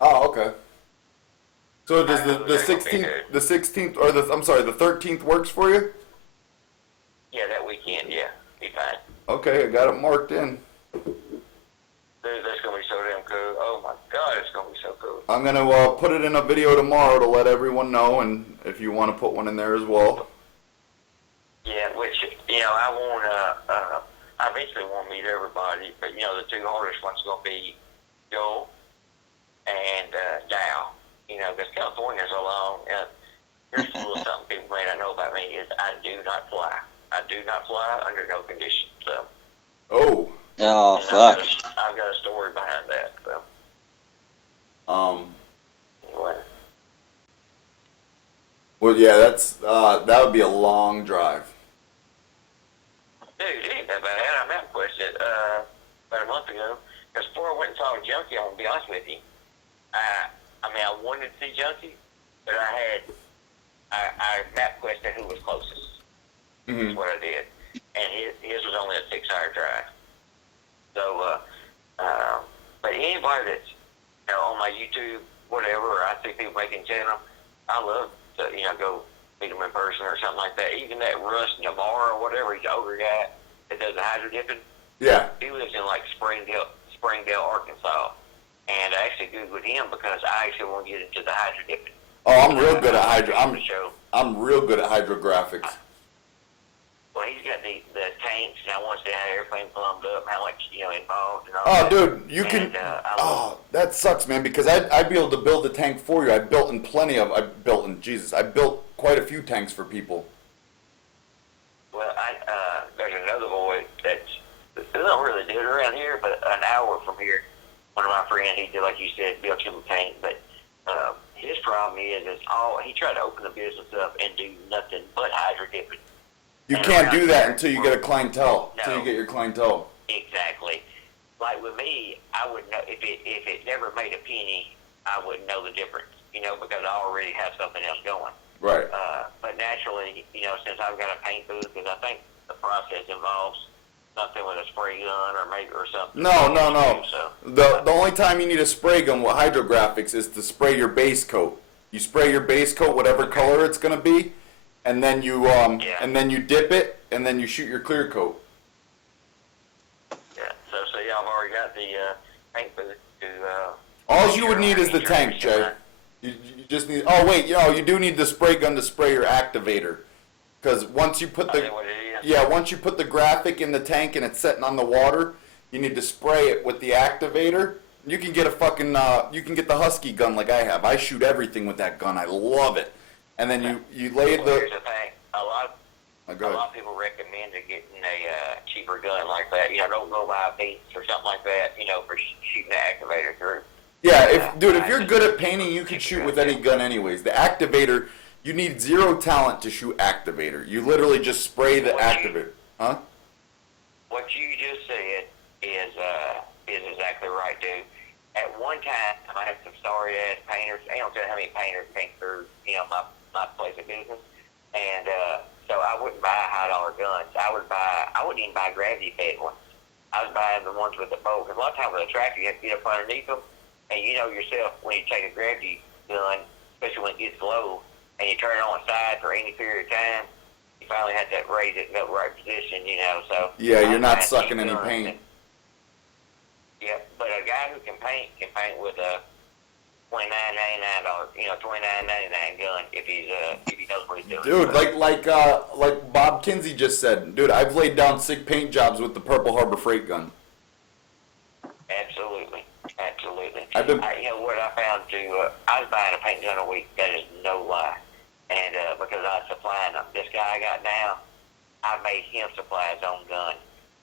Oh, okay. So does the 16th, or the 13th works for you? Yeah, that weekend, yeah. Be fine. Okay, I got it marked in. Dude, that's going to be so damn cool. Oh my God, it's going to be so cool. I'm going to put it in a video tomorrow to let everyone know, and if you want to put one in there as well. Yeah, which, I eventually want to meet everybody, but, the two hardest ones are going to be Joel and Dow. Because California's so long. Here's a little something people may not know about me is I do not fly. I do not fly under no conditions. So. Oh. Oh, fuck. I've got a story behind that. So. Anyway. Well, yeah, that would be a long drive. Dude, it ain't that bad. I met a question about a month ago. Because before I went and saw Junkie, I'm going to be honest with you, I wanted to see Junkie, but I map quested who was closest. Mm-hmm. That's what I did. And his was only a 6-hour drive. So, but anybody that's, on my YouTube, whatever, or I see people making channel, I love to, go meet them in person or something like that. Even that Russ Navarre or whatever, he's an older guy that does the hydro dipping. Yeah. He lives in like Springdale, Arkansas. And I actually Googled him because I actually want to get into the hydro dipping. Oh, I'm real good at I'm real good at hydrographics. Well, he's got the tanks, and I want to see how everything plumbed up, how much, involved and all Oh, that. dude, you and, can. That sucks, man. Because I'd be able to build a tank for you. I built quite a few tanks for people. Well, there's another boy they don't really do it around here, but an hour from here, one of my friends, he did, like you said, built him a tank. But his problem is he tried to open the business up and do nothing but hydro dipping. You can't do that until you get a clientele. Until you get your clientele. Exactly. Like with me, I would know if it never made a penny, I wouldn't know the difference. because I already have something else going. Right. But naturally, since I've got a paint booth, because I think the process involves something with a spray gun or something. No. So, The only time you need a spray gun with hydrographics is to spray your base coat. You spray your base coat, whatever color it's gonna be, and then you dip it, and then you shoot your clear coat. yeah. So y'all have already got the paint booth to. All you would need is the tank, Jay. You just need. Oh wait, you do need the spray gun to spray your activator, because once you put the once you put the graphic in the tank and it's sitting on the water, you need to spray it with the activator. You can get a fucking you can get the Husky gun like I have. I shoot everything with that gun. I love it. And then you lay Well, the. here's the thing. A lot of people recommend getting a cheaper gun like that. Don't go buy a Beats or something like that. For shooting the activator through. Yeah, if you're good at painting, you can shoot with any gun anyways. The activator, you need zero talent to shoot activator. You literally just spray the activator. Huh? What you just said is exactly right, dude. At one time, I had some sorry-ass painters. I don't know how many painters paint through, my place of business. And so I wouldn't buy high-dollar guns. I wouldn't even buy gravity-fed ones. I was buying the ones with the bolt. Because a lot of times with a tractor, you have to get up underneath them. And you know yourself, when you take a gravity gun, especially when it gets low, and you turn it on its side for any period of time, you finally have to raise it in the right position, so... Yeah, you're not sucking any paint. Yeah, but a guy who can paint with a $29.99, $29.99 gun if he knows what he's doing. Dude, like Bob Kinsey just said, dude, I've laid down sick paint jobs with the Purple Harbor freight gun. Absolutely. What I found too, I was buying a paint gun a week. That is no lie, and because I was supplying them. This guy I got now, I made him supply his own gun.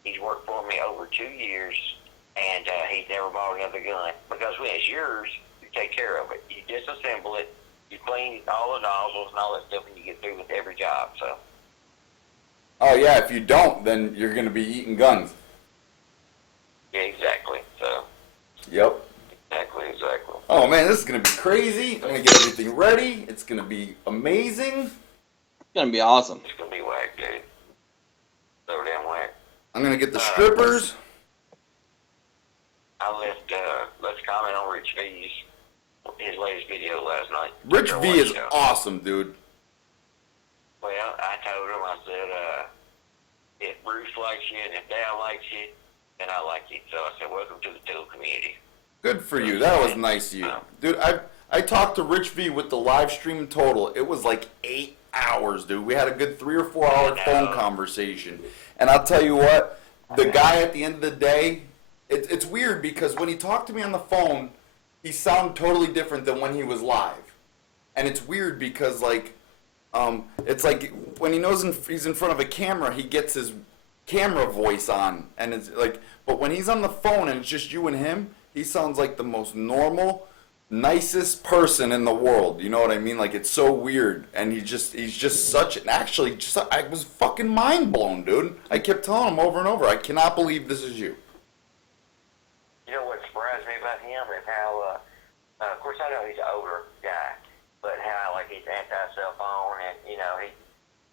He's worked for me over 2 years. And he's never bought another gun. Because when it's yours, you take care of it. You disassemble it, you clean all the nozzles and all that stuff, and you get through with every job. So. Oh yeah, if you don't, then you're gonna be eating guns. Yeah, exactly. So. Yep. Exactly. Oh man, this is gonna be crazy. I'm gonna get everything ready. It's gonna be amazing. It's gonna be awesome. It's gonna be whack, dude. So damn whack. I'm gonna get the strippers. Let's comment on Rich V's his latest video last night. Rich V is awesome, dude. Well, I told him, I said, if Bruce likes you and if Dal likes you, then I like you. So I said, welcome to the Tool community. Good for you. That was nice of you. Dude, I talked to Rich V with the live stream total. It was like 8 hours, dude. We had a good 3 or 4 hour phone conversation. And I'll tell you what, the guy at the end of the day, it's weird because when he talked to me on the phone, he sounded totally different than when he was live. And it's weird because, it's like when he knows he's in front of a camera, he gets his camera voice on. And it's like, but when he's on the phone and it's just you and him, he sounds like the most normal, nicest person in the world. You know what I mean? Like, it's so weird. And he's just such an, I was fucking mind blown, dude. I kept telling him over and over, I cannot believe this is you. You know what surprised me about him is how, of course I know he's an older guy, but how he's anti-cell phone and,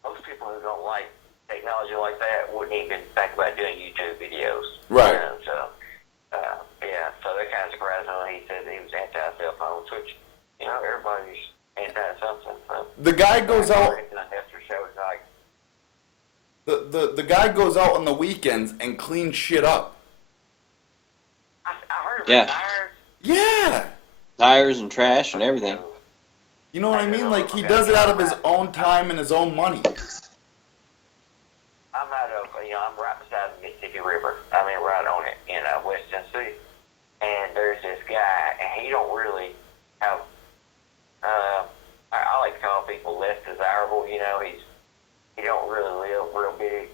most people who don't like technology like that wouldn't even think about doing YouTube videos. Right. So that kind of surprised me when he said that he was anti-cell phones, which, everybody's anti-something. So. The guy goes out. The guy goes out on the weekends and cleans shit up. I heard Yeah. about tires. Yeah. Tires and trash and everything. You know what I mean? Like, he does it out of his own time and his own money. I'm I'm right beside the Mississippi River. I mean, right on it in West Tennessee. And there's this guy, and he don't really have, I like to call people less desirable, he don't really live real big,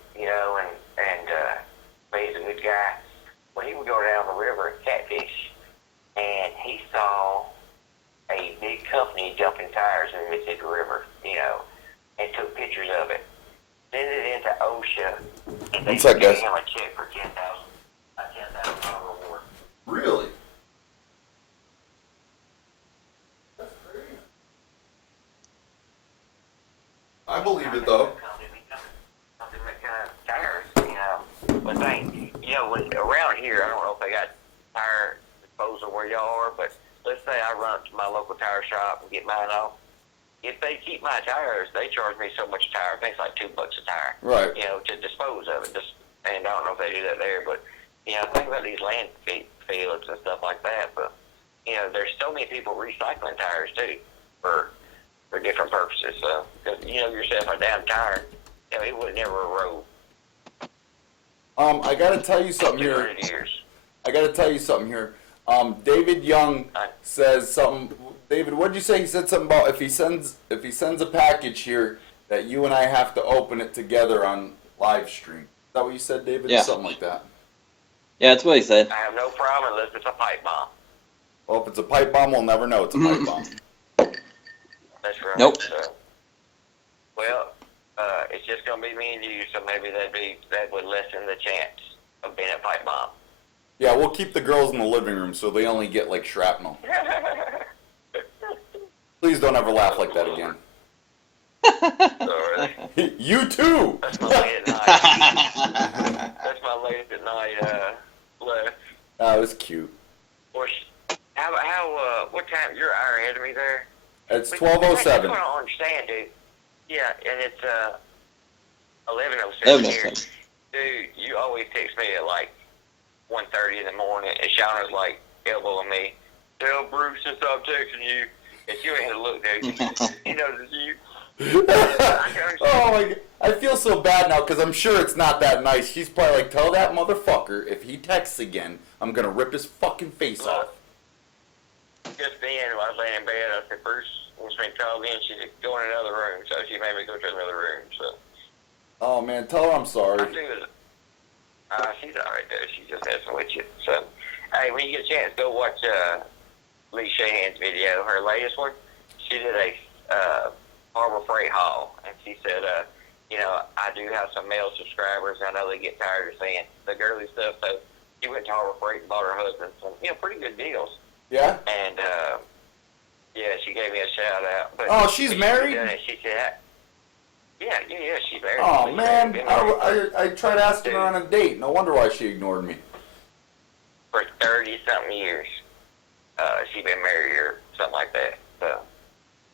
but he's a good guy. Well, he would go down the river and catfish, and he saw a big company dumping tires in the Mississippi River, and took pictures of it. Sent it into OSHA, and they gave him a check for $10,000 reward. Really? That's crazy. believe it though. Tires, but around here, I don't know if they got tire disposal where y'all are, but let's say I run up to my local tire shop and get mine off. If they keep my tires, they charge me so much a tire. I think it's like $2 a tire. Right. To dispose of it. And I don't know if they do that there, but think about these landfills and stuff like that. But there's so many people recycling tires too for different purposes. So, because yourself a damn tire, it would never erode. I gotta tell you something here. David Young says something. David, what did you say? He said something about if he sends a package here that you and I have to open it together on live stream. Is that what you said, David? Yeah. Something like that. Yeah, that's what he said. I have no problem unless it's a pipe bomb. Well, if it's a pipe bomb, we'll never know it's a pipe bomb. That's right. Nope. So, it's just gonna be me and you, so maybe that would lessen the chance of being a pipe bomb. Yeah, we'll keep the girls in the living room so they only get like shrapnel. Please don't ever laugh like that again. Sorry. You too. That's my late at night. That's my late at night laugh. That was cute. What time? You're an hour ahead of me there. It's But 12:07. I don't understand, dude. Yeah, and it's 11:07 here. Dude, you always text me at like 1:30 in the morning, and Shauna's like elbowing me. Tell Bruce to stop texting you. And you ain't gonna look, dude. He knows it's you. Oh my God. I feel so bad now because I'm sure it's not that nice. She's probably like, tell that motherfucker if he texts again, I'm gonna rip his fucking face off. Just then, when I was laying in bed, I said, Bruce wants me to call in. She said, go in another room. So she made me go to another room. So. Oh man, tell her I'm sorry. She's alright there. She's just messing with you. So, hey, when you get a chance, go watch Lee Shahan's video, her latest one. She did a Harbor Freight haul, and she said, I do have some male subscribers. I know they get tired of seeing the girly stuff, so she went to Harbor Freight and bought her husband some, pretty good deals. Yeah? And, she gave me a shout out. But she's married? She said, yeah, she's married. Oh man, I tried asking her on a date. No wonder why she ignored me. For 30-something years, she's been married or something like that. So,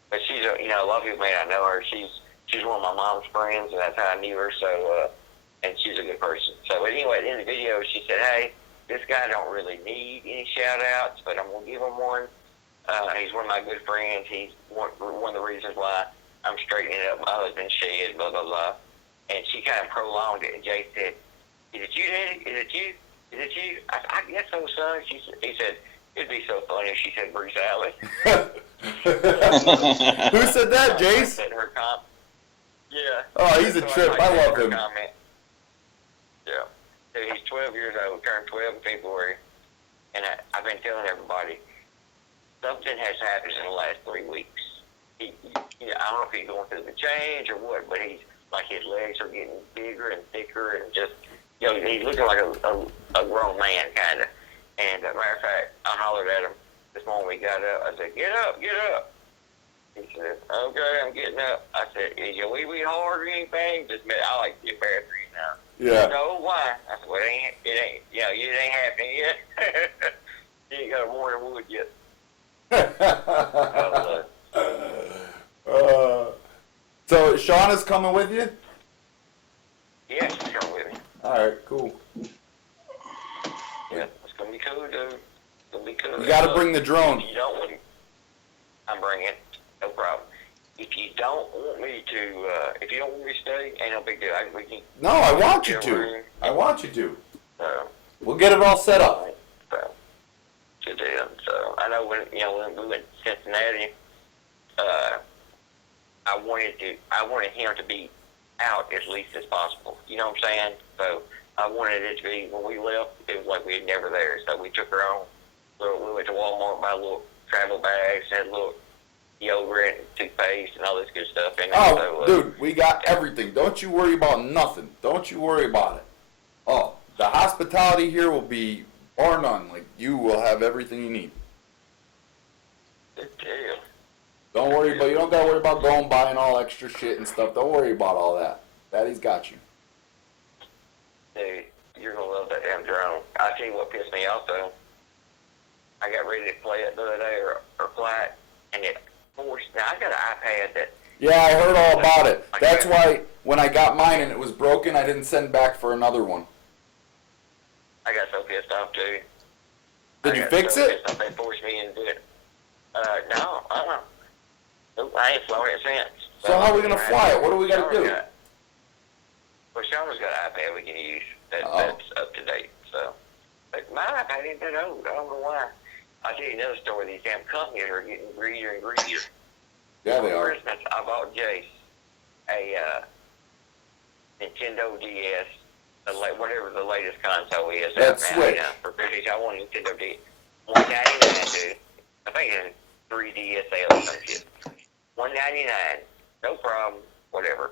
but she's a lot of people may not know her. She's one of my mom's friends, and that's how I knew her. So, and she's a good person. So, but anyway, in the video, she said, "Hey, this guy don't really need any shout outs, but I'm gonna give him one. He's one of my good friends. He's one of the reasons why I'm straightening up my husband's shed, blah blah blah." And she kind of prolonged it. And Jay said, "Is it you, Daddy? Is it you? Is it you?" I guess so, son. He said, "It'd be so funny if she said Bruce Allen." Who said that, Jace? Her yeah. Oh, he's a trip. I love him. Comment. Yeah. So he's 12 years old, turned 12 in February. And I've been telling everybody, something has happened in the last 3 weeks. I don't know if he's going through the change or what, but he's like his legs are getting bigger and thicker and just, he's looking like a grown man, kind of. And as a matter of fact, I hollered at him this morning we got up. I said, get up, get up. He said, okay, I'm getting up. I said, is your wee-wee hard or anything? I like to get bad for you now. Yeah. No, why? I said, well, it ain't happening yet. You ain't got a morning wood yet. So Shauna's coming with you? Yeah, she's coming with me. Alright, cool. Yeah, it's going to be cool, dude. It's going to be cool. You gotta bring the drone. If you don't want I'm bringing it. No problem. If you don't want me to stay, ain't no big deal. No, I want you to. I want you to. We'll get it all set up. So I know when we went to Cincinnati, I wanted him to be out as least as possible. You know what I'm saying? So I wanted it to be when we left, it was like we were never there. So we took our own we went to Walmart, buy little travel bags, had a little deodorant and toothpaste and all this good stuff in there. Oh, dude, we got everything. Don't you worry about nothing. Don't you worry about it. Oh, the hospitality here will be bar none. Like, you will have everything you need. Good deal. Don't worry, but you don't gotta worry about going buying all extra shit and stuff. Don't worry about all that. Daddy's got you. Dude, you're gonna love that damn drone. I'll tell you what pissed me off though. I got ready to play it the other day or fly it, and it forced. Now I got an iPad that. Yeah, I heard all about it. That's why when I got mine and it was broken, I didn't send back for another one. I got so pissed off too. Did you fix it? Pissed off they forced me into it. No, Nope, I ain't flown it since. So how are we gonna fly it? What do we gotta do? Well, Shauna's got an iPad we can use that's up to date. So, but my iPad ain't that old. I don't know why. I'll tell you another story. These damn companies are getting greedier and greedier. Yeah, they are. For Christmas, I bought Jace a Nintendo DS, whatever the latest console is. That's out now, Switch. you know, for Christmas, I want a Nintendo DS. $199, dude. I think it's 3DS sale or some shit. $199, no problem, whatever.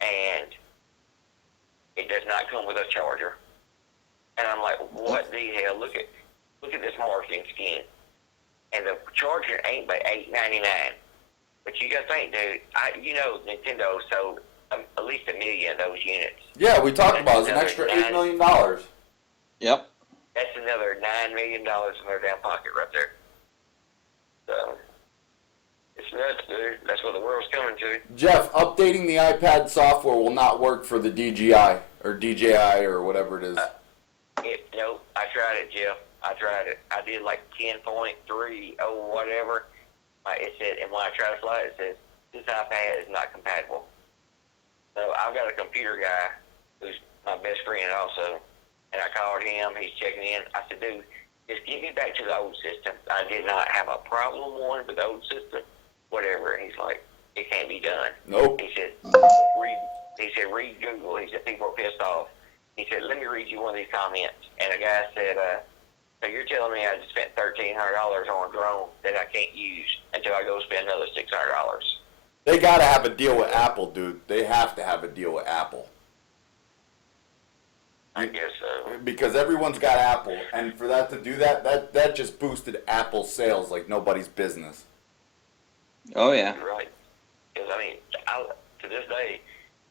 And it does not come with a charger. And I'm like, what the hell? Look at this marketing scheme. And the charger ain't but $8.99. But you gotta think, dude. Nintendo sold at least 1 million of those units. Yeah, we talked about it. It's an extra $8 million. Yep. That's another $9 million in their damn pocket right there. So it's nuts, dude. That's what the world's coming to. Jeff, updating the iPad software will not work for the DJI or DJI or whatever it is. Nope. I tried it, Jeff. I tried it. I did like 10.30 whatever. It said, and when I tried to fly it, it says this iPad is not compatible. So I've got a computer guy who's my best friend also, and I called him. He's checking in. I said, dude, just get me back to the old system. I did not have a problem with the old system, whatever. And he's like, it can't be done. Nope. He said, read Google. He said, people are pissed off. He said, let me read you one of these comments. And a guy said, so you're telling me I just spent $1,300 on a drone that I can't use until I go spend another $600? They gotta have a deal with Apple, dude. They have to have a deal with Apple. I guess so. Because everyone's got Apple, and for that to do that just boosted Apple's sales like nobody's business. Oh, yeah. You're right. Because, to this day,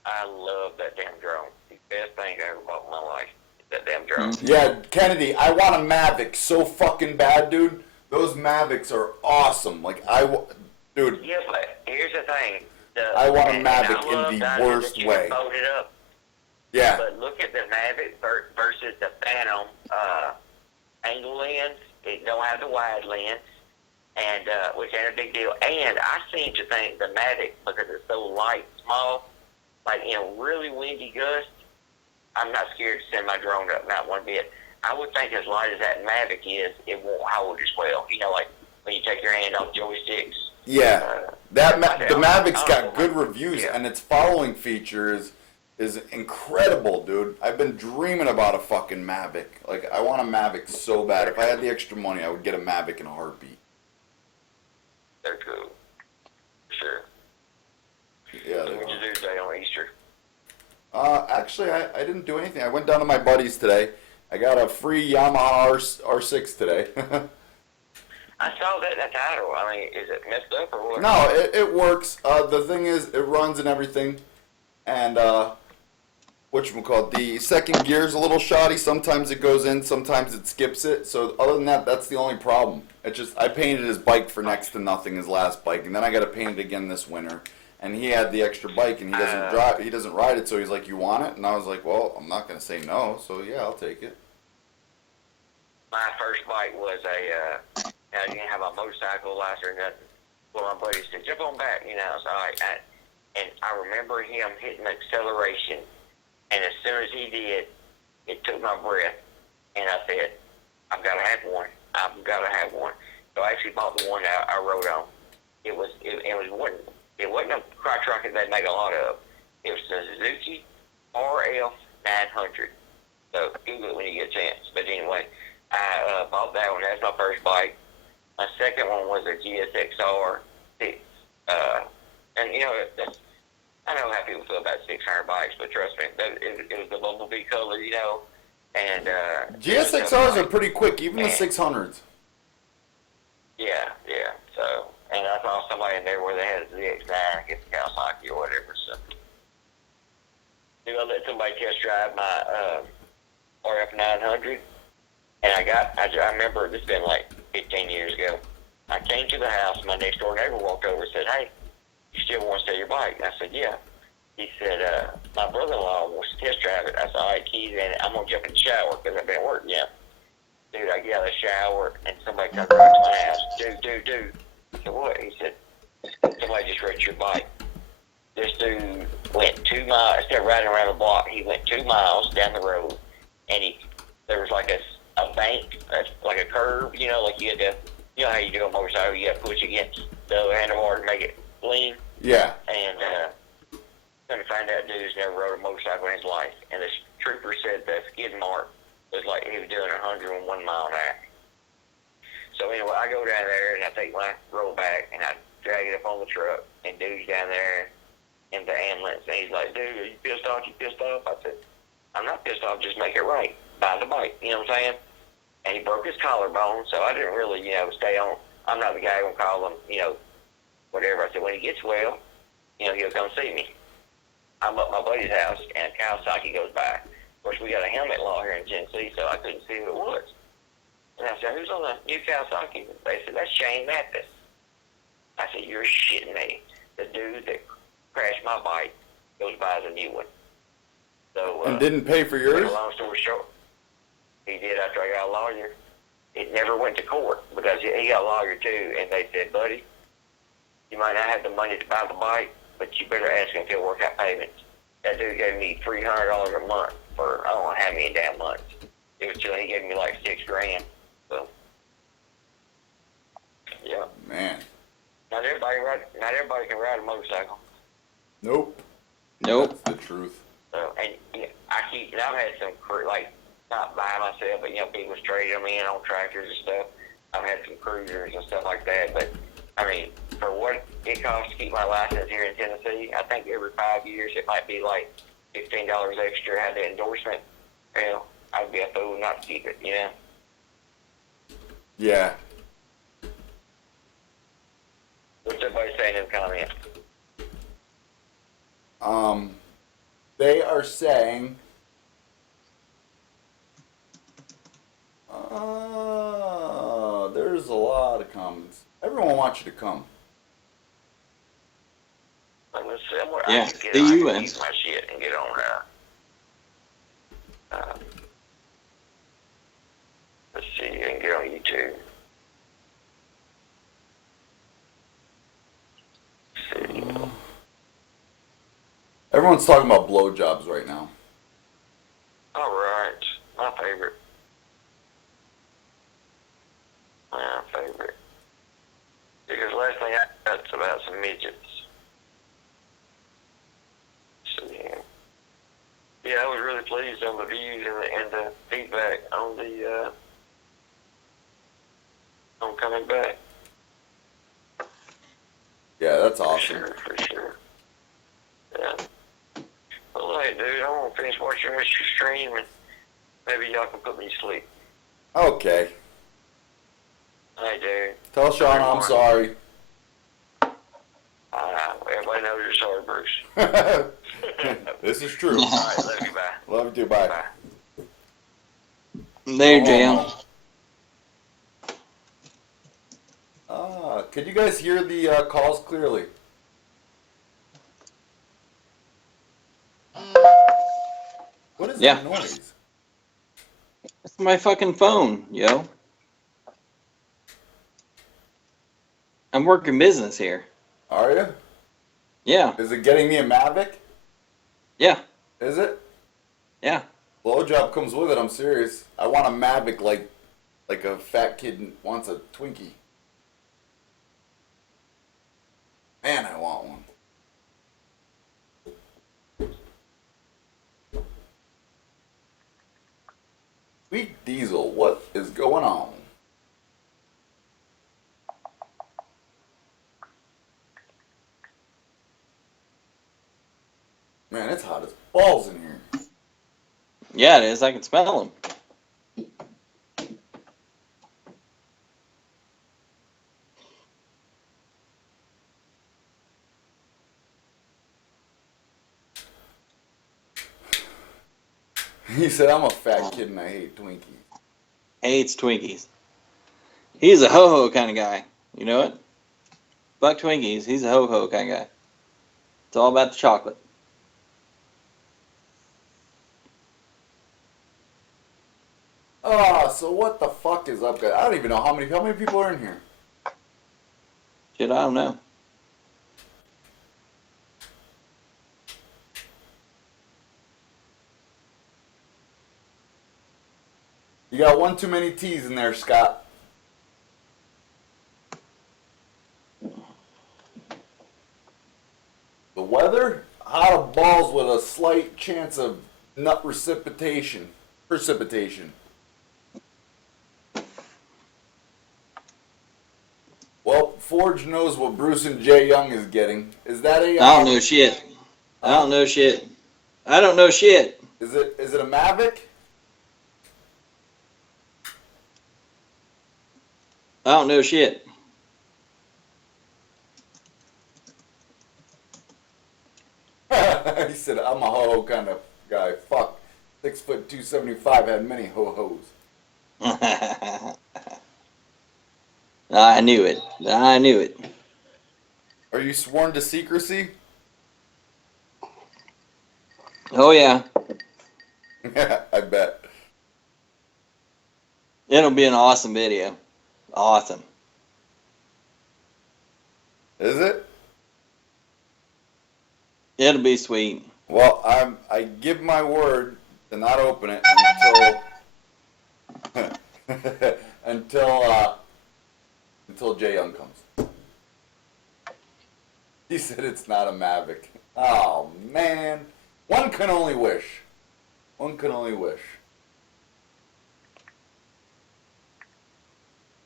I love that damn drone. The best thing I ever bought in my life is that damn drone. Yeah, Kennedy, I want a Mavic so fucking bad, dude. Those Mavics are awesome. Dude. Yeah, but here's the thing. I want a Mavic in the worst way. Fold it up. Yeah. But look at the Mavic versus the Phantom angle lens. It don't have the wide lens, and which ain't a big deal. And I seem to think the Mavic, because it's so light, small, like in really windy gusts, I'm not scared to send my drone up, not one bit. I would think as light as that Mavic is, it won't howl as well. You know, like when you take your hand off joysticks. Yeah. The Mavic's got good know. reviews, Yeah. and its following feature is incredible, dude. I've been dreaming about a fucking Mavic. Like, I want a Mavic so bad. If I had the extra money, I would get a Mavic in a heartbeat. They're cool. Sure. Yeah. What did you do today on Easter? Actually, I didn't do anything. I went down to my buddy's today. I got a free Yamaha R6 today. I saw that title. I mean, is it messed up or what? No, it works. The thing is, it runs and everything. And, whatchamacallit, the second gear's a little shoddy. Sometimes it goes in, sometimes it skips it. So other than that, that's the only problem. It's just, I painted his bike for next to nothing, his last bike. And then I got to paint it again this winter. And he had the extra bike, and he doesn't ride it, so he's like, you want it? And I was like, well, I'm not going to say no, so yeah, I'll take it. My first bike was I didn't have a motorcycle license or nothing. Well, my buddy said, jump on back, you know. So and I remember him hitting the acceleration, and as soon as he did, it took my breath, and I said, I've got to have one. I've got to have one. So I actually bought the one I rode on. It wasn't a crotch rocket they make a lot of. It was the Suzuki RF 900. So Google it when you get a chance. But anyway, I bought that one. That's my first bike. My second one was a GSXR 6. And you know, I know how people feel about 600 bikes, but trust me, it was the bumblebee color, you know. And GSXRs are pretty quick, even the 600s. Yeah. So and I saw somebody in there where they had a ZX9, I guess Kawasaki or whatever. So, I let somebody test drive my RF 900, and I remember this has been like 15 years ago. I came to the house, my next door neighbor walked over and said, "Hey, you still want to sell your bike?" And I said, "Yeah." He said, "My brother-in-law wants to test drive it." I said, "All right, keys in it. I'm going to jump in the shower because I've been at work yet." Dude, I get out of the shower, and somebody comes around to my house. Dude. I said, "What?" He said, "Somebody just wrecked your bike." This dude went 2 miles, instead of riding around the block, he went 2 miles down the road, and there was like a bank, like a curve, like you had to, how you do a motorcycle, you got to push against the handlebar to make it lean. Yeah. And come to find out, dude's never rode a motorcycle in his life. And this trooper said the skid mark was like he was doing 101 mile an hour. So anyway, I go down there and I take my roll back and I drag it up on the truck, and dude's down there in the ambulance, and he's like, "Dude, are you pissed off? You pissed off?" I said, "I'm not pissed off. Just make it right. Buy the bike." You know what I'm saying? And he broke his collarbone, so I didn't really, stay on. I'm not the guy who'll call him, whatever. I said, when he gets well, he'll come see me. I'm up at my buddy's house, and Kawasaki goes by. Of course, we got a helmet law here in Tennessee, so I couldn't see who it was. And I said, "Who's on the new Kawasaki?" They said, "That's Shane Mathis." I said, "You're shitting me. The dude that crashed my bike goes by the new one." So, And didn't pay for yours? Long story short, he did after I got a lawyer. It never went to court because he got a lawyer too, and they said, "Buddy, you might not have the money to buy the bike, but you better ask him if he'll work out payments." That dude gave me $300 a month for I don't know how many damn months. It was till he gave me like $6,000. So, yeah. Man. Not everybody can ride a motorcycle. Nope. Nope. That's the truth. So, and I've had some not by myself, but people trade them in on tractors and stuff. I've had some cruisers and stuff like that, but I mean, for what it costs to keep my license here in Tennessee, I think every 5 years it might be like $15 extra to have the endorsement. I'd be a fool not to keep it, Yeah. What's everybody saying in the comments? They are saying, there's a lot of comments. Everyone wants you to come. Let's see, Yeah, I can the UN. use my shit and get on let's see, I can get on YouTube. Let's see. Everyone's talking about blowjobs right now. All right, my favorite. My favorite. Because last thing I got about some midgets. So, yeah, I was really pleased on the views and the feedback on the on coming back. Yeah, that's awesome. For sure. Yeah. Well, hey, dude, I'm gonna finish watching the rest of your stream, and maybe y'all can put me to sleep. Okay. Hey, dude. Tell Sean I'm sorry. Everybody knows you're sorry, Bruce. This is true. All right, love you, bye. Love you too. Bye. Bye. There, JM. Could you guys hear the calls clearly? What is that noise? It's my fucking phone, yo. I'm working business here. Are you? Yeah. Is it getting me a Mavic? Yeah. Is it? Yeah. Blowjob comes with it, I'm serious. I want a Mavic like a fat kid wants a Twinkie. Man, I want one. Sweet Diesel, what is going on? Man, it's hot as balls in here. Yeah, it is. I can smell them. He said, I'm a fat kid and I hate Twinkies. Hates Twinkies. He's a ho-ho kind of guy. You know what? Fuck Twinkies. He's a ho-ho kind of guy. It's all about the chocolate. Oh, so what the fuck is up, guys? I don't even know how many people are in here. Shit, I don't know. You got one too many T's in there, Scott. The weather? Hot of balls with a slight chance of nut precipitation. Well, Forge knows what Bruce and Jay Young is getting. Is that a? I don't know shit. I don't know shit. I don't know shit. Is it a Mavic? I don't know shit. He said, I'm a ho-ho kind of guy. Fuck. 6 foot 275 had many ho-hos. I knew it. I knew it. Are you sworn to secrecy? Oh, yeah. I bet. It'll be an awesome video. Awesome. Is it? It'll be sweet. Well, I give my word to not open it until until Jay Young comes. He said it's not a Mavic. Oh man, one can only wish. One can only wish.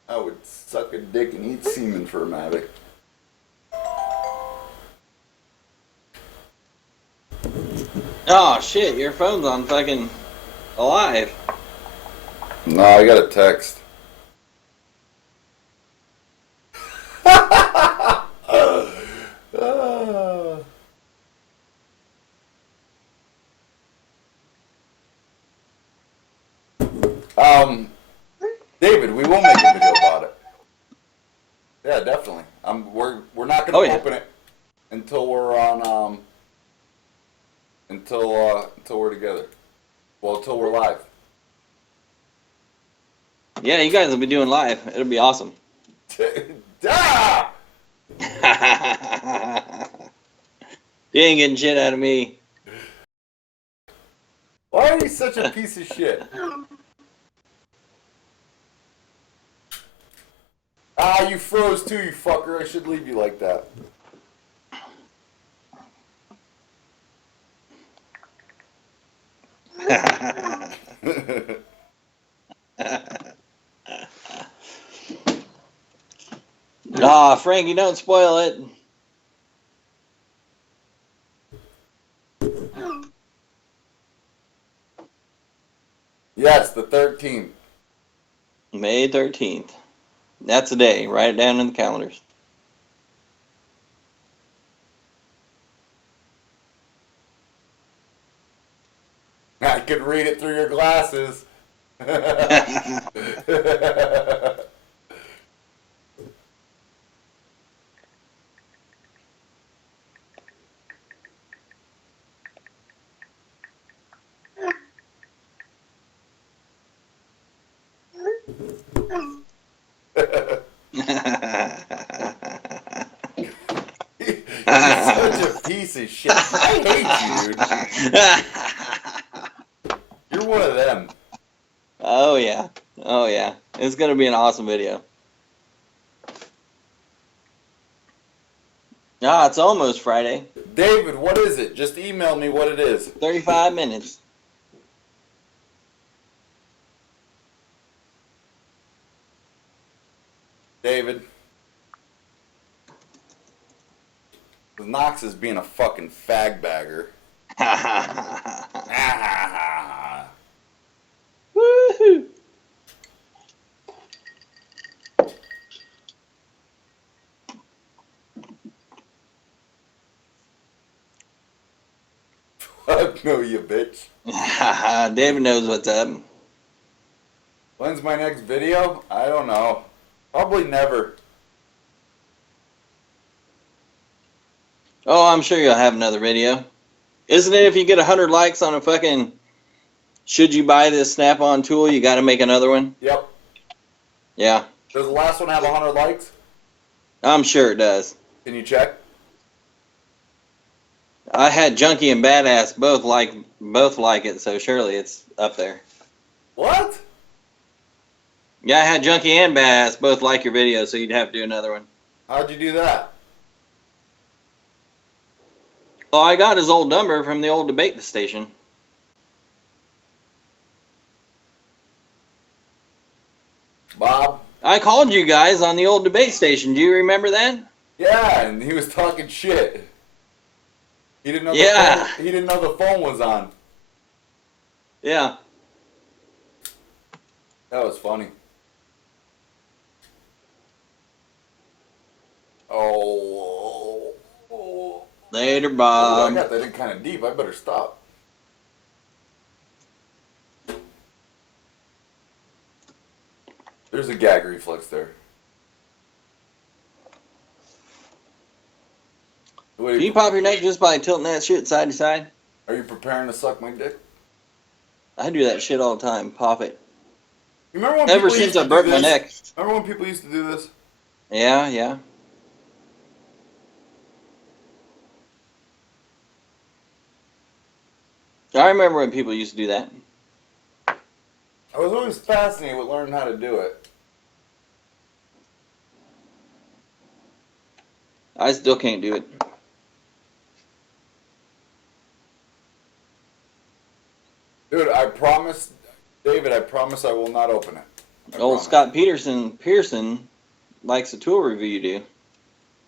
I would suck a dick and eat semen for a Mavic. Oh, shit. Your phone's on fucking alive. No, I got a text. David, we will make a video about it. Yeah, definitely. We're not gonna open it until we're on until we're together. Well, until we're live. Yeah, you guys will be doing live. It'll be awesome. Ah! You ain't getting shit out of me. Why are you such a piece of shit? Ah, you froze too, you fucker. I should leave you like that. Ah, Frankie, don't spoil it. Yes, the 13th. May 13th. That's the day. Write it down in the calendars. I could read it through your glasses. You're such a piece of shit. I hate you, dude. You're one of them. Oh, yeah. Oh, yeah. It's going to be an awesome video. Ah, it's almost Friday. David, what is it? Just email me what it is. 35 minutes. David. Knox is being a fucking fag bagger. Woohoo! Fuck know, you bitch. David knows what's up. When's my next video? I don't know. Probably never. Oh, I'm sure you'll have another video. Isn't it if you get 100 likes on a fucking should you buy this snap-on tool, you got to make another one? Yep. Yeah. Does the last one have 100 likes? I'm sure it does. Can you check? I had Junkie and Badass both like it, so surely it's up there. What? Yeah, I had Junkie and Badass both like your video, so you'd have to do another one. How'd you do that? Well, I got his old number from the old debate station. Bob? I called you guys on the old debate station. Do you remember that? Yeah, and he was talking shit. He didn't know Yeah. he didn't know the phone was on. Yeah. That was funny. Oh. Later, I Bob. got that in kind of deep. I better stop. There's a gag reflex there. Can you pop your neck just by tilting that shit side to side? Are you preparing to suck my dick? I do that shit all the time. Pop it. You remember when Ever people since used I to broke do my this? neck. Remember when people used to do this? Yeah, yeah. I remember when people used to do that. I was always fascinated with learning how to do it. I still can't do it. Dude, I promise, David, I promise I will not open it. I Old promise. Scott Pearson likes a tool review you do.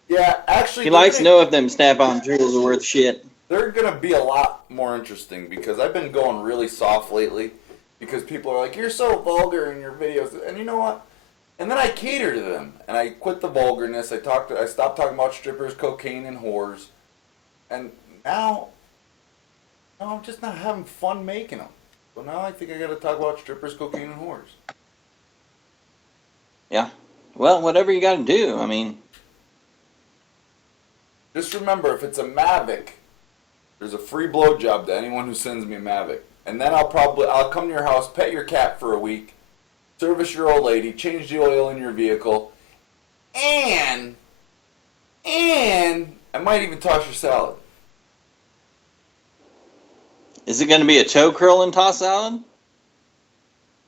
Yeah, actually, He likes to know if them snap-on tools are worth shit. they're going to be a lot more interesting because I've been going really soft lately because people are like, you're so vulgar in your videos. And you know what? And then I cater to them. And I quit the vulgarness. I stopped talking about strippers, cocaine, and whores. And now I'm just not having fun making them. So now I think I got to talk about strippers, cocaine, and whores. Yeah. Well, whatever you got to do. I mean, Just remember, if it's a Mavic, there's a free blowjob to anyone who sends me a Mavic. And then I'll come to your house, pet your cat for a week, service your old lady, change the oil in your vehicle, and I might even toss your salad. is it going to be a toe curl and toss salad?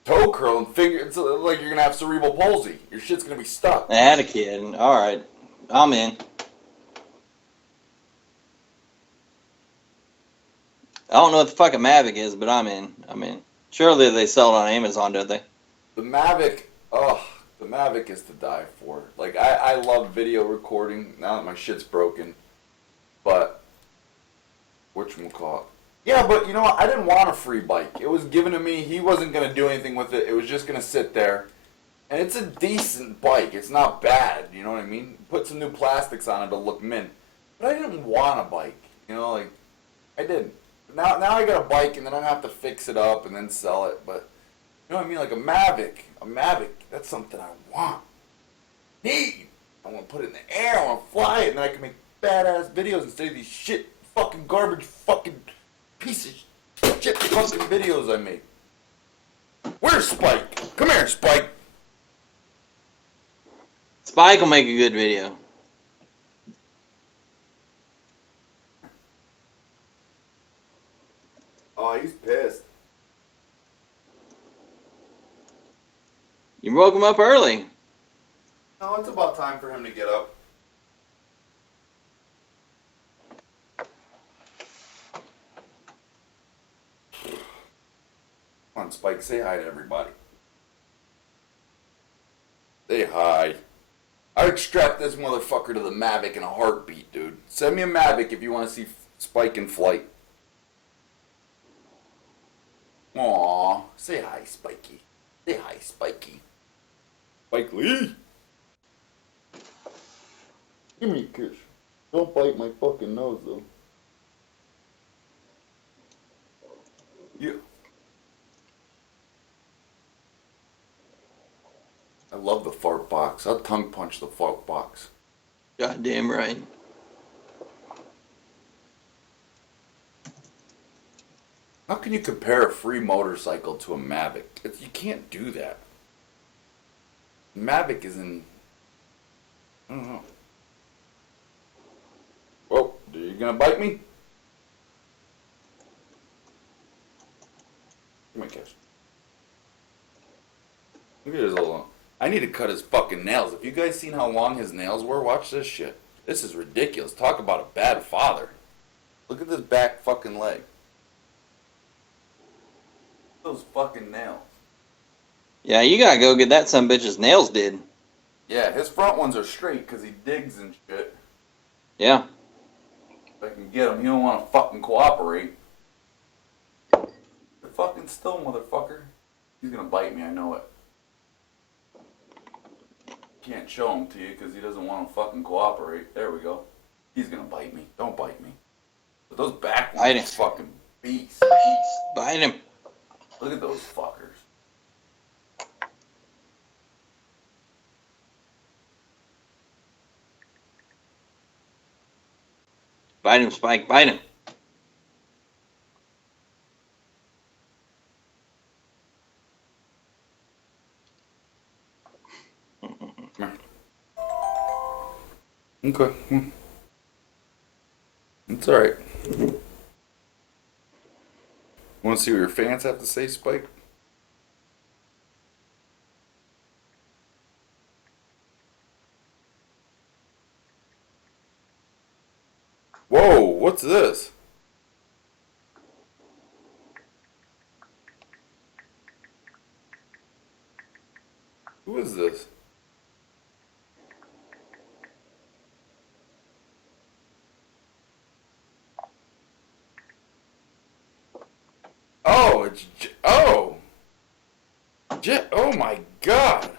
Toe curl and finger, it's like you're going to have cerebral palsy. Your shit's going to be stuck. I had a kid. All right. I'm in. I don't know what the fuck a Mavic is, but I'm in. Surely they sell it on Amazon, don't they? The Mavic, the Mavic is to die for. Like, I love video recording now that my shit's broken. But, whatchamacallit? Yeah, but you know what? I didn't want a free bike. It was given to me. He wasn't going to do anything with it. It was just going to sit there. And it's a decent bike. It's not bad. You know what I mean? Put some new plastics on it to look mint. But I didn't want a bike. You know, like, I didn't. Now I got a bike, and then I have to fix it up and then sell it. But, you know what I mean? Like a Mavic, that's something I want. Need. I want to put it in the air. I want to fly it, and then I can make badass videos instead of these shit, fucking garbage, fucking piece of shit fucking videos I make. Where's Spike? Come here, Spike. Spike will make a good video. Oh, he's pissed. You woke him up early. No, it's about time for him to get up. Come on, Spike, say hi to everybody. Say hi. I'd strap this motherfucker to the Mavic in a heartbeat, dude. Send me a Mavic if you want to see Spike in flight. Aw, say hi, Spikey. Say hi, Spikey. Spike Lee. Give me a kiss. Don't bite my fucking nose, though. You. I love the fart box. I'll tongue punch the fart box. Goddamn right. How can you compare a free motorcycle to a Mavic? You can't do that. Mavic is in. I don't know. Whoa, are you gonna bite me? Come on, Cash. Look at his little. I need to cut his fucking nails. If you guys seen how long his nails were, watch this shit. This is ridiculous. Talk about a bad father. Look at this back fucking leg. Those fucking nails. Yeah, you gotta go get that son bitch's nails did. Yeah, his front ones are straight because he digs and shit. Yeah. If I can get him, he don't want to fucking cooperate. They're fucking still, motherfucker. He's gonna bite me, I know it. Can't show him to you because he doesn't want to fucking cooperate. There we go. He's gonna bite me. Don't bite me. But those back ones are fucking beasts. Bite him. Look at those fuckers. Bite him, Spike. Bite him. Okay. It's alright. Want to see what your fans have to say, Spike? Whoa, what's this? Who is this? Oh, it's oh, oh my God!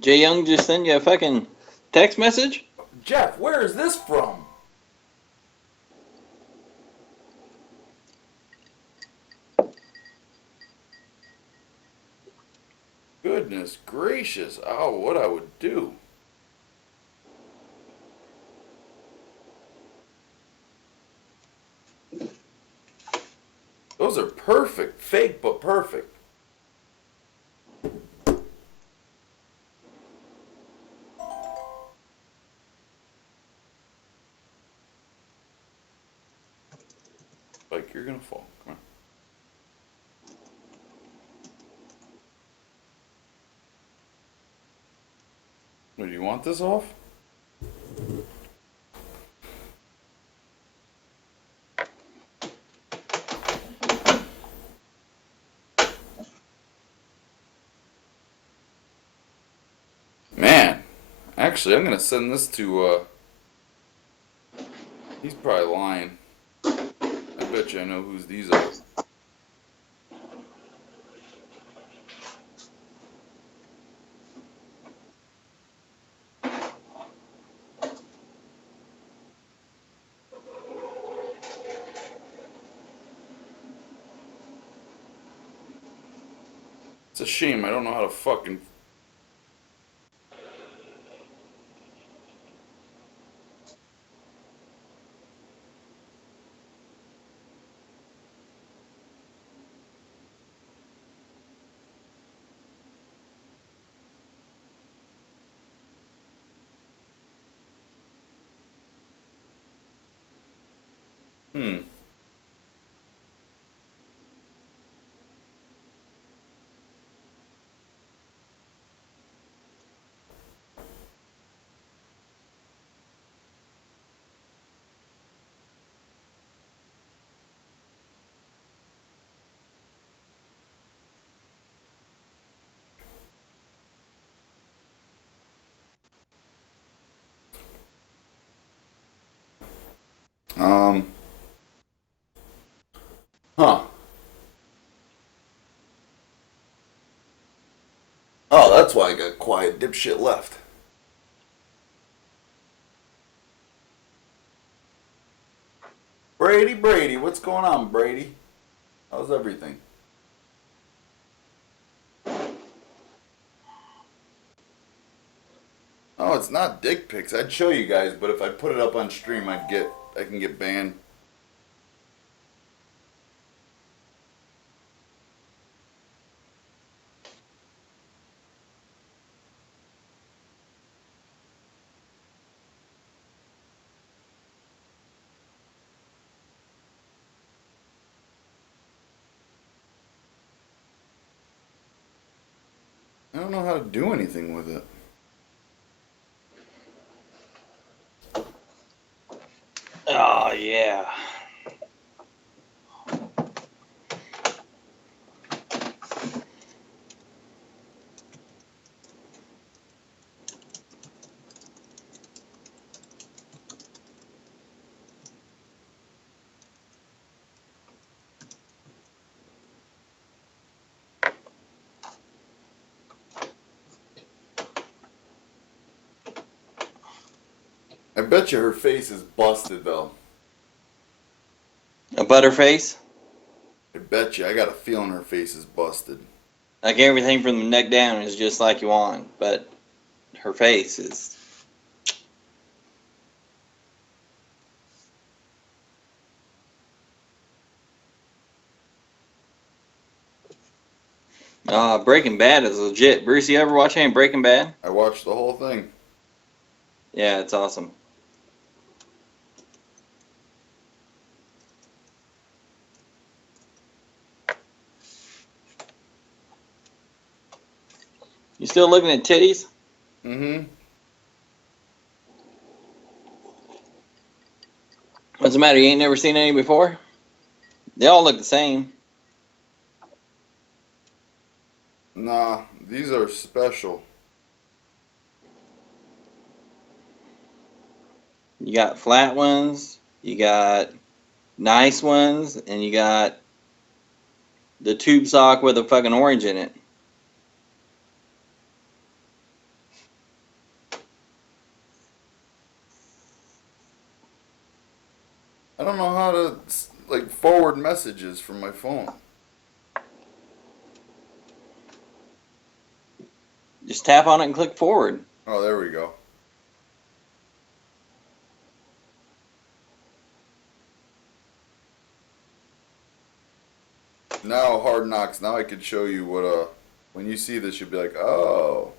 Jay Young just sent you a fucking text message? Jeff, where is this from? Goodness gracious! Oh, what I would do. Those are perfect. Fake, but perfect. Like, you're gonna fall. Come on. Do you want this off? Man, actually, I'm gonna send this to, he's probably lying. I bet you I know whose these are. It's a shame I don't know how to fucking... Hmm. Um... Huh. Oh, that's why I got quiet dipshit left. Brady, what's going on, Brady? How's everything? Oh, it's not dick pics. I'd show you guys, but if I put it up on stream, I can get banned. I don't know how to do anything with it. Oh, yeah. I bet you her face is busted, though. A butterface? I bet you. I got a feeling her face is busted. Like everything from the neck down is just like you want, but her face is... Breaking Bad is legit. Bruce, you ever watch any Breaking Bad? I watched the whole thing. Yeah, it's awesome. You still looking at titties? Mm-hmm. What's the matter? You ain't never seen any before? They all look the same. Nah, these are special. You got flat ones, you got nice ones, and you got the tube sock with a fucking orange in it. I don't know how to, like, forward messages from my phone. Just tap on it and click forward. Oh, there we go. Now, Hard Knocks, now I could show you what, when you see this, you'll be like, oh.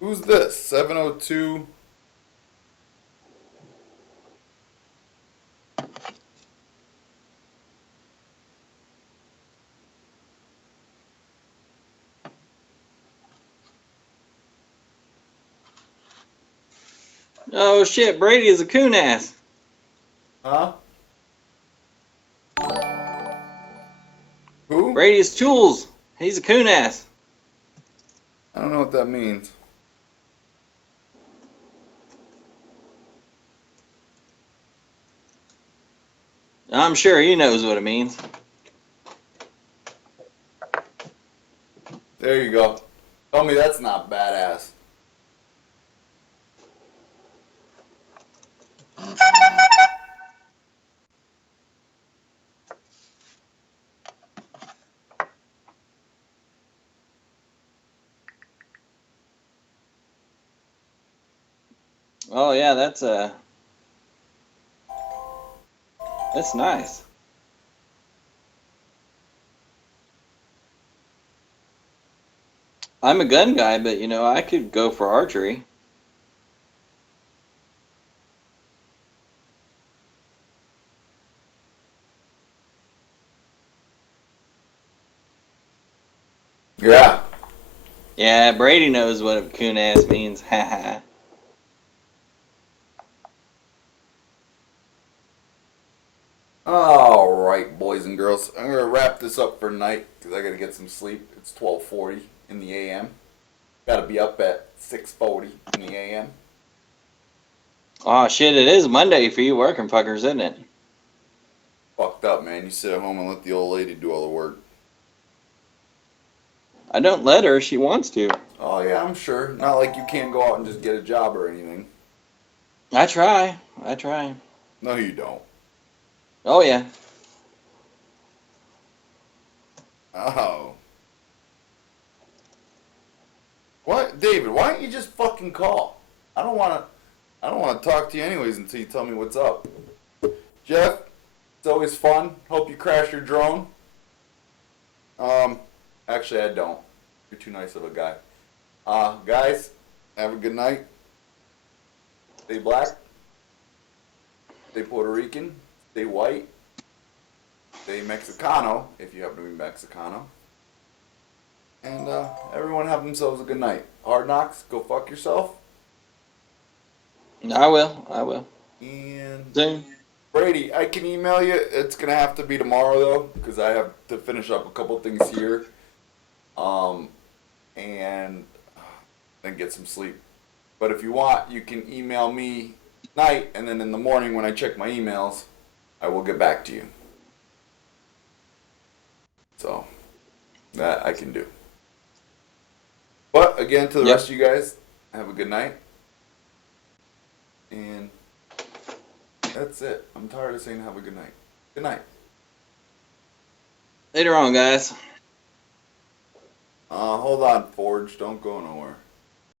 Who's this? 702. Oh shit, Brady is a coon ass. Huh? Who? Brady's tools. He's a coon ass. I don't know what that means. I'm sure he knows what it means. There you go. Tell me that's not badass. Oh yeah, that's nice. I'm a gun guy, but you know, I could go for archery. Yeah. Yeah, Brady knows what a coon ass means. Haha. All right, boys and girls. I'm going to wrap this up for tonight because I got to get some sleep. It's 12:40 in the a.m. Got to be up at 6:40 in the a.m. Oh shit, it is Monday for you working fuckers, isn't it? Fucked up, man. You sit at home and let the old lady do all the work. I don't let her. She wants to. Oh, yeah, I'm sure. Not like you can't go out and just get a job or anything. I try. I try. No, you don't. Oh yeah. Oh. What, David? Why don't you just fucking call? I don't want to. I don't want to talk to you anyways until you tell me what's up. Jeff, it's always fun. Hope you crash your drone. Actually, I don't. You're too nice of a guy. Guys, have a good night. Stay black. Stay Puerto Rican. Stay white. Stay Mexicano, if you happen to be Mexicano. And everyone have themselves a good night. Hard Knocks, go fuck yourself. I will. I will. And Soon. Brady, I can email you. It's gonna have to be tomorrow though, because I have to finish up a couple things here. And then get some sleep. But if you want, you can email me tonight, and then in the morning when I check my emails, I will get back to you. So that I can do. But again, to the rest of you guys, have a good night. And that's it. I'm tired of saying have a good night. Good night. Later on, guys. Hold on, Forge. Don't go nowhere.